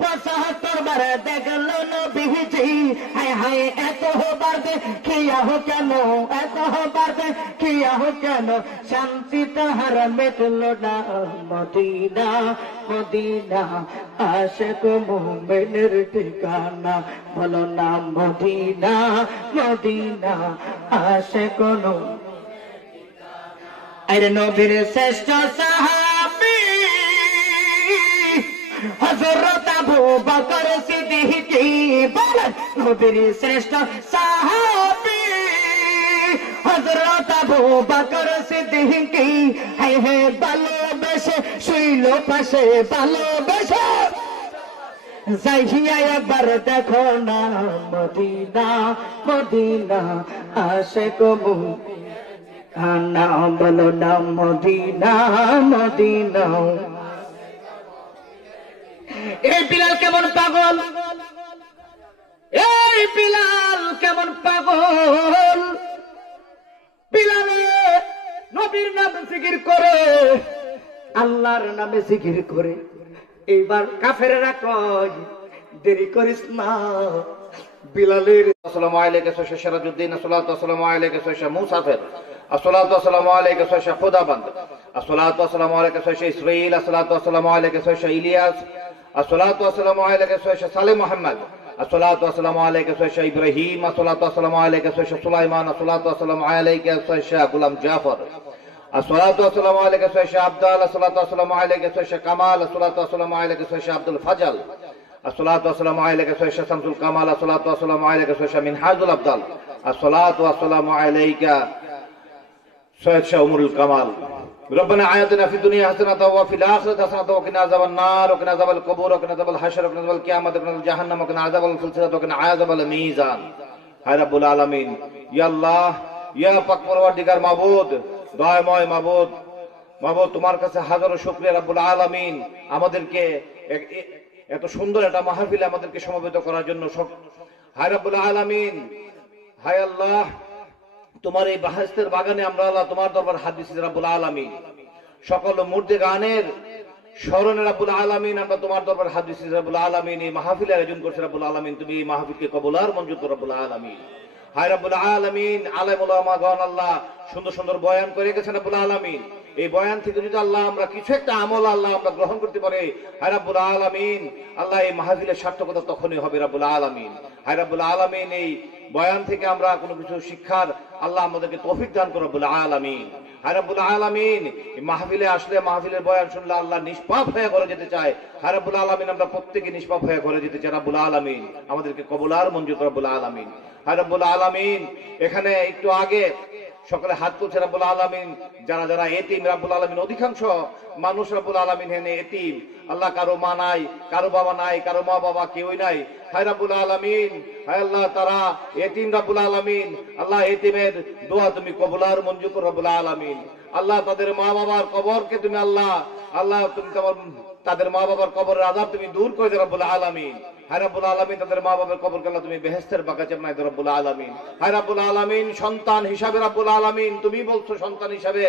৭৫ বার দেখল নবীজি। হায় হায় এত বার দেখিয়া কেন, এত বার দেখিয়া কেন, শান্তি তাহার মেটল না। মদিনা মদিনা আশিক মুমিনের ঠিকানা, বলো না মদিনা মদিনা আশিক। আরে নবীর শ্রেষ্ঠ সাহাবী হযরত আবু বকর সিদ্দিক, বলেন নবীর শ্রেষ্ঠ সাহাবী হযরত আবু বকর সিদ্দিক। হায় হায় ভালোবেসে শুইল পাশে, ভালোবেসে যাইয়া একবার দেখো না। মদিনা মদিনা আশিক মুমিনা, বলো না মদিনা মদিনা। এই বিলাল কেমন পাগল, এই বিলাল কেমন পাগল। বিলাল নবীর নামে জিকির করে, আল্লাহর নামে জিকির করে। এইবার কাফেররা কয়, দেরি করিস না। বিলালের আসসালামু আলাইকা সৈয়দ সিরাজউদ্দিন, আসসালাতু আসসালামু আলাইকা সৈয়দ মুসাফির, আসসালাতু আসসালামু আলাইকা সৈয়দ খুদাবন্দ, আসসালাতু আসসালামু আলাইকা সৈয়দ ইসরাঈল, আসসালাতু আসসালামু আলাইকা সৈয়দ ইলিয়াস, আসসালাতু আসসালামু আলাইকা সৈয়দ সালেহ মুহাম্মদ, আসসালাতু আসসালামু আলাইকা সৈয়দ ইব্রাহিম, আসসালাতু আসসালামু আলাইকা সৈয়দ সুলাইমান, আসসালাতু আসসালামু আলাইকা সৈয়দ গোলাম জাফর, আসসালাতু আসসালামু আলাইকা সৈয়দ আব্দুল, আসসালাতু আসসালামু আলাইকা সৈয়দ কামাল, আসসালাতু আসসালামু আলাইকা সৈয়দ আব্দুল ফাজল, আসসালাতু আসসালামু আলাইকা সৈয়দ শামসুল কামাল, আসসালাতু আসসালামু আলাইকা সৈয়দ মিনহাজুল আফদাল, আসসালাতু আসসালামু আলাইকা সৈয়দ শামুল কামাল। ربنا آتنا في الدنيا حسنة وفي الآخرة حسنة وقنا عذاب النار وقنا عذاب القبور وقنا عذاب الحشر وقنا عذاب القيامة وقنا عذاب جهنم وقنا عذاب السلسلة وقنا عذاب الميزان। হায় রব্বুল আলামিন, ইয়া আল্লাহ, ইয়া পাক পরওয়ারদিগার মাবুদ, দয়াময় মাবুদ, মাবুদ তোমার কাছে হাজারো শুকরিয়া রব্বুল আলামিন, আমাদেরকে এত সুন্দর একটা মাহফিলে আমাদেরকে সমবেত করার জন্য। হায় রব্বুল আলামিন, হায় আল্লাহ, তোমার এই বাহাস্তের বাগানে আমরা আল্লাহ তোমার দরবার হাত দিচ্ছি রব্বুল আলামিন। সকল মুর্দে গানের স্মরণে রাব্বুল আলামিন আমরা তোমার দরবারে হাত দিচ্ছি রাব্বুল আলামিন। এই মাহফিলের আয়োজন করছে রাব্বুল আলামিন, তুমি এই মাহফিলকে কবুল আর মঞ্জুর করো রাব্বুল আলামিন। হায় রাব্বুল আলামিন, আলেম ওলামাগণ আল্লাহ সুন্দর সুন্দর বয়ান করে গেছেন রাব্বুল আলামিন। এই বয়ান থেকে যদি আল্লাহ আমরা কিছু একটা আমল আল্লাহ আমরা গ্রহণ করতে পারি, হায় রাব্বুল আলামিন, আল্লাহ এই মাহফিলের সার্থকতা তখনই হবে রাব্বুল আলামিন। হায় রাব্বুল আলামিন, এই বয়ান থেকে আমরা কোনো কিছু শিক্ষার আল্লাহ আমাদেরকে তৌফিক দান করো রাব্বুল আলামিন। হায় রাব্বুল আলামিন, এই মাহফিলে আসলে মাহফিলের বয়ান শুনলে আল্লাহ নিষ্পাপ হয়ে ঘরে যেতে চায়। হায় রাব্বুল আলামিন, আমরা প্রত্যেকে নিষ্পাপ হয়ে ঘরে যেতে চাই রাব্বুল আলামিন, আমাদেরকে কবুল আর মঞ্জুর করো রাব্বুল আলামিন। হায় রাব্বুল আলামিন, এখানে একটু আগে সকলে হাত তুলছে রাব্বুল আলামিন, যারা যারা এতিম রাব্বুল আলামিন, অধিকাংশ মানুষ রাব্বুল আলামিন হেনে এতিম, আল্লাহ কারো মা নাই, কারো বাবা নাই, কারো মা বাবা কেউই নাই। হায় রাব্বুল আলামিন, হায় আল্লাহ তারা এতিম রাব্বুল আলামিন, আল্লাহ এতিমের দোয়া তুমি কবুল আর মঞ্জুর করো রাব্বুল আলামিন। আল্লাহ তাদের মা বাবার কবরকে তুমি আল্লাহ তুমি তাদের মা বাবার কবরের আযাব তুমি দূর করে দাও রাব্বুল আলামিন। হায় রাব্বুল আলামিন, তাদের মা বাবার কবরকে আল্লাহ তুমি বেহেশতের বাগানে বানাই দাও রাব্বুল আলামিন। হায় রাব্বুল আলামিন, সন্তান হিসাবে রাব্বুল আলামিন তুমি বলছো সন্তান হিসাবে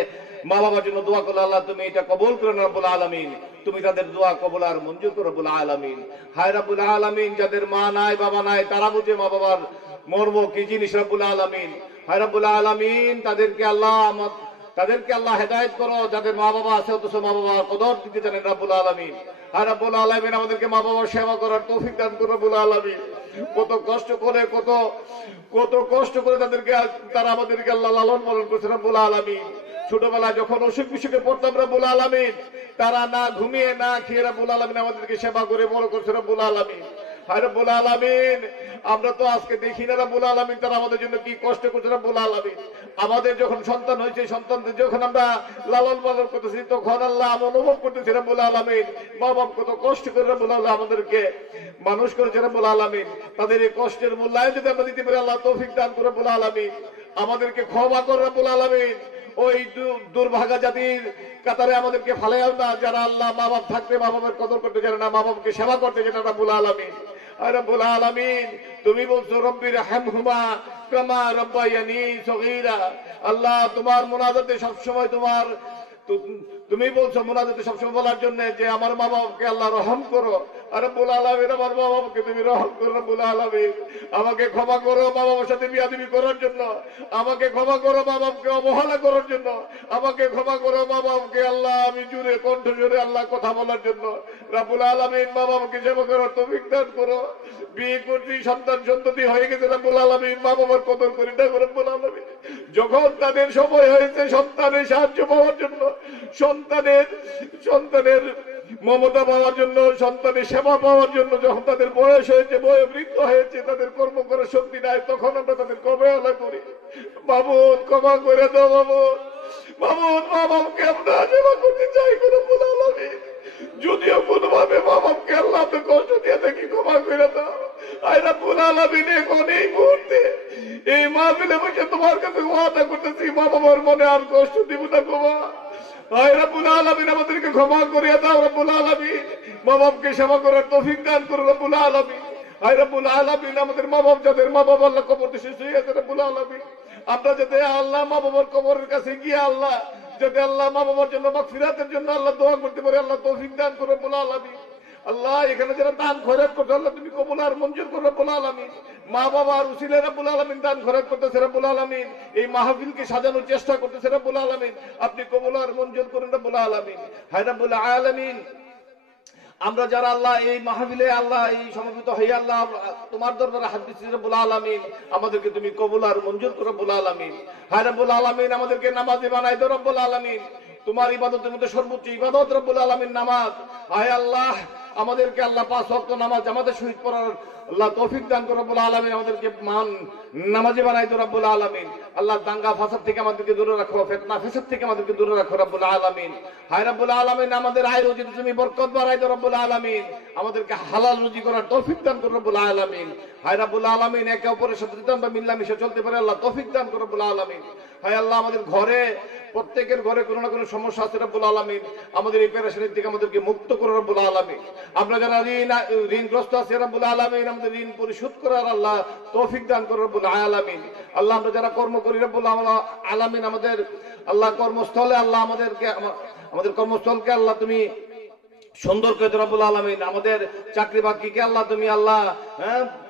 মা বাবার জন্য দোয়া করলে আল্লাহ তুমি এটা কবুল করে নাও রাব্বুল আলামিন, তুমি তাদের দোয়া কবুল আর মঞ্জুর করো রাব্বুল আলামিন। হায় রাব্বুল আলামিন, যাদের মা নাই বাবা নাই তারা বুঝে মা বাবার মর্ম কি জিনিস রাব্বুল আলামিন। হায় রাব্বুল আলামিন, তাদেরকে আল্লাহ হেদায়েত করো, যাদের মা বাবা আছে অথচ মা বাবার কদর দিতে জানেন রাব্বুল আলামিন। আর রাব্বুল আলামিন, আমাদেরকে মা বাবার সেবা করার তৌফিক দান করো রাব্বুল আলামিন। কত কষ্ট করে তারা আমাদেরকে আল্লাহ লালন পালন করছে রাব্বুল আলামিন। ছোটবেলায় যখন অসুখ বিসুখে পড়তাম রাব্বুল আলামিন, তারা না ঘুমিয়ে না খেয়ে রাব্বুল আলামিন আমাদেরকে সেবা করে বড় করছে রাব্বুল আলামিন। হায় রাব্বুল আলামিন, আমরা তো আজকে দেখি না রাব্বুল আলামিন তারা আমাদের জন্য কি কষ্ট করছে রাব্বুল আলামিন। আমাদের যখন সন্তান হয়েছে, সন্তানদের যখন আমরা লালন পালন করতেছি, তখন আল্লাহ আমরা অনুভব করতেছি রাব্বুল আলামিন মা বাপ কত কষ্ট করে রাব্বুল আল্লাহ আমাদেরকে মানুষ করেছে রাব্বুল আলামিন। তাদের এই কষ্টের মূল্যায়ন যদি আমরা দিতে পারি, আল্লাহ তৌফিক দান করে রাব্বুল আলামিন। আমাদেরকে ক্ষমা করে রাব্বুল আলামিন, ওই দুর্ভাগা জাতির কাতারে আমাদেরকে ফালাইও না, যারা আল্লাহ মা বাপ থাকতে মা বাবার কদর করতে জানে না, মা বাপকে সেবা করতে জানে না রাব্বুল আলামিন। আর রাব্বুল আলামিন, তুমি বলছো রব্বির হামহুমা কামা রাব্বায়ানি সগীরা। আল্লাহ তোমার মুনাজাতে সবসময় তুমি বলছো মুনাজাতে সবসময় বলার জন্য যে আমার মা বাবাকে আল্লাহ রহম করো। আর রাব্বুল আলামিন, আমার মা বাবাকে তুমি রহম করো রাব্বুল আলামিন। আমাকে ক্ষমা করো মা বাবার সাথে বিয়াদবি করার জন্য, আমাকে ক্ষমা করো মা বাবাকে অবহেলা করার জন্য, আমাকে ক্ষমা করো মা বাবাকে আল্লাহ আমি জুড়ে কণ্ঠ জোরে আল্লাহ কথা বলার জন্য। রাব্বুল আলামিন, মা বাবাকে সেবা করার তৌফিক দান করো। বিয়ে করছি, সন্তান সন্ততি হয়ে গেছে রাব্বুল আলামিন, মা বাবার কদর করি না রাব্বুল আলামিন। যখন তাদের সময় হয়েছে সন্তানের সাহায্য পাওয়ার জন্য, সন্তানের মমতা পাওয়ার জন্য, সন্তানের সেবা পাওয়ার জন্য, যখন তাদের বয়স হয়েছে, বয়োবৃদ্ধ হয়েছে, তাদের কর্ম করার শক্তি নাই, তখন আমরা তাদের অবহেলা করি। মাবুদ ক্ষমা করে দাও মাবুদ। মা বাবাকে আমরা সেবা করতে চাই রাব্বুল আলামিন। যদিও কোনোভাবে মা বাবাকে আল্লাহ তো কষ্ট দিয়ে থাকি, ক্ষমা করে দাও। আয় রাব্বুল আলামিন, এখন এই মুহূর্তে এই মাহফিলে বসে তোমার কাছে ওয়াদা করতেছি, মা বাবার মনে আর কষ্ট দিব না ক্ষমা। আয় রাব্বুল আলামিন, আমাদেরকে ক্ষমা করিয়া দাও রাব্বুল আলামিন। মা বাবাকে সেবা করার তৌফিক দান করো রাব্বুল আলামিন। আয় রাব্বুল আলামিন, আমাদের মা বাবা যাদের মা বাবা আল্লাহ কবর শেষ হয়ে গেছে রাব্বুল আলামিন, আমরা যাতে আল্লাহ মা বাবার কবরের কাছে গিয়ে আল্লাহ যাতে আল্লাহ মা বাবার জন্য মাগফিরাতের জন্য আল্লাহ দোয়া করতে পারে, আল্লাহ তৌফিক দান করো রাব্বুল আলামিন। আল্লাহ এখানে যারা দান খয়রাত করছে আল্লাহ তুমি কবুল আর মঞ্জুর করো রাব্বুল আলামিন। মা বাবার উসিলায় রাব্বুল আলামিন দান খয়রাত করতেছে রাব্বুল আলামিন, এই মাহফিলকে সাজানোর চেষ্টা করতেছে রাব্বুল আলামিন, আপনি কবুল আর মঞ্জুর করুন রাব্বুল আলামিন। হায় রাব্বুল আলামিন, আমরা যারা আল্লাহ এই মাহফিলে আল্লাহ এই সমবেত হই আল্লাহ তোমার দরবারে হাত দিচ্ছি রাব্বুল আলামিন, আমাদেরকে তুমি কবুল আর মঞ্জুর করো রাব্বুল আলামিন। হায় রাব্বুল আলামিন, আমাদেরকে নামাজি বানাই দাও রাব্বুল আলামিন। তোমার ইবাদতের মধ্যে সর্বোচ্চ ইবাদত রাব্বুল আলামিন নামাজ। হায় আল্লাহ, আমাদেরকে আল্লাহ 5 ওয়াক্ত নামাজ জামাতে শহীদ পড়ার আল্লাহ তৌফিক দান করো রাব্বুল আলামিন। আমাদেরকে নামাজি বানাই দাও রাব্বুল আলামিন। আল্লাহ দাঙ্গা ফাসাদ থেকে আমাদেরকে দূরে রাখো, ফিতনা ফাসাদ থেকে আমাদেরকে দূরে রাখো রাব্বুল আলামিন। হায় রাব্বুল আলামিন, আমাদের আয় রুজিতে তুমি বরকত বাড়াই দাও রাব্বুল আলামিন। আমাদেরকে হালাল রুজি করার তৌফিক দান করো রাব্বুল আলামিন। হায় রাব্বুল আলামিন, একে অপরের সাথে যদি আমরা মিলামিশে চলতে পারি আল্লাহ তৌফিক দান করো রাব্বুল আলামিন। হায় আল্লাহ, আমাদের ঘরে প্রত্যেকের ঘরে কোনো না কোনো সমস্যা আছে রাব্বুল আলামিন, আমাদের এই পেরেশানির থেকে আমাদেরকে মুক্ত করো রাব্বুল আলামিন। আমরা যারা ঋণগ্রস্ত আছি রাব্বুল আলামিন, আমাদের ঋণ পরিশোধ করার আল্লাহ তৌফিক দান করো রাব্বুল আলামিন। আল্লাহ, আমরা যারা কর্ম করি রাব্বুল আলামিন, আমাদের আল্লাহ কর্মস্থলে আল্লাহ আমাদেরকে আমাদের কর্মস্থলকে আল্লাহ তুমি সুন্দর করে দাও রব্বুল আলামিন। আমাদের চাকরি বাকরিকে আল্লাহ তুমি আল্লাহ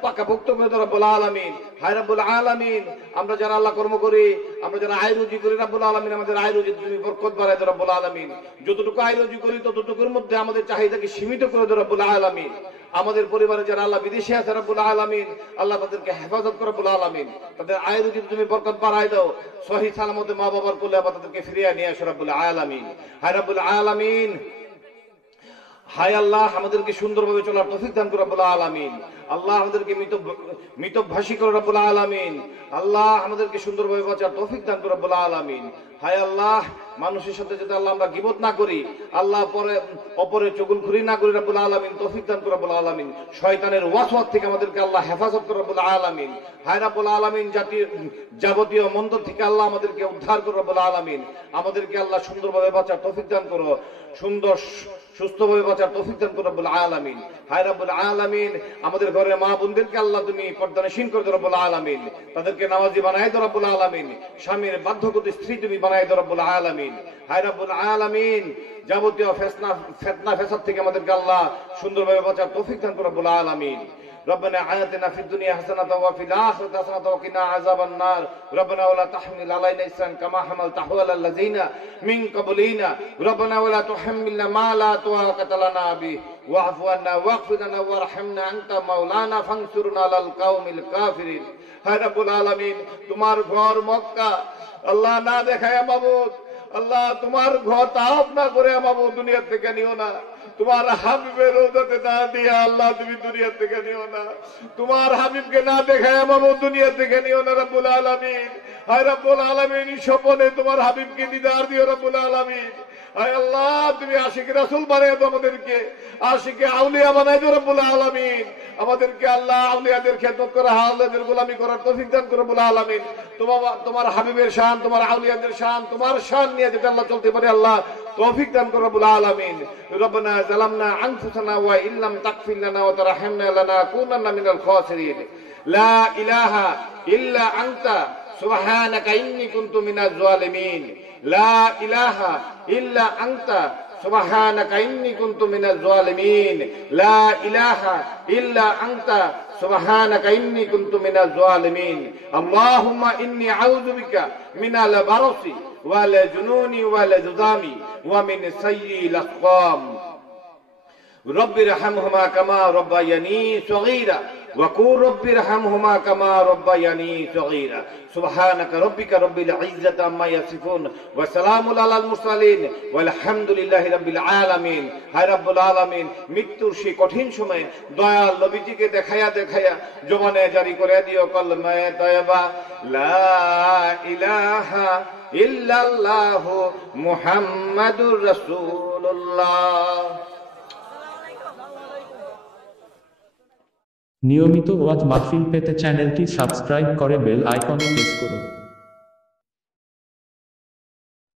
পাকাপোক্ত করে দাও রব্বুল আলামিন। হায় রব্বুল আলামিন, আমরা যারা আল্লাহ কর্ম করি, আমরা যারা আয় রুজি করি রব্বুল আলামিন, আমাদের আয় রুজি তুমি বরকত বাড়ায় দাও রব্বুল আলামিন। যতটুকু আয় রুজি করি ততটুকুর মধ্যে আমাদের চাহিদাকে সীমিত করে দাও রব্বুল আলামিন। আমাদের পরিবারে যারা আল্লাহ বিদেশে আছে রব্বুল আলামিন, আল্লাহ তাদেরকে হেফাজত করে রব্বুল আলামিন। তাদের আয় রুজি তুমি বরকত বাড়ায় দাও। সহি সালামতে মা বাবার কোলে আবার তাদেরকে ফিরিয়ে নিয়ে আসো রব্বুল আলামিন। হায় রব্বুল আলামিন, হায় আল্লাহ, আমাদেরকে সুন্দরভাবে চলার তৌফিক দান করো রব্বুল আলামিন। আল্লাহ আমাদেরকে মিতভাষী করো রব্বুল আলামিন। আল্লাহ আমাদেরকে সুন্দরভাবে বাঁচার তৌফিক দান করো রব্বুল আলামিন। হায় আল্লাহ, মানুষের সাথে যাতে আল্লাহ আমরা গীবত না করি, আল্লাহ অপরে চুগলখুরি না করি রব্বুল আলামিন, তৌফিক দান করো রব্বুল আলামিন। শয়তানের ওয়াসওয়াস থেকে আমাদেরকে আল্লাহ হেফাজত করো রব্বুল আলামিন। হায় রব্বুল আলামিন, যাবতীয় মন্দ থেকে আল্লাহ আমাদেরকে উদ্ধার করো রব্বুল আলামিন। আমাদেরকে আল্লাহ সুন্দরভাবে বাঁচার তৌফিক দান করো, সুন্দর সুস্থভাবে বাঁচার তৌফিক দান করো রব্বুল আলামিন। হায় রব্বুল আলামিন, আমাদের ঘরের মা বোনদেরকে আল্লাহ তুমি পর্দানশীল করে দাও রব্বুল আলামিন। তাদেরকে নামাজি বানায় দাও রব্বুল আলামিন। স্বামীর বাধ্যগত স্ত্রী তুমি বানায় দাও রব্বুল আলামিন। হায় রব্বুল আলামিন, যাবতীয় ফিতনা ফাসাদ থেকে আমাদেরকে আল্লাহ সুন্দরভাবে বাঁচার তৌফিক দান করো রব্বুল আলামিন। ربنا آتنا في الدنيا حسنة وفي الآخرة حسنة وقنا عذاب النار ربنا ولا تحمل علينا إصرا كما حملته على الذين من قبلنا ربنا ولا تحملنا ما لا طاقة لنا به واعف عنا واغفر لنا وارحمنا أنت مولانا فانصرنا على القوم الكافرين। হে রব্বুল আলামিন, তোমার ঘর মক্কা আল্লাহ না দেখায় মাবুদ, আল্লাহ তোমার ঘর তাওয়াফ না করে মাবুদ দুনিয়া থেকে নিও না। তোমার হাবিবের রওজাতে না দিয়ে আল্লাহ তুমি দুনিয়া থেকে নিও না। তোমার হাবিবকে না দেখায় মাবুদ দুনিয়া থেকে নিও না রব্বুল আলামিন। হায় রব্বুল আলামিন, স্বপনে তোমার হাবিবকে দিদার দিও রব্বুল আলামিন। হায় আল্লাহ, তুমি আশিকে রাসূল বানায় দাও আমাদেরকে, আশিকে আউলিয়া বানায় দাও রব্বুল আলামিন। আমাদেরকে আল্লাহ আউলিয়াদের খেদমত করা, আউলিয়াদের গোলামি করার তৌফিক দান করো রব্বুল আলামিন। তোমার হাবিবের শান, তোমার আউলিয়াদের শান, তোমার শান নিয়ে যেটা আল্লাহ চলতে পারে আল্লাহ তৌফিক দান করো রব্বুল আলামিন। রব্বানা যালামনা আনফুসানা ওয়া ইল্লাম তাগফির লানা ওয়া তারহামনা লানাকুনান্না মিনাল খাসিরিন। লা ইলাহা ইল্লা আনতা সুবহানাকা ইন্নী কুনতু মিনাজ জালিমিন। লা ইলাহা ইল্লা আনতা সুবহানাকা ইন্নী কুনতু মিনাজ জালিমিন। লা ইলাহা ইল্লা আনতা সুবহানাকা ইন্নী কুনতু মিনাজ জালিমিন। আল্লাহুম্মা ইন্নী আউযু বিকা মিনাল বারসি ওয়াল জুনুনি ওয়াল জুযামি ওয়া মিন সাইয়্যিল আসকাম। রব্বির হামহুমা কামা রব্বায়ানি সগীরা وقل رب ارحمهما كما ربياني صغيرا سبحانك ربك رب العزة عما يصفون وسلام على المرسلين والحمد لله رب العالمين। হায় রব্বুল আলামিন, মৃত্যুর সেই কঠিন সময়ে দয়াল নবীজিকে দেখায়া জবানে জারি করে দিও কলমা তয়বা লা ইলাহা ইল্লাল্লাহ মুহাম্মাদুর রাসূলুল্লাহ। নিয়মিত ওয়াজ মাহফিল পেতে চ্যানেলটি সাবস্ক্রাইব করে বেল আইকনে প্রেস করুন।